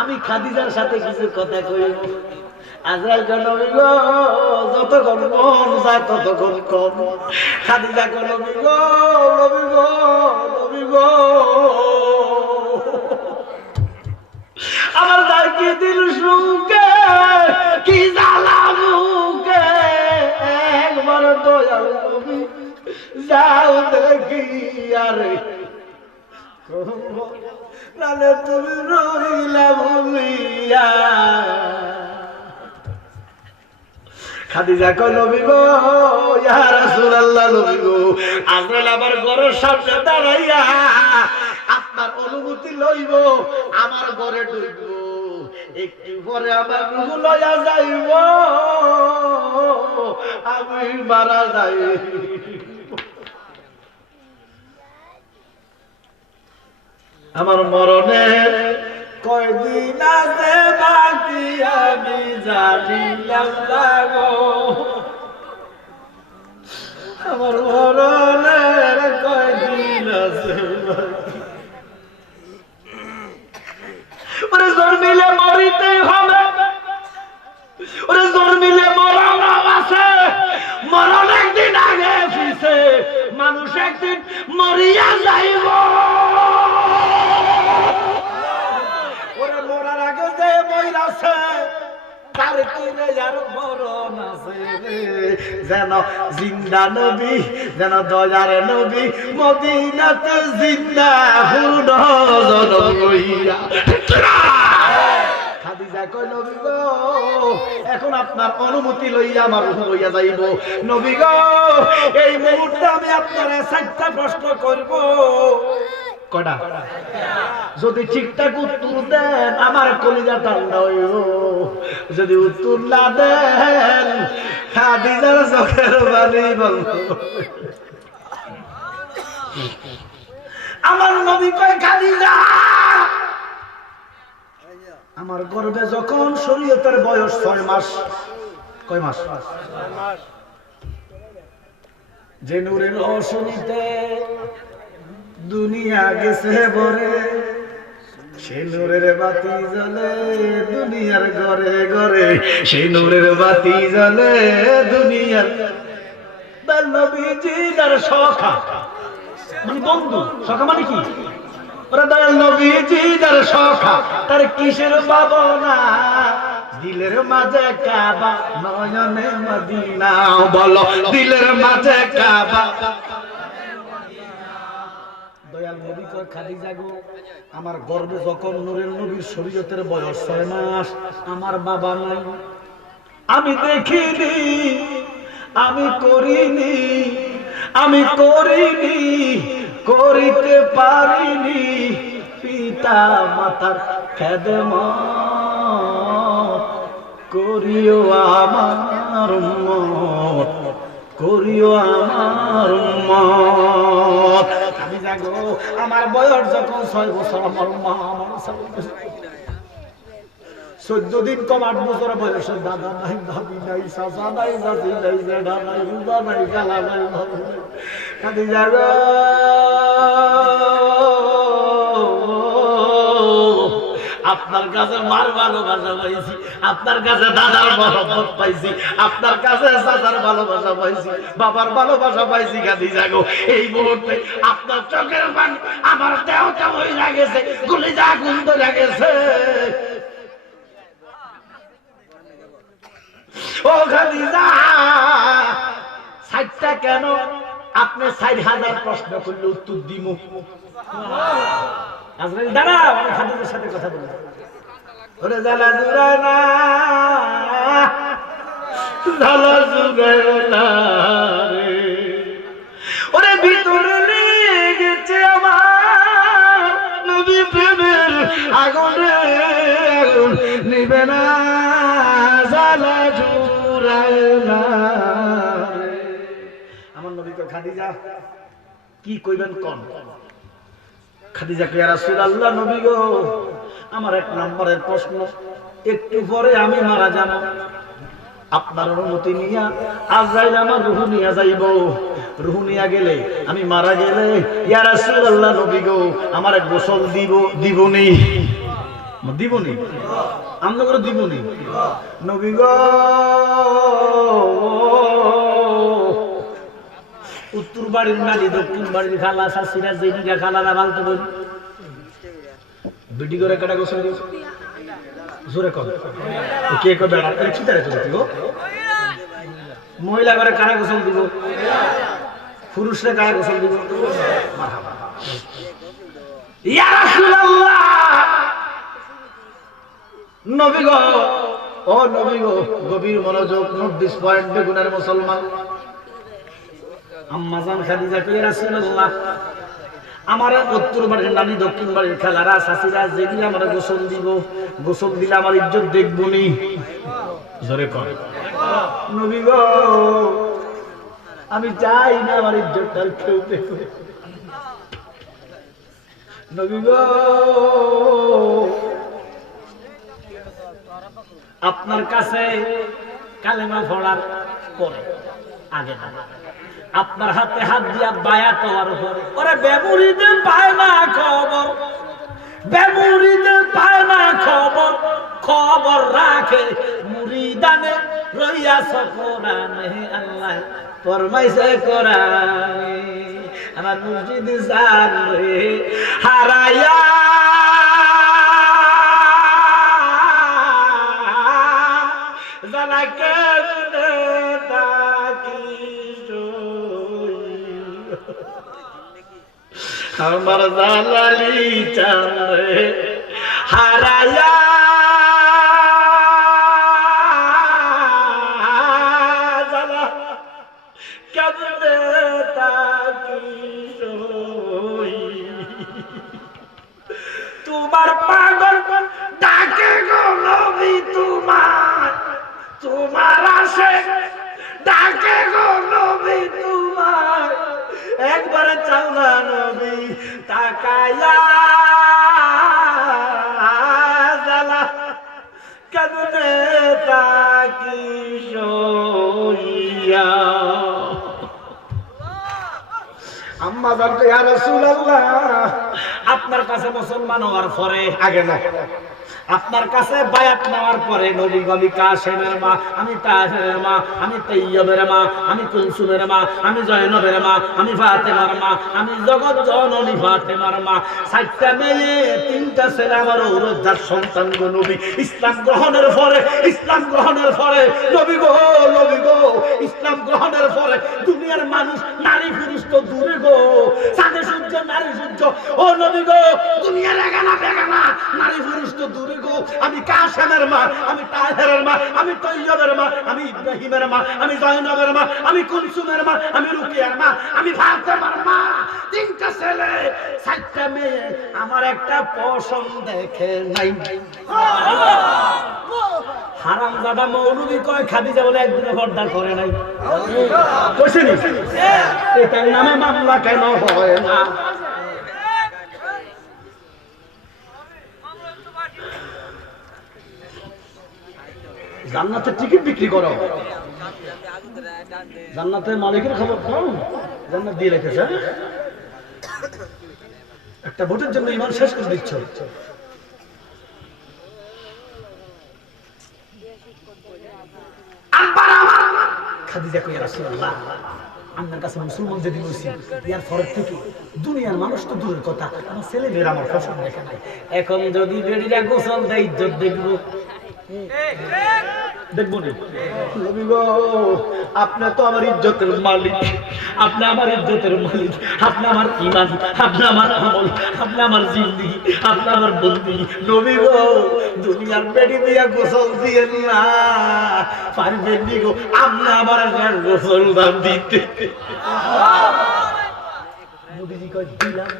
আমি খাদিজার সাথে কিছু কথা কইব। আজরাইল কই নবী গো যতক্ষণ মন চায় ততক্ষণ কম। খাদিজা কই নবী গো নবী গো নবী গো আমার দাঁড়িয়ে দিল সুখে কি জ্বালাবুকে একবার দয়াল নবী যাও দেখি আরে নালে তুমি রইলা ভুলিয়া। খাদিজা কই নবী গো ইয়া রাসূলুল্লাহ নবী গো আজরাইল আমার ঘরের সামনে দাঁড়াইয়া আপনার অনুমতি লইব আমার ঘরে ঢুকব, একটু পরে আমার রূহ লইয়া যাইব আমি মারা যাই। আমার মরণের কয়দিন আছে বাকি আমি জানিলাম না গো, আমার মরণের কয়দিন আছে বাকি। ওরে জন্মিলে মরিতে হবে, ওরে জন্মিলে মরণ আছে, মরণ একদিন আগে পিছে মানুষ একদিন মরিয়া যাইব। ওরে মরার আগে যে মইরাছে তার কিনে আর মরণ আছে রে। যেন জিন্দা নবী যেন দয়ার নবী মদিনাতে জিন্দা পূর্ণ জনম হইয়া। খাদিজা কই নবী গো এখন আপনার অনুমতি লইয়া আমার রূহ লইয়া যাইব। নবী গো এই মুহূর্তে আমি আপনারে 4টা প্রশ্ন করব। কয়টা? যদি ঠিকঠাক উত্তর দেন আমার কলিজা ঠান্ডা হইব, যদি উত্তর না দেন খাদিজার চোখের পানি বলব। আমার নবী কয় খাদিজা আমার গর্ভে যখন শরীয়তের বয়স 6 মাস, কয় মাস? যে নূরের রোশনীতে দুনিয়া গেছে ভরে, সেই নূরের বাতি জ্বলে দুনিয়ার ঘরে ঘরে, সেই নূরের বাতি জ্বলে দুনিয়ার। নবীজি তার সখা মানে বন্ধু, সখা মানে কি? ওরা দয়াল নবীজি তার সখা, তার কিসের ভাবনা? দিলের মাঝে কাবা নয়নে মদিনা, বলো দিলের মাঝে কাবা। দয়াল নবী কয় খাদিজা গো আমার গর্ভে যখন নূরের নবীর শরীয়তের বয়স 6 মাস, আমার বাবা নাই, আমি দেখিনি, আমি করিনি, আমি করিনি, করিতে পারিনি পিতা মাতার খেদমত, করিও আমার উম্মত, করিও আমার উম্মত। আমি জাগো আমার বয়স যখন 6 বছর, আমার মা আমার 14 দিন কম 8 বছর বয়সের দাদা নাই, ভাবি নাই, চাচা নাই, চাচি নাই, জেঠা নাই, বুবা নাই, খালা নাই, ভাবি নাই। খাদি জাগো আপনার কাছে মার ভালোবাসা পাইছি, আপনার কাছে দাদার মহব্বত পাইছি, আপনার কাছে চাচার ভালোবাসা পাইছি, বাবার ভালোবাসা পাইছি। খাদিজা গো এই মুহূর্তে আপনার চোখের পানি আমার দেহটা হয়ে গেছে, কলিজা আগুন ধরে গেছে। ও খাদিজা 60টা কেন? আপনি 60,000 প্রশ্ন করলে উত্তর দিমু। আজরাইল দাঁড়াও আমি খাদিজার সাথে কথা বলবো। ওরে জ্বালা জুড়ায় না, জ্বালা জুড়ায় না রে, ওরে ভিতরে লেগেছে আমার নবী প্রেমের আগুন রে, আগুন নিবে না, জ্বালা জুড়ায় না রে। আমার নবী কয় খাদিজা কি কইবেন কোন? খাদিজা কয় ইয়া রাসূলুল্লাহ, নবী গো আমার এক নম্বরের প্রশ্ন, একটু পরে আমি মারা যাব, আপনার অনুমতি নিয়া আজরাইল আমার রূহ নিয়া যাইব, রূহ নিয়া গেলে আমি মারা গেলে ইয়া রাসূলুল্লাহ নবী গো আমার এক গোসল দিবনি দিবনি আমরা করে দিবনি নবী গো। উত্তর বাড়ির নারী দক্ষিণ বাড়ির খালা শাশুড়া যেদিকে খালারা বালতে বলি বিডি করে কাটা গোসল দিব জোরে কর কে কবে আর কি তারে চলে দিব, মহিলা করে কারা গোসল দিব, পুরুষরা কারা গোসল দিব, মারহাবা। ইয়া রাসূলুল্লাহ নবী গো, ও নবী গো, গভীর মনোযোগ, নোটিস পয়েন্ট বেগুনের মুসলমান। আম্মা জান খাদিজা কই রাসূলুল্লাহ আমার উত্তর বাড়ির নানি দক্ষিণ বাড়ির খালারা শাশুড়া যেদিন আমার গোসল দিব, গোসল দিলে আমার ইজ্জত দেখবনি, জোরে কর নবী গো আমি চাই না আমার ইজ্জতটা কেউ দেখবে, নবী গো আপনার কাছে কালেমা পড়ার পরে আগে না আপনার হাতে হাত দিয়া বায়াত হওয়ার পরে, ওরে বেমুরিদে পায় না খবর, বেমুরিদে পায় না খবর, খবর রাখে মুরিদানে রইয়াছ কোরআনে, আল্লাহ ফরমাইছে কোরআনে আমার মুর্শিদ জান রে হারায়া জানাকে আমার জালালি চান রে হারায়া জালা কেমনে তাকি তোমার পাগল ডাকে গো নবী, তোমার তোমার আসে ডাকে গো নবী, তোমার একবারে চাও না নবী তাকায়া জালা কেমনে তাকি সইয়া। আম্মা জানতো ইয়া রাসূলুল্লাহ আপনার কাছে মুসলমান হওয়ার পরে আগে না আপনার কাছে বায়াত নেওয়ার পরে নবী গলি কাসেমের মা, আমি তাহেরের মা, আমি তাইয়্যিবের মা, আমি কুলসুমের মা, আমি জয়নবের মা, আমি ফাতেমার মা, আমি জগৎ জননী ফাতেমার মা, 4টা মেয়ে 3টা ছেলে আমার ঔরধ্যার সন্তান গো নবী। ইসলাম গ্রহণের পরে, ইসলাম গ্রহণের পরে নবী গো, নবী গো ইসলাম গ্রহণের পরে দুনিয়ার মানুষ নারী পুরুষ তো দূরে গো, সাথে সূর্য নারী সূর্য, ও নবী গো দুনিয়ার এগানা বেগানা নারী পুরুষ তো দূরে গো। আমি কাসেমের মা, আমি তাহেরের মা, আমি তাইয়্যিবের মা, আমি ইব্রাহিমের মা, আমি জয়নবের মা, আমি কুলসুমের মা, আমি রুকিয়ার মা, আমি ফাতেমার মা, 3টা ছেলে 4টা মেয়ে, আমার একটা পছন্দ দেখে নাই। হারামজাদা মৌলবী কয় খাদিজা বলে একদিনে পর্দা করে নাই, কইছেনি এটার নামে মামলা কেন হয় না? জান্নাতের টিকিট বিক্রি করো, জান্নাতের মালিকের খবর দাও, জান্নাত দিয়ে রেখেছে, একটা ভোটের জন্য ইমান শেষ করে দিচ্ছ। খাদিজা কই রাসূলুল্লাহ আপনার কাছে মুসলমান যদি বলছি ইয়ার ফরক থেকে দুনিয়ার মানুষ তো দূরের কথা, আমার ছেলে মেয়েরা আমার পছন্দ দেখে নাই, এখন যদি বেড়িরা গোসল দেয় ইজ্জত দেখবো, দেখবো নি নবী গো আপনি তো আমার ইজ্জতের মালিক, আপনি আমার ইজ্জতের মালিক, আপনি আমার ঈমান, আপনি আমার আমল, আপনি আমার জিন্দেগি, আপনি আমার বন্দি। নবী গো দুনিয়ার বেড়ি দিয়া গোসল দিয়েন না, পারবেন নি গো আপনি আমার গোসল দাম দিতে। নবীজি কয় দিলাম।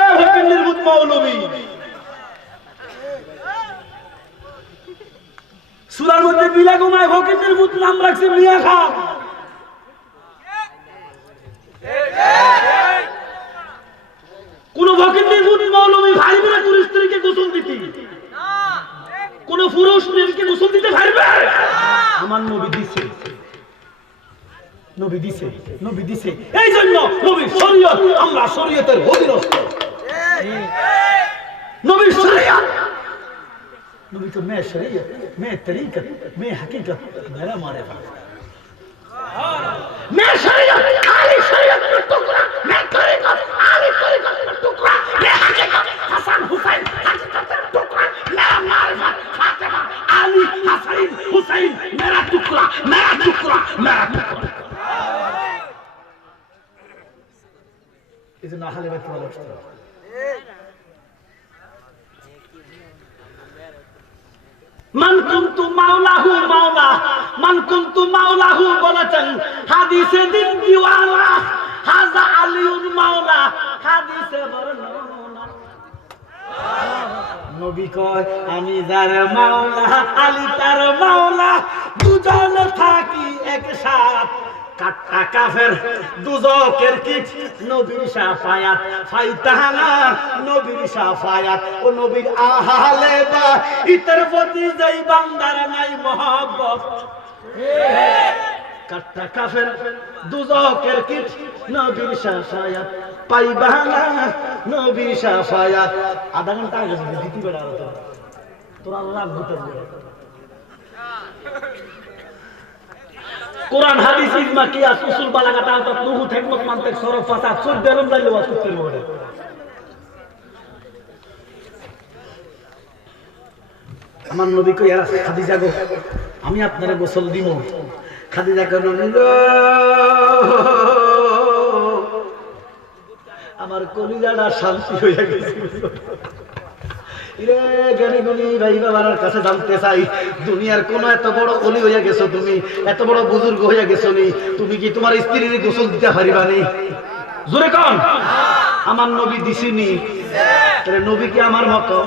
এই ফকির ভূত মৌলবী সূরার মধ্যে বিলা ঘুমায় ফকির ভূত নাম রাখছে মিয়া খান। কোন ফকির ভূত মৌলবী ভাই বোন কোন স্ত্রীকে গোসল দিতে, কোন পুরুষ মেয়েকে গোসল দিতে পারবে? আমার নবী দিছে, নবী দিছে, নবী দিছে। এই জন্য নবীর শরীয়ত, আমরা শরীয়তের অধীনস্থ। নবীর শরীয়ত, নবী তো মেয়ে শরীয়ত, মেয়ে তরিকত, মেয়ে হकीकत, मेरा मारिफत। मैं शरीयत आली शरीयत का टुकड़ा, मैं तरीकत आली तरीकत का टुकड़ा, मैं हकीकत हसन हुसैन हकीकत का टुकड़ा, मेरा मारिफत फातिमा आली हसन हुसैन, मेरा टुकड़ा, मेरा टुकड़ा, मेरा टुकड़ा। इतना हाले में तुम्हारा उठता মান কুনতু মাওলাহু মাওলা, মান কুনতু মাওলাহু বলেছেন হাদিসে দিন দিওয়ানা, হাজা আলিউর মাওলা হাদিসে বর্ণনা। নবী কয় আমি যার মাওলা আলী তার মাওলা, দুজন থাকি একসাথ। কাটা কাফের দুজকের কিট নবীর শাফায়াত ফাইতানা, নবীর শাফায়াত ও নবীর আহলে বাইতের প্রতি যেই বান্দার নাই মহব্বত। কাটা কাফের দুজকের কিট নবীর শাফায়াত পাইবা না, নবীর শাফায়াত। আধা ঘন্টা আগে দিতে বেড়া তোরা লাভ গুটার কোরআন হাদিস ইজমা কিয়াস উসুল বালাগাত আলতাত নুহুত হিকমত মানতিক সরফ ফাসাদ সব দেলম লাইলে ওয়াজ করতে হবে। আমার নবী কই আর খাদিজা গো আমি আপনারে গোসল দিব। খাদিজা কই নবী গো আমার কলিজাটা শান্তি হয়ে গেছে। ইরে জ্ঞানী গুণী ভাই বাবার কাছে জানতে চাই, দুনিয়ার কোন এত বড় অলি হইয়া গেছো তুমি, এত বড় বুজুর্গ হইয়া গেছো নি, তুমি কি তোমার স্ত্রীর গোসল দিতে পারিবা নি? জোরে কোন আমার নবী দিছিনি? তাহলে নবী কি আমার মতো?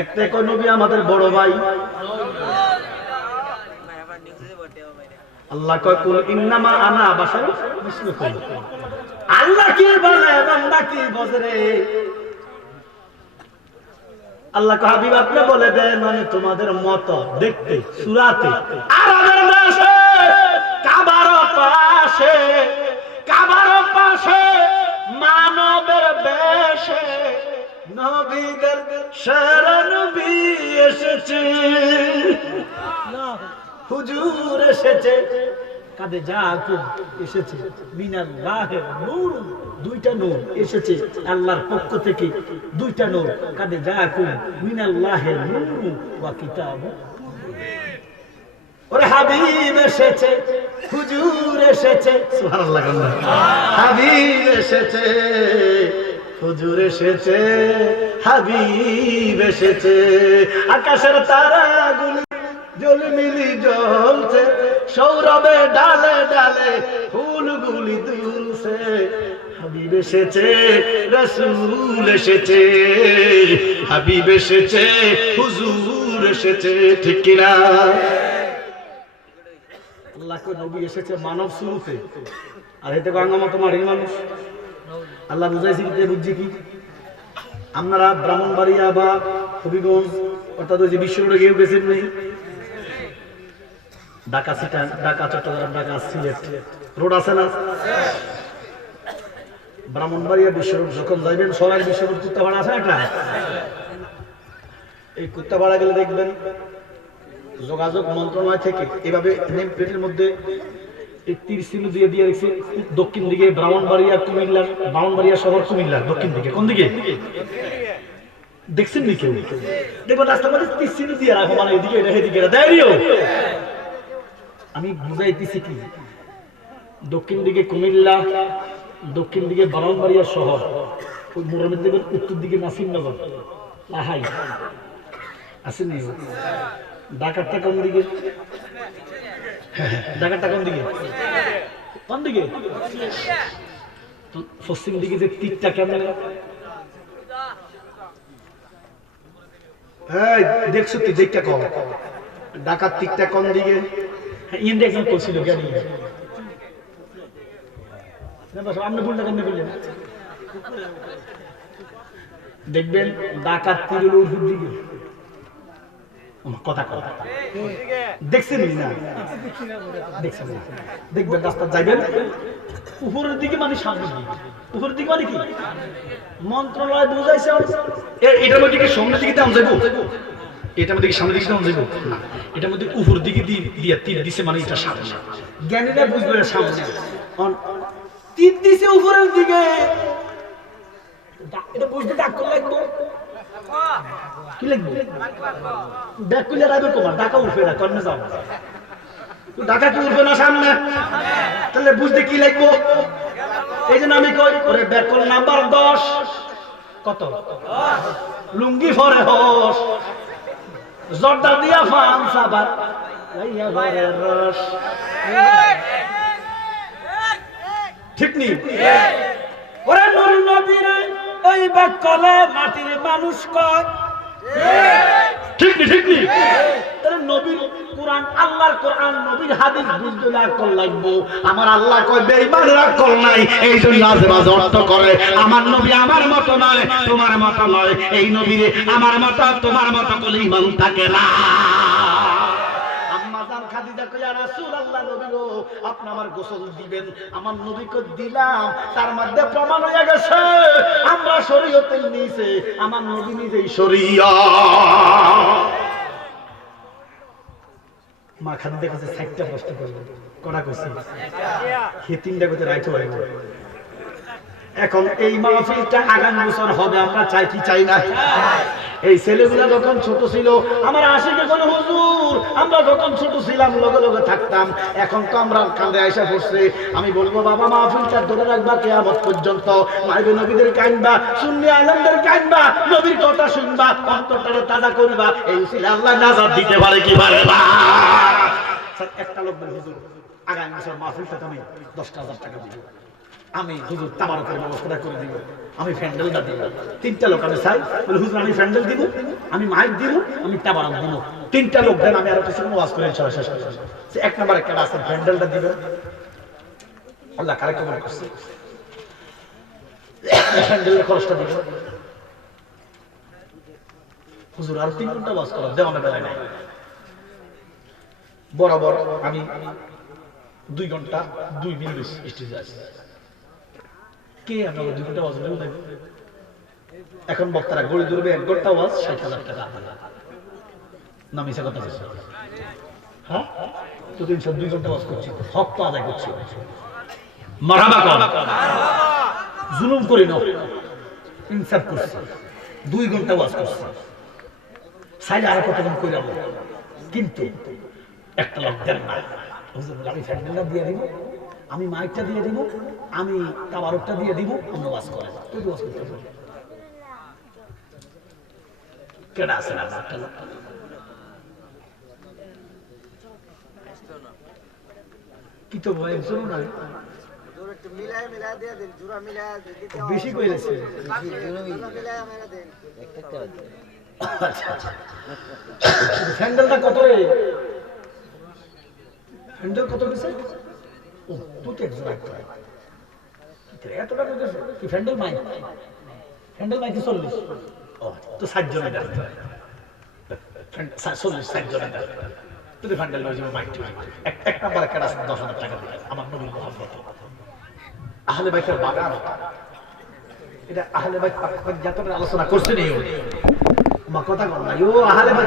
একটা কয় নবী আমাদের বড় ভাই। আল্লাহ কয় কুল ইন্নামা আনা বাশারুন মিসলুকুম। আল্লাহ কি বলে বান্দা কি বজরে? আল্লাহ কয় হাবিব আপনি বলে দেন আমি তোমাদের মতো দেখতে সুরাতে। আরবের দেশে কাবার পাশে, কাবার পাশে মানবের বেশে নবীদের সেরা নবী এসেছে, হুজুর এসেছে। কাদে জাকুব এসেছে মিনাল্লাহির নূর, দুইটা নূর এসেছে আল্লাহর পক্ষ থেকে, দুইটা নূর। কাদে জাকুব মিনাল্লাহির নূর ওয়া কিতাবু। ওরে হাবিব এসেছে, হুজুর এসেছে, সুবহানাল্লাহ। হাবিব এসেছে, হুজুর এসেছে, হাবিব এসেছে। আকাশের তারাগুলি ঝলমিলি জ্বলছে, সৌরভে ডালে ডালে ফুলগুলি দুলছে। হাবিব এসেছে, রাসূল এসেছে, হাবিব এসেছে, হুজুর এসেছে, ঠিক কিনা? আল্লাহ কো নবী এসেছে মানব স্বরূপে, আর এতে বাংলা তোমার এই মানুষ। আল্লাহ বুঝাইছি কি বুঝছি কি? আপনারা ব্রাহ্মণবাড়িয়া বা হবিগঞ্জ অর্থাৎ ওই যে বিশ্ব রোডে গিয়ে গেছেন নেই? ঢাকা সিটা, ঢাকা চট্টগ্রাম, ঢাকা সিলেট রোড আছে না? ব্রাহ্মণবাড়িয়া বিশ্ব রোড যখন যাইবেন সরাই বিশ্ব রোড কুত্তাপাড়া আছে একটা, এই কুত্তাপাড়া গেলে দেখবেন যোগাযোগ মন্ত্রণালয় থেকে এভাবে নেম প্লেটের মধ্যে এই তীরচিহ্ন দিয়ে দিয়ে রেখেছে দক্ষিণ দিকে ব্রাহ্মণবাড়িয়া কুমিল্লার, ব্রাহ্মণবাড়িয়া শহর কুমিল্লার দক্ষিণ দিকে। কোন দিকে? দেখছেন নি কেউ? দেখবেন রাস্তার মধ্যে তীর দিয়ে রাখো, মানে এদিকে এটা এদিকে এটা দেয়ও। আমি বুঝাইতেছি কি, দক্ষিণ দিকে কুমিল্লা, দক্ষিণ দিকে ব্রাহ্মণবাড়িয়া শহর, ওই মোড়ের দেখবেন উত্তর দিকে নাসিরনগর, লাহাই আছে নি? ঢাকারটা কোন দিকে? ঢাকারটা কোন দিকে? কোন দিকে? পশ্চিম দিকে যে তীরটা কেমন দেখছো? তুই দেখটা কম ঢাকার তীরটা কোন দিকে? ইন্ডিয়া একজন করছিল জ্ঞানী, আপনি বললেন কেমনি বললেন? দেখবেন ঢাকার তীরের উপর দিকে কথা কথা দেখছেন না? দেখছেন না? দেখবেন রাস্তা যাইবেন উপরের দিকে, মানে সামনের দিকে। উপরের দিকে মানে কি মন্ত্রণালয় বুঝাইছে, এটার মধ্যে কি সামনের দিকে দাম যাইব? এটার মধ্যে কি সামনের দিকে দাম যাইব না, এটার মধ্যে উপর দিকে দিয়ে তীর দিছে, মানে এটা সামনে। জ্ঞানীরা বুঝবে সামনে তীর দিছে উপরের দিকে, এটা বুঝতে ডাক লাগবে। কি লাগবে? ব্যাক করলে রাখবে তোমার ঢাকা উঠবে না, কর্মে যাও ঢাকা কি উঠবে না সামনে? তাহলে বুঝতে কি লাগবো? এই জন্য আমি কই ওরে ব্যাক কল নাম্বার 10 কত? লুঙ্গি ফরে হস জর্দা দিয়া ফান সাবার লাইয়া ঘরের রস। ঠিক নি? ওরে নূর নবীরে এই ব্যাক কলে মাটির মানুষ কয়। ঠিক নি? ঠিক নি? তাহলে নবীর কোরআন, আল্লাহর কোরআন, নবীর হাদিস বুঝতে আকল লাগবো। আমার আল্লাহ কয় বেঈমানের আকল নাই, এই জন্য আজেবাজে অর্থ করে। আমার নবী আমার মতো নয়, তোমার মতো নয়। এই নবীরে আমার মতো তোমার মতো বলে ঈমান থাকে না। আম্মা জান খাদিজা কয় ইয়া রাসূলুল্লাহ, নবী গো আপনি আমার গোসল দিবেন। আমার নবীকে দিলাম, তার মধ্যে প্রমাণ হয়ে গেছে আমরা শরীয়তের নিচে, আমার নবী নিজেই শরীয়ত। মা খাদ্যের কাছে 60টা প্রশ্ন করবে, করা কইছি হে 3টা করতে রাইট হয়ে গেল। এখন এই মাহফিলটা আগামী বছর হবে, আমরা চাই কি চাই না? এই ছেলেগুলা যখন ছোট ছিল আমার আশিকে কোন হুজুর, আমরা যখন ছোট ছিলাম লগে লগে থাকতাম, এখন তো আমরা কাঁধে আইসা পড়ছে। আমি বলবো বাবা মাহফিলটা ধরে রাখবা কিয়ামত পর্যন্ত, মাইবে নবীদের কাইনবা, সুন্নি আলেমদের কাইনবা, নবীর কথা শুনবা, অন্তরটারে তাজা করবা। এই উসিলা আল্লাহ নাজাত দিতে পারে কি পারে না? স্যার একটা লোক বলে হুজুর আগামী বছর মাহফিলটা আমি 10,000 টাকা দিব, আমি হুজুর তাবারকের ব্যবস্থা করে দিব, আমি ফ্যান্ডেলটা দিব। 3টা লোক আমি চাই বলে হুজুর আমি ফ্যান্ডেল দিব, আমি মাইক দিব, আমি তাবারক দিব। 3টা লোক দেন, আমি আরো কিছু ওয়াজ করে ইনশাআল্লাহ শেষ করে দেব। এক নাম্বার একটা আছে ফ্যান্ডেলটা দিব, আল্লাহ কারে কবুল করছে, ফ্যান্ডেলের খরচটা দিব। হুজুর আর 3 ঘন্টা ওয়াজ করা দেওয়া বেলায় নাই, বরাবর আমি 2 ঘন্টা 2 মিনিট স্টেজে আছি। কে আপনারা 2 ঘন্টা ওয়াজ করবেন? এখন বক্তারা গড়ে ধরবে 1 ঘন্টা ওয়াজ 60,000 টাকা না, মিছা কথা বলছে। হ্যাঁ তো 2 ঘন্টা ওয়াজ করছি, হক তো আদায় করছি, মারহাবা কর, জুলুম করি না, ইনসাফ করছি। 2 ঘন্টা ওয়াজ করছি, চাইলে আরো কতক্ষণ করে যাবো, কিন্তু একটা লোক দেন না। আমি ফ্যান্ডেলটা দিয়ে দিব, আমি মাইকটা দিয়ে দিব, আমি তাবারকটা দিয়ে দিব, অন্য ওয়াজ করে তুই ওয়াজ করতে পারবি কেডা আছে না? কি তো ভয় শুনো না, বেশি কইলেছে। ফ্যান্ডেলটা কত রে? ফ্যান্ডেল কত দিছে? ও তুই তো একজন এত টাকা দিছে কি? ফ্যান্ডেল মাইক, ফ্যান্ডেল মাইক 40। ও তো 60 জনের দাম, 40-60 জনের দাম। তুই ফ্যান্ডেল লয়ে যাবে, মাইক এক নাম্বার কেডা 10,000 টাকা দিবে। আমার নবীর মুহাব্বত, আহলে বাইতের বাগান, এটা আহলে বাইত পাক যতটা আলোচনা করছে নি মা কথা কর না, ও আহলে বাইত